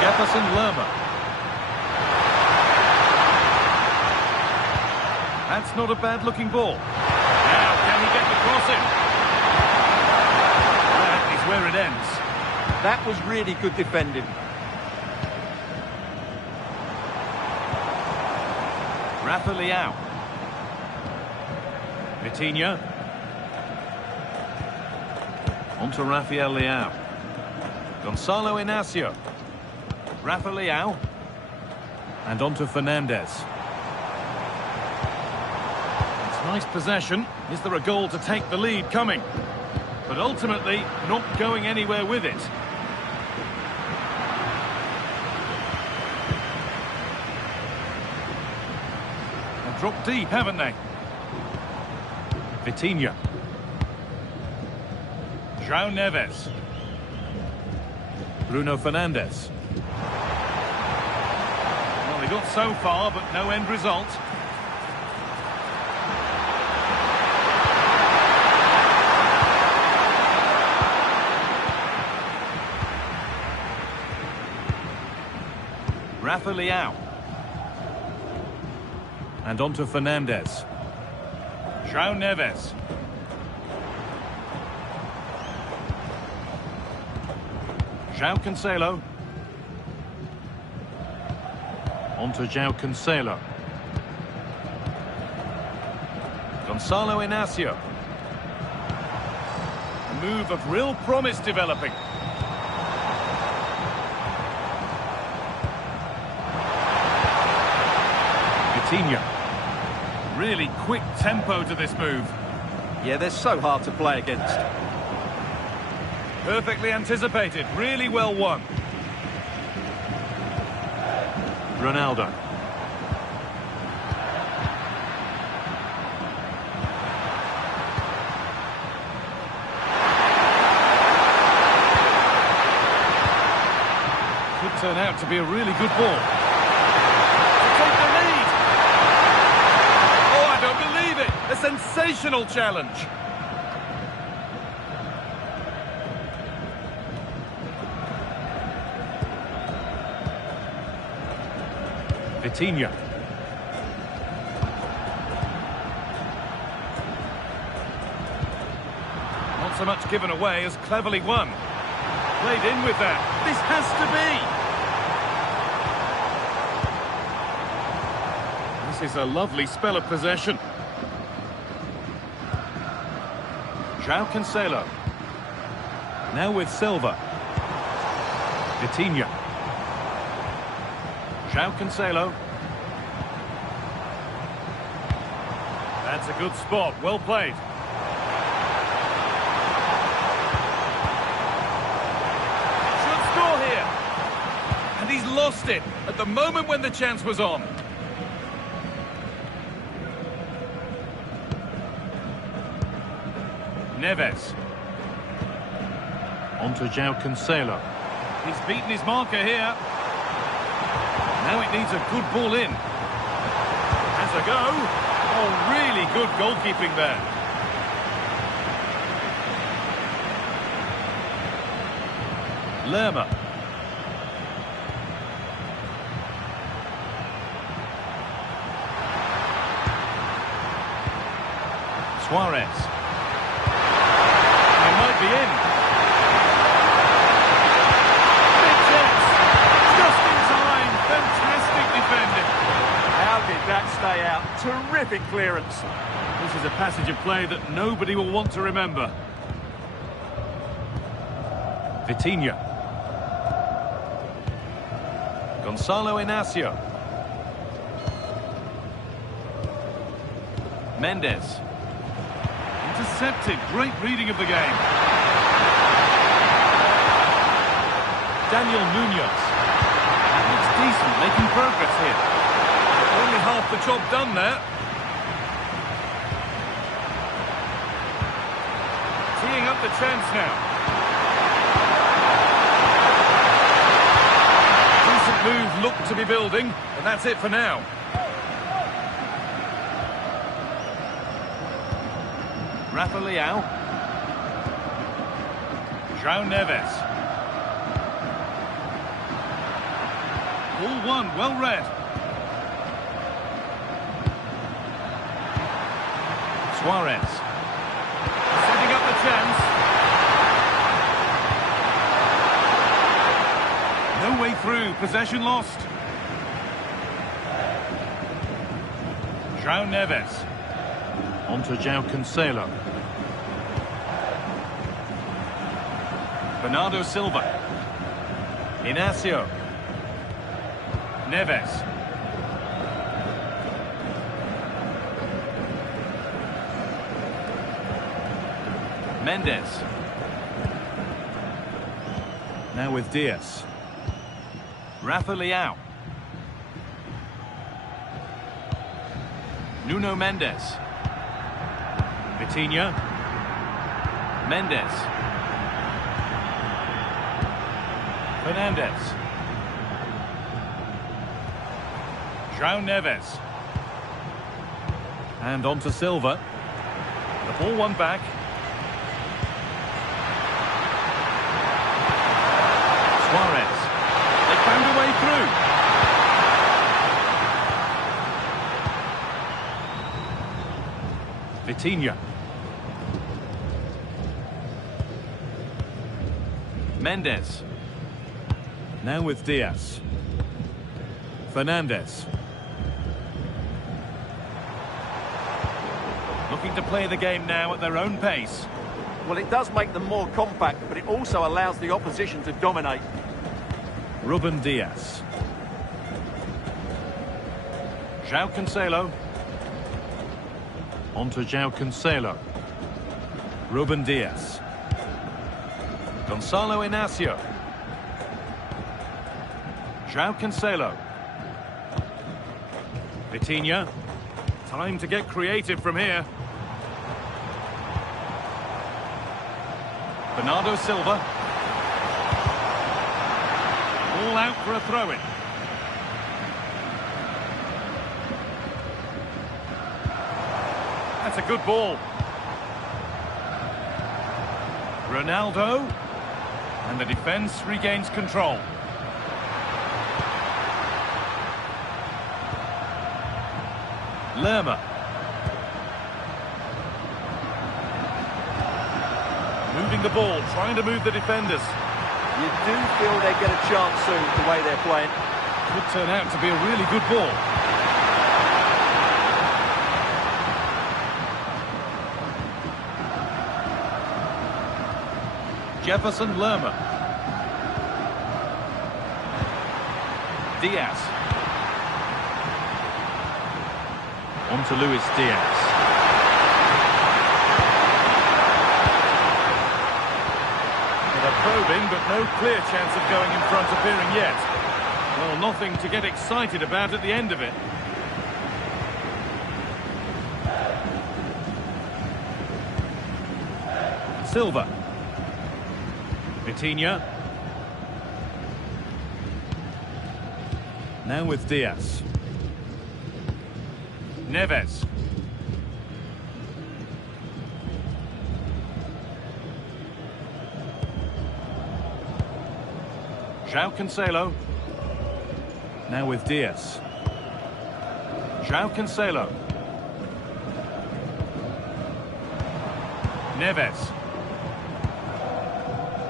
Jefferson Lerma. That's not a bad-looking ball. Now, can he get the crossing? That is where it ends. That was really good defending. Rafa Leão. Vitinha. On to Rafael Leão. Gonzalo Inacio. Rafa Leão. And on to Fernandes. Nice possession. Is there a goal to take the lead coming? But ultimately, not going anywhere with it. They've dropped deep, haven't they? Vitinha. João Neves. Bruno Fernandes. Well, they got so far, but no end result. Rafa Leão. And on to Fernandes. João Neves. João Cancelo. On to João Cancelo. Gonzalo Inacio. A move of real promise developing. Vitinha. Really quick tempo to this move. Yeah, they're so hard to play against. Perfectly anticipated, really well won. Ronaldo. Could turn out to be a really good ball. To take the lead. Oh, I don't believe it. A sensational challenge. Vitinha. Not so much given away as cleverly won. Played in with that. This has to be. This is a lovely spell of possession. João Cancelo. Now with Silva. Vitinha. João Cancelo. That's a good spot. Well played. Should score here. And he's lost it at the moment when the chance was on. Neves. On to João Cancelo. He's beaten his marker here. Now it needs a good ball in. Has a go. Oh, really good goalkeeping there. Lerma. Suarez. It might be in. How did that stay out? Terrific clearance. This is a passage of play that nobody will want to remember. Vitinha. Gonzalo Inacio. Mendes. Intercepted. Great reading of the game. Daniel Munoz. That looks decent, making progress here. Only half the job done there. Teeing up the chance now. Decent move looked to be building, but that's it for now. Rafa Leão. João Neves. Ball one, well read. Suarez. Setting up the chance. No way through. Possession lost. João Neves. On to João Cancelo. Bernardo Silva. Inacio. Neves. Mendes. Now with Diaz. Rafa Leão. Nuno Mendes. Vitinha. Mendes. Fernandes. João Neves. And on to Silva. The ball won back. Suarez. They found a way through. Vitinha. Mendes. Now with Diaz. Fernandes. Looking to play the game now at their own pace. Well, it does make them more compact, but it also allows the opposition to dominate. Ruben Diaz. João Cancelo. On to João Cancelo. Ruben Diaz. Gonzalo Inacio. João Cancelo. Vitinha. Time to get creative from here. Bernardo Silva. Ball whistle out for a throw-in. That's a good ball. Ronaldo. And the defence regains control. Lerma. Moving the ball, trying to move the defenders. You do feel they get a chance soon the way they're playing. Could turn out to be a really good ball. Jefferson Lerma. Diaz. On to Luis Diaz. They're probing, but no clear chance of going in front appearing yet. Well, nothing to get excited about at the end of it. Silva. Vitinha. Now with Diaz. Neves. João Cancelo. Now with Diaz. João Cancelo. Neves.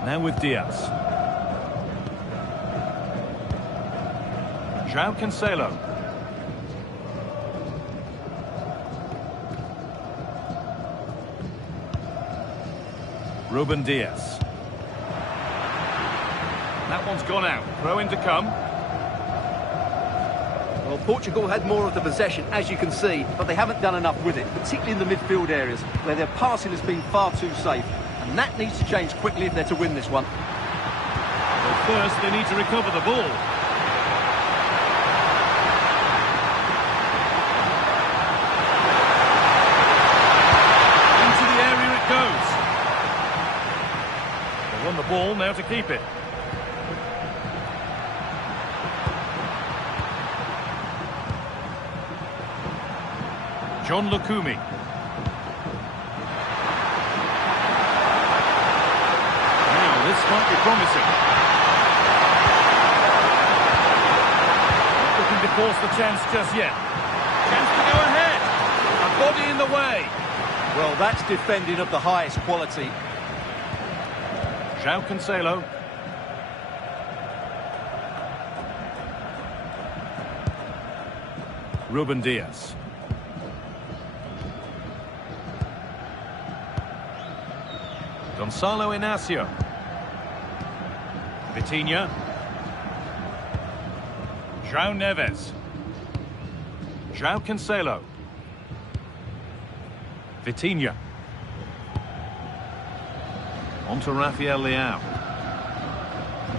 Now with Diaz. João Cancelo. Ruben Diaz. That one's gone out. Throw in to come. Well, Portugal had more of the possession, as you can see, but they haven't done enough with it, particularly in the midfield areas, where their passing has been far too safe. And that needs to change quickly if they're to win this one. Well, first they need to recover the ball. Into the area it goes. They won the ball, now to keep it. John Lukumi. Now, this might be promising. Not looking to force the chance just yet. Chance to go ahead. A body in the way. Well, that's defending of the highest quality. João Cancelo. Ruben Diaz. Gonzalo Inacio. Vitinha. João Neves. João Cancelo. Vitinha. On to Rafael Leao.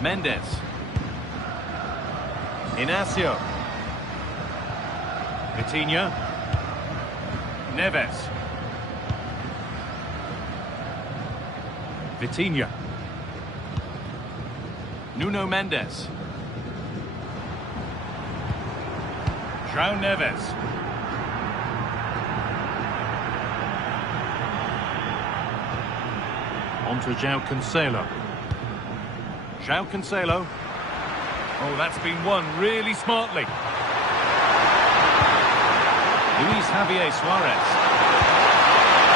Mendes. Inacio. Vitinha. Neves. Vitinha. Nuno Mendes. João Neves. On to João Cancelo. João Cancelo. Oh, that's been won really smartly. Luis Javier Suarez.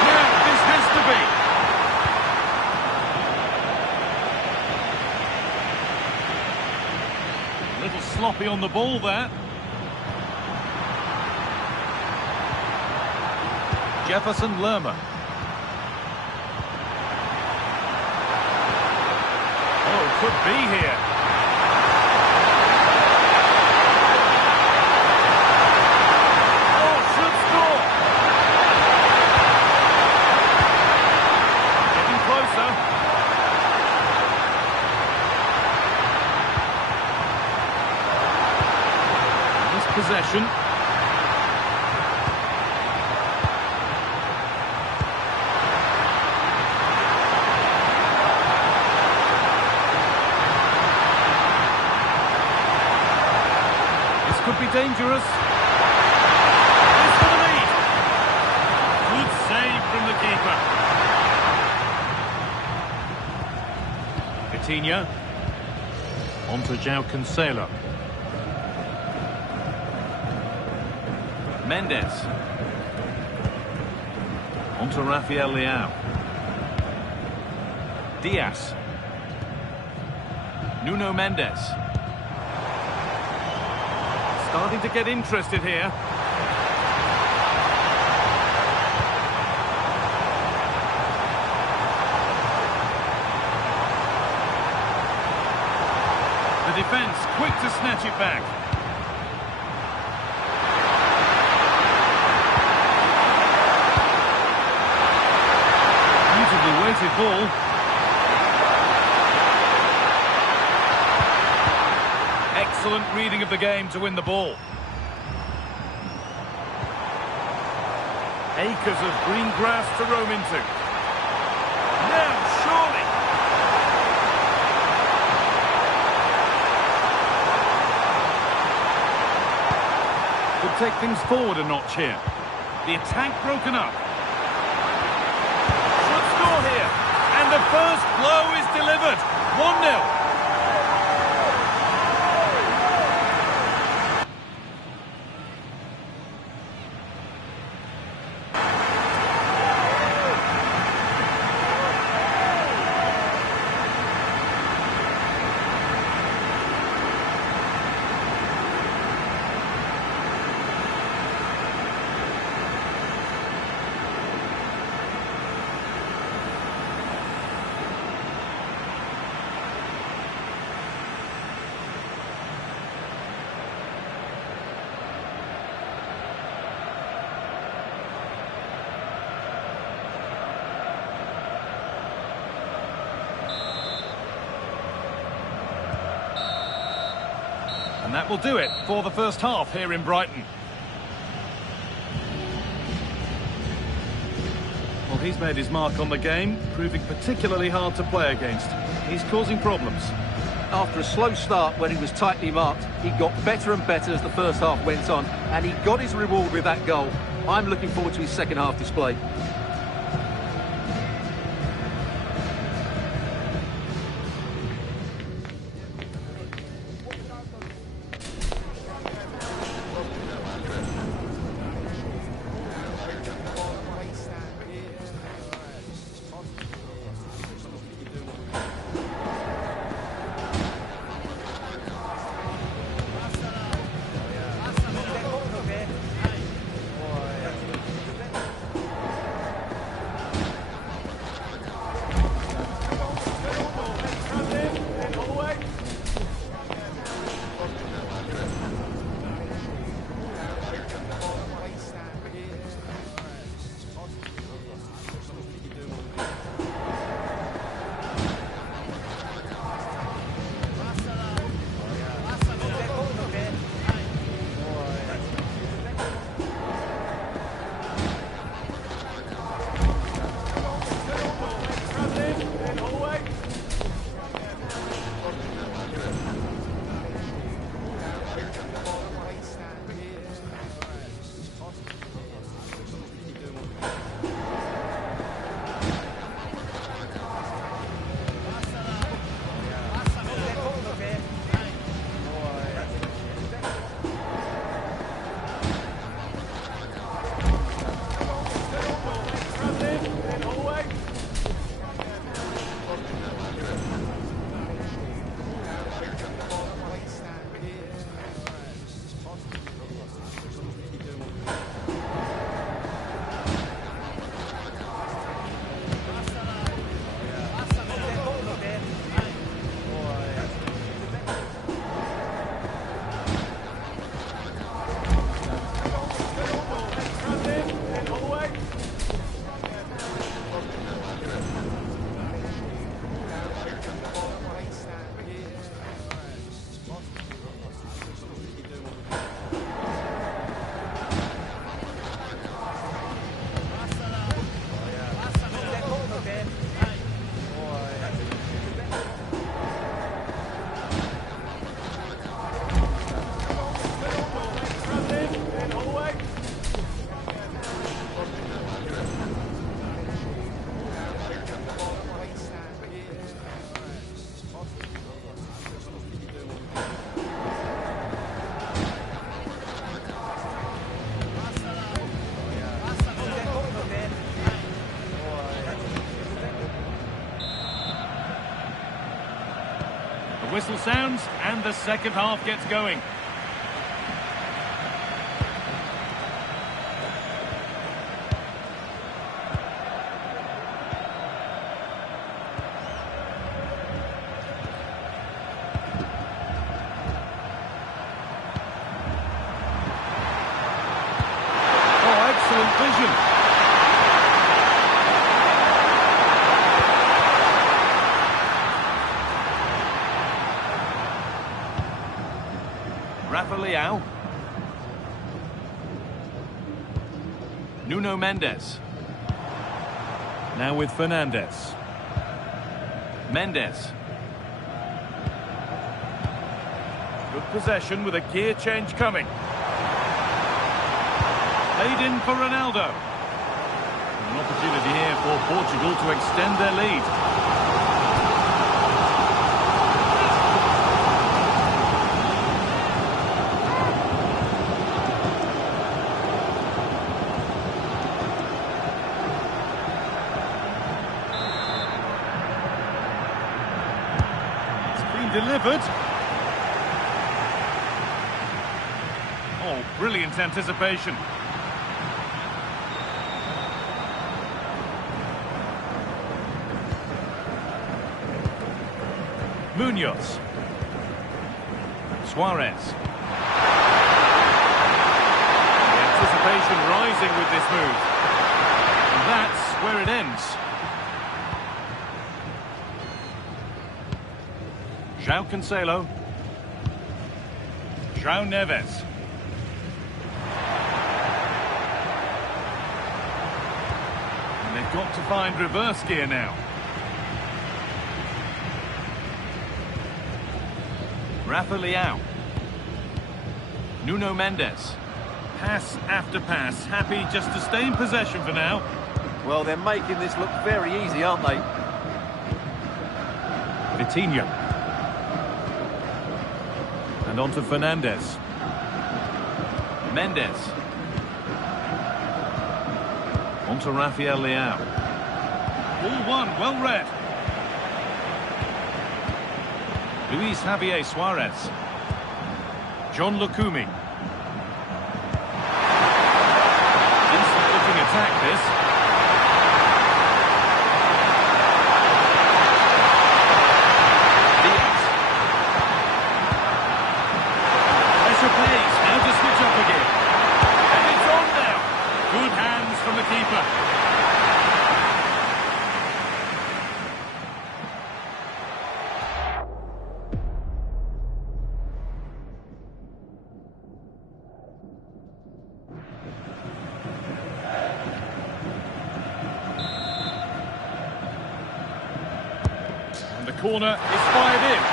Now, this has to be. A little sloppy on the ball there. Jefferson Lerma. Oh, could be here. Oh, should score. Getting closer. Nice possession. could be dangerous. This for the lead. Good save from the keeper. Coutinho. On to João Cancelo. Mendes. On to Rafael Leao. Diaz. Nuno Mendes. Starting to get interested here. The defence quick to snatch it back. Beautifully weighted ball. Excellent reading of the game to win the ball. Acres of green grass to roam into. Now, surely. Could take things forward a notch here. The attack broken up. Should score here. And the first blow is delivered. 1-0. And that will do it for the first half here in Brighton. Well, he's made his mark on the game, proving particularly hard to play against. He's causing problems. After a slow start when he was tightly marked, he got better and better as the first half went on, and he got his reward with that goal. I'm looking forward to his second half display. whistle sounds and the second half gets going. Oh, excellent vision. Rafael. Nuno Mendes. Now with Fernandez. Mendes. Good possession with a gear change coming. Laid in for Ronaldo. An opportunity here for Portugal to extend their lead. Delivered. Oh, brilliant anticipation. Munoz. Suarez. The anticipation rising with this move. And that's where it ends. João Cancelo. João Neves. And they've got to find reverse gear now. Rafael. Nuno Mendes. Pass after pass. Happy just to stay in possession for now. Well, they're making this look very easy, aren't they? Vitinha. And on to Fernandez. Mendes. On to Rafael Leao. All one, well read. Luis Javier Suarez. John Lukumi. Decent looking attack this. Now to switch up again. And it's on now. Good hands from the keeper. And the corner is fired in.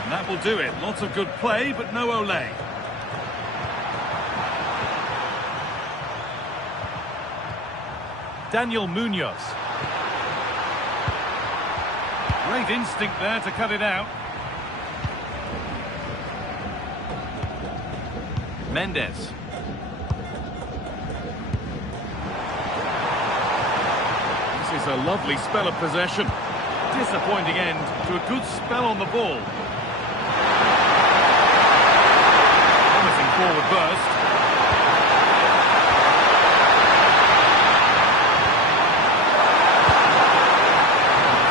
And that will do it. Lots of good play, but no Olé. Daniel Munoz. Great instinct there to cut it out. Mendes. This is a lovely spell of possession. Disappointing end to a good spell on the ball. Forward burst.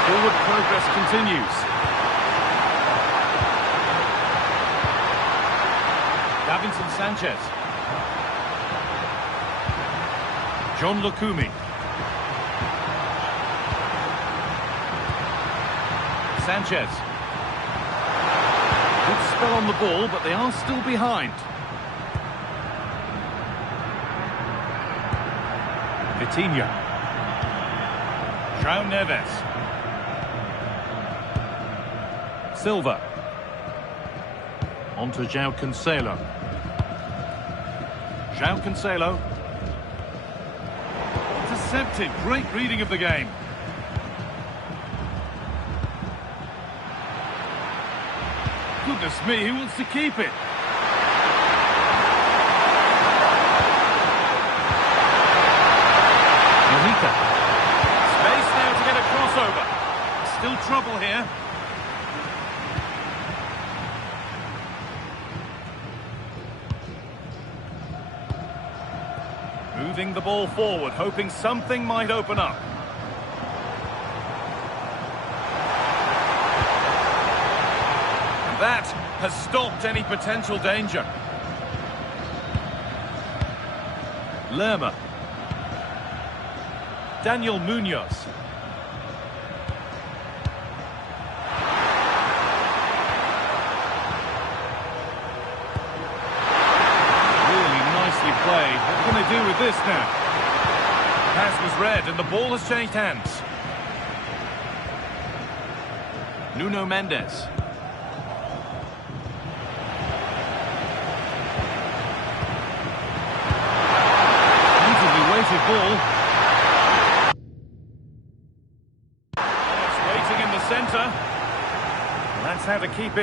Forward progress continues. Davinson Sanchez. John Lukumi. Sanchez. Good spell on the ball, but they are still behind. Vitinha. João Neves. Silva. On to João Cancelo. João Cancelo. Intercepted. Great reading of the game. Goodness me, who wants to keep it? Space now to get a crossover. still trouble here. Moving the ball forward, hoping something might open up. And that has stopped any potential danger. Lerma. Daniel Munoz. Played. What can they do with this now? Pass was read and the ball has changed hands. Nuno Mendes. Beautifully weighted ball. Oh, it's waiting in the centre. That's how to keep it.